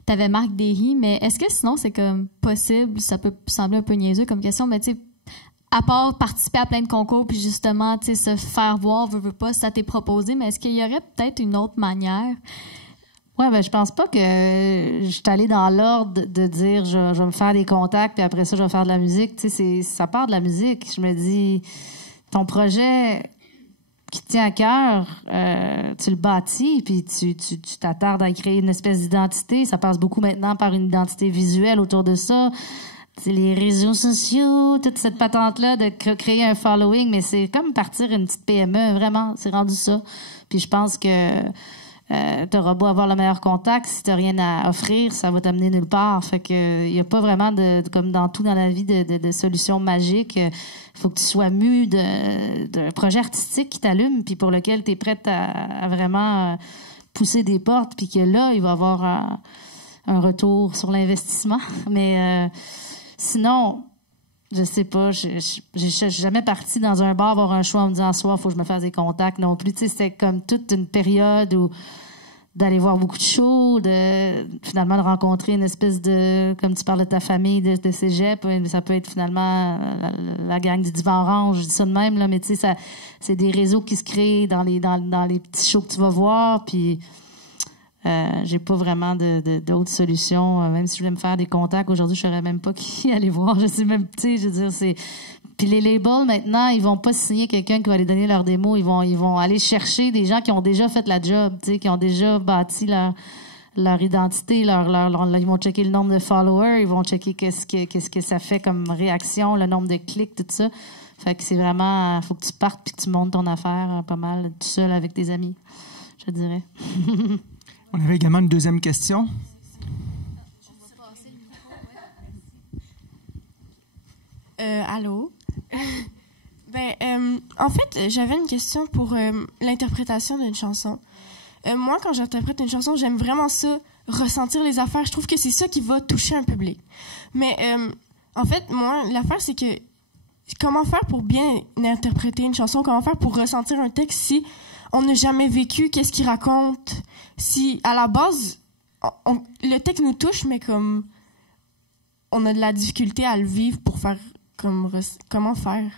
t'avais Marc Derry, mais est-ce que sinon, c'est comme possible, ça peut sembler un peu niaiseux comme question, mais tu sais, à part participer à plein de concours, puis justement, tu sais, se faire voir, veut pas, ça t'est proposé, mais est-ce qu'il y aurait peut-être une autre manière? Ouais, ben je pense pas que je suis allée dans l'ordre de dire je vais me faire des contacts, puis après ça, je vais faire de la musique. Tu sais, ça part de la musique. Je me dis, ton projet qui te tient à cœur, tu le bâtis, puis tu t'attardes à créer une espèce d'identité. Ça passe beaucoup maintenant par une identité visuelle autour de ça. C'est les réseaux sociaux, toute cette patente-là de créer un following, mais c'est comme partir une petite PME, vraiment, c'est rendu ça. Puis je pense que t'auras beau avoir le meilleur contact, si t'as rien à offrir, ça va t'amener nulle part. Fait que il y a pas vraiment comme dans tout dans la vie, de solutions magiques. Il faut que tu sois mu d'un projet artistique qui t'allume, puis pour lequel t'es prête à vraiment pousser des portes, puis que là, il va y avoir un retour sur l'investissement. Mais sinon, je sais pas, je suis jamais partie dans un bar voir un choix en me disant « soir, il faut que je me fasse des contacts » non plus. Tu sais, c'était comme toute une période où d'aller voir beaucoup de shows, finalement de rencontrer une espèce de, comme tu parles de ta famille de cégep, ça peut être finalement la gang du Divan Orange, je dis ça de même, là, mais tu sais, c'est des réseaux qui se créent dans les petits shows que tu vas voir, puis j'ai pas vraiment d'autres solutions. Même si je voulais me faire des contacts, aujourd'hui, je saurais même pas qui aller voir. Je sais même, tu sais, je veux dire, c'est... Puis les labels, maintenant, ils vont pas signer quelqu'un qui va aller donner leur démo. Ils vont aller chercher des gens qui ont déjà fait la job, tu sais, qui ont déjà bâti leur identité, ils vont checker le nombre de followers, ils vont checker qu'est-ce que ça fait comme réaction, le nombre de clics, tout ça. Fait que c'est vraiment... faut que tu partes puis que tu montes ton affaire pas mal tout seul avec tes amis, je dirais. On avait également une deuxième question. Allô? En fait, j'avais une question pour l'interprétation d'une chanson. Moi, quand j'interprète une chanson, j'aime vraiment ça, ressentir les affaires. Je trouve que c'est ça qui va toucher un public. Mais en fait, moi, l'affaire, c'est que comment faire pour bien interpréter une chanson? Comment faire pour ressentir un texte si on n'a jamais vécu? Qu'est-ce qu'il raconte? Si, à la base, le texte nous touche, mais comme on a de la difficulté à le vivre pour faire comment faire?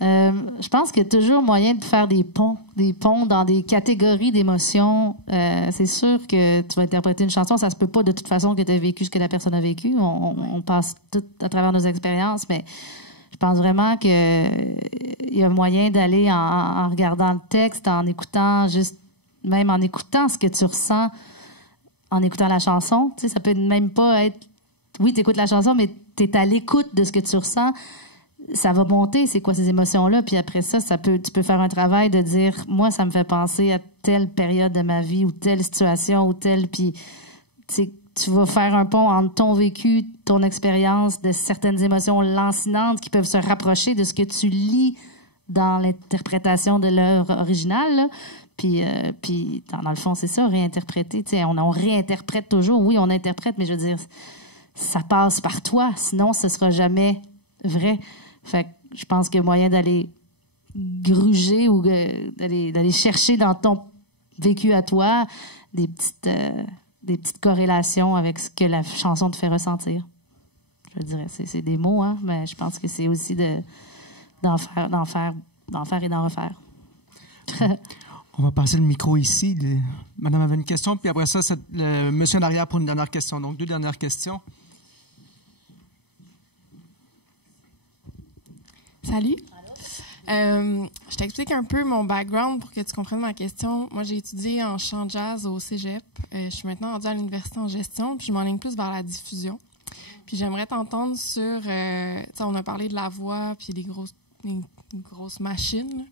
Je pense qu'il y a toujours moyen de faire des ponts dans des catégories d'émotions. C'est sûr que tu vas interpréter une chanson, ça se peut pas de toute façon que tu aies vécu ce que la personne a vécu. On passe tout à travers nos expériences, mais je pense vraiment qu'il y a moyen d'aller en regardant le texte, en écoutant même en écoutant ce que tu ressens en écoutant la chanson. Tu sais, ça peut même pas être... Oui, tu écoutes la chanson, mais tu es à l'écoute de ce que tu ressens. ça va monter, c'est quoi ces émotions-là, puis après ça, tu peux faire un travail de dire, moi, ça me fait penser à telle période de ma vie, ou telle situation, ou telle, puis tu vas faire un pont entre ton vécu, ton expérience, de certaines émotions lancinantes qui peuvent se rapprocher de ce que tu lis dans l'interprétation de l'œuvre originale, là. Puis dans le fond, c'est ça, réinterpréter. On réinterprète toujours. Oui, on interprète, mais je veux dire, ça passe par toi. Sinon, ce sera jamais vrai. Fait que je pense qu'il y a moyen d'aller gruger ou d'aller chercher dans ton vécu à toi des petites corrélations avec ce que la chanson te fait ressentir. Je dirais, c'est des mots, hein, mais je pense que c'est aussi d'en faire et d'en refaire. On va passer le micro ici. Madame avait une question, puis après ça, c'est le monsieur en arrière pour une dernière question. Donc, 2 dernières questions. Salut. Je t'explique un peu mon background pour que tu comprennes ma question. Moi, j'ai étudié en chant jazz au cégep. Je suis maintenant rendue à l'université en gestion, puis je m'enligne plus vers la diffusion. Puis j'aimerais t'entendre sur... on a parlé de la voix, puis des grosses machines.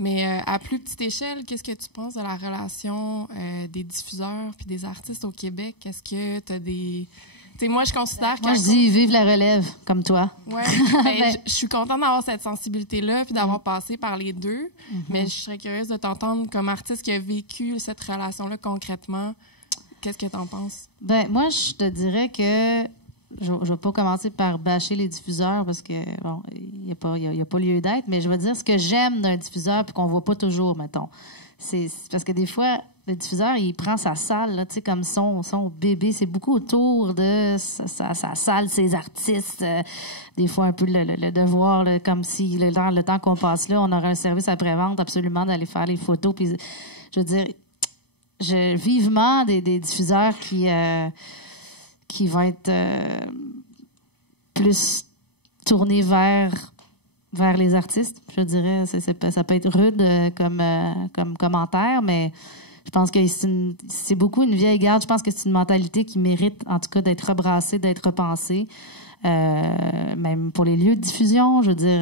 Mais à plus petite échelle, qu'est-ce que tu penses de la relation des diffuseurs puis des artistes au Québec? Est-ce que tu as des... moi, je considère que... Moi, je dis vive la relève, comme toi. Oui, je suis contente d'avoir cette sensibilité-là puis d'avoir passé par les deux. Mais je serais curieuse de t'entendre comme artiste qui a vécu cette relation-là concrètement. Qu'est-ce que tu en penses? Moi, je te dirais que je ne vais pas commencer par bâcher les diffuseurs parce que, bon, il n'y a pas lieu d'être, mais je vais dire ce que j'aime d'un diffuseur puis qu'on ne voit pas toujours, mettons. C'est parce que des fois, le diffuseur, il prend sa salle, là, comme son bébé. C'est beaucoup autour de sa salle, ses artistes. Des fois, un peu le devoir, là, comme si le temps qu'on passe là, on aurait un service après-vente absolument d'aller faire les photos. Puis, je veux dire, vivement des diffuseurs qui vont être plus tournés vers les artistes. Je dirais, ça peut être rude comme commentaire, mais je pense que c'est beaucoup une vieille garde. Je pense que c'est une mentalité qui mérite, en tout cas, d'être rebrassée, d'être repensée. Même pour les lieux de diffusion, je veux dire,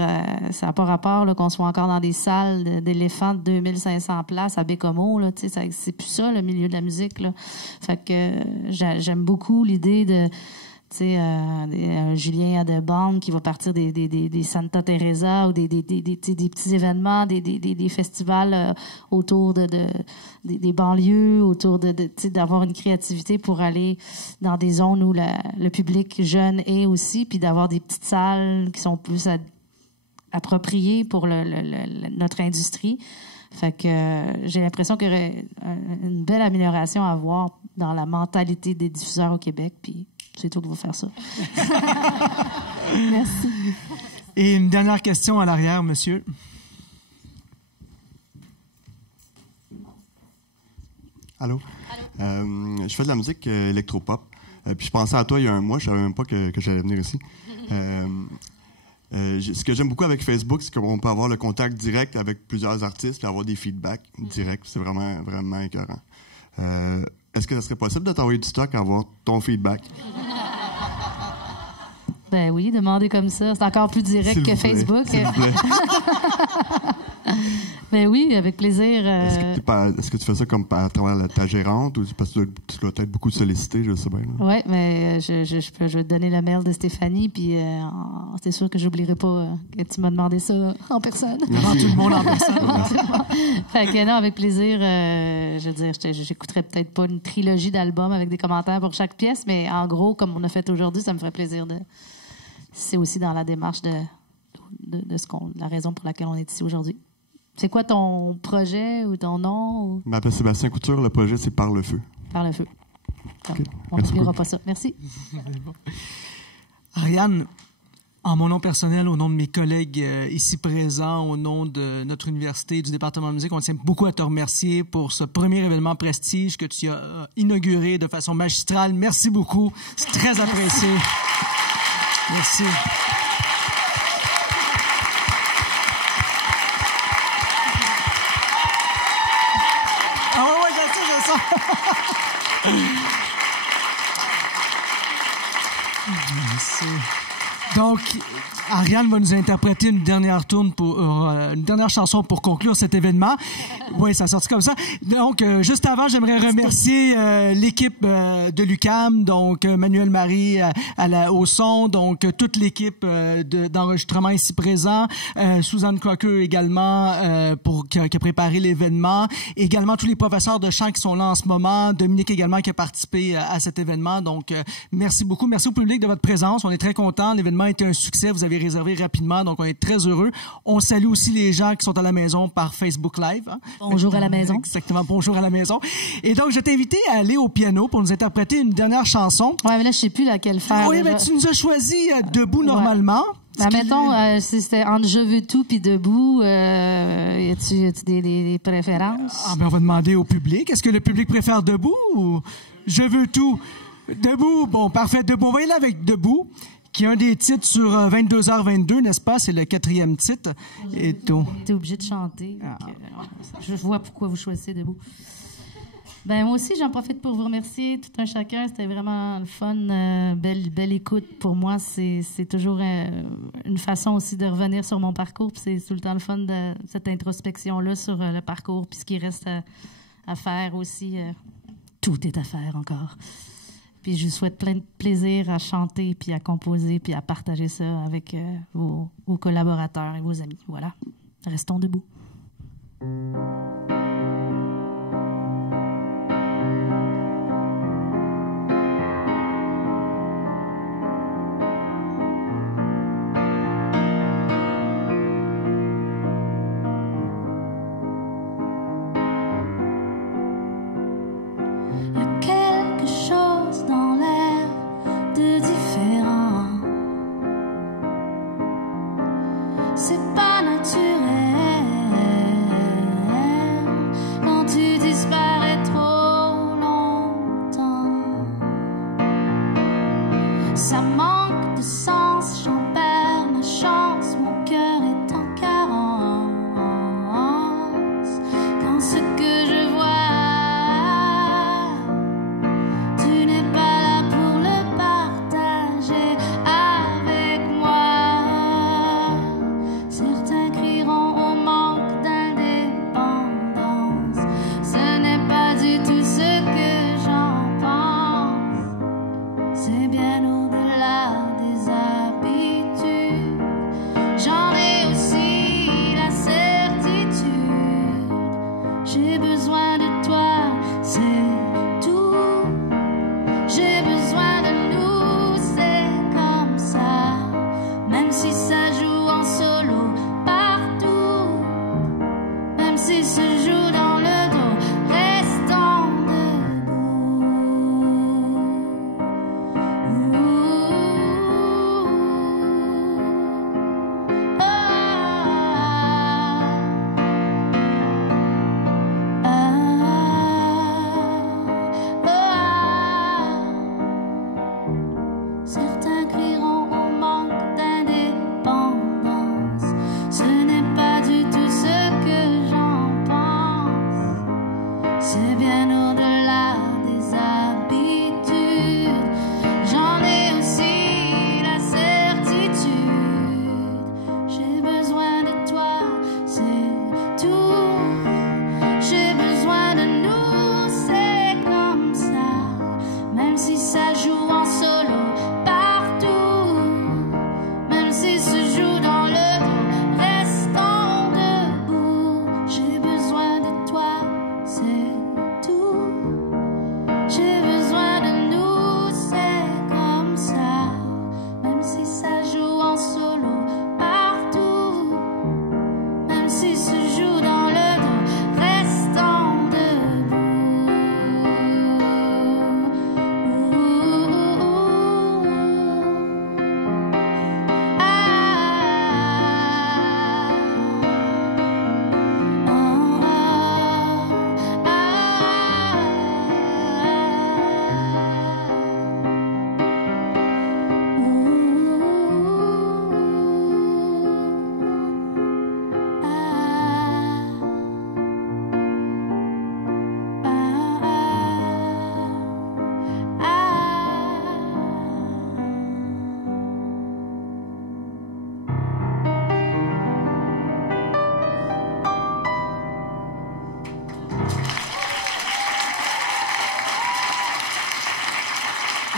ça n'a pas rapport là, qu'on soit encore dans des salles d'éléphants de 2500 places à Bécomo. Là, c'est plus ça, le milieu de la musique. Là. Fait que j'aime beaucoup l'idée de... Julien Adelbaum qui va partir des Santa Teresa ou des petits événements, des festivals autour des banlieues, autour d'avoir une créativité pour aller dans des zones où le public jeune est aussi, puis d'avoir des petites salles qui sont plus appropriées pour notre industrie. Fait que j'ai l'impression qu'il y aurait une belle amélioration à avoir dans la mentalité des diffuseurs au Québec, puis c'est tout qui va faire ça. Merci. Et une dernière question à l'arrière, monsieur. Allô? Je fais de la musique électropop. Puis je pensais à toi il y a un mois, je ne savais même pas que j'allais venir ici. Ce que j'aime beaucoup avec Facebook, c'est qu'on peut avoir le contact direct avec plusieurs artistes et avoir des feedbacks directs. C'est vraiment, vraiment écœurant. Est-ce que ça serait possible de t'envoyer du stock et avoir ton feedback? Ben oui, demander comme ça. C'est encore plus direct que Facebook. S'il vous plaît. Ben oui, avec plaisir. Est-ce que tu fais ça comme à travers ta gérante ou parce que tu dois être beaucoup sollicité, je sais bien. Oui, mais je vais te donner le mail de Stéphanie, puis c'est sûr que j'oublierai pas que tu m'as demandé ça en personne. Devant tout le monde en personne. Fait que non, avec plaisir, je veux dire, j'écouterais peut-être pas une trilogie d'albums avec des commentaires pour chaque pièce, mais en gros, comme on a fait aujourd'hui, ça me ferait plaisir de... C'est aussi dans la démarche de la raison pour laquelle on est ici aujourd'hui. C'est quoi ton projet ou ton nom? Je m'appelle Sébastien Couture. Le projet, c'est Par le feu. Par le feu. Okay. On n'oubliera pas ça. Merci. Ariane, en mon nom personnel, au nom de mes collègues ici présents, au nom de notre université, du département de musique, on tient beaucoup à te remercier pour ce premier événement prestige que tu as inauguré de façon magistrale. Merci beaucoup. C'est très apprécié. Merci. Ah ouais, je sais. Merci. Donc, Ariane va nous interpréter une dernière chanson pour conclure cet événement. Oui, ça a sorti comme ça. Donc, juste avant, j'aimerais remercier l'équipe de l'UQAM, donc Manuel Marie au son, donc toute l'équipe d'enregistrement ici présent, Suzanne Crocker également qui a préparé l'événement, également tous les professeurs de chant qui sont là en ce moment, Dominique également qui a participé à cet événement. Donc, merci beaucoup. Merci au public de votre présence. On est très contents. L'événement a été un succès. Vous avez réservé rapidement, donc on est très heureux. On salue aussi les gens qui sont à la maison par Facebook Live. Hein? Bonjour à la maison. Exactement, bonjour à la maison. Et donc, je t'ai invité à aller au piano pour nous interpréter une dernière chanson. Ouais, mais là, je sais plus laquelle faire. Oui, mais tu nous as choisi Debout normalement. Ben, mettons, si c'était entre Je veux tout puis Debout, y a-tu des préférences? Ah, ben, on va demander au public. Est-ce que le public préfère Debout ou Je veux tout? Debout, bon, parfait. Debout, on va y aller avec Debout, qui est un des titres sur 22h22, n'est-ce pas? C'est le 4e titre. Et tout. T'es obligé de chanter. Je vois pourquoi vous choisissez Debout. Ben moi aussi, j'en profite pour vous remercier tout un chacun. C'était vraiment le fun. Belle écoute pour moi. C'est toujours une façon aussi de revenir sur mon parcours. Puis c'est tout le temps le fun de cette introspection-là sur le parcours. Puis ce qui reste à faire aussi. Tout est à faire encore. Puis je vous souhaite plein de plaisir à chanter, puis à composer, puis à partager ça avec vos collaborateurs et vos amis. Voilà. Restons debout. Ça manque de sens, j'en perds ma chance, mon cœur est en carence. Quand ce que je vois, tu n'es pas là pour le partager avec moi. Certains crieront au manque d'indépendance, ce n'est pas du tout ce que j'en pense. C'est bien au-delà des âges.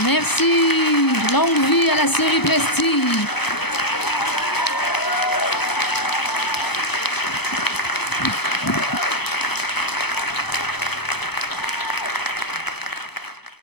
Merci. Longue vie à la série Prestige.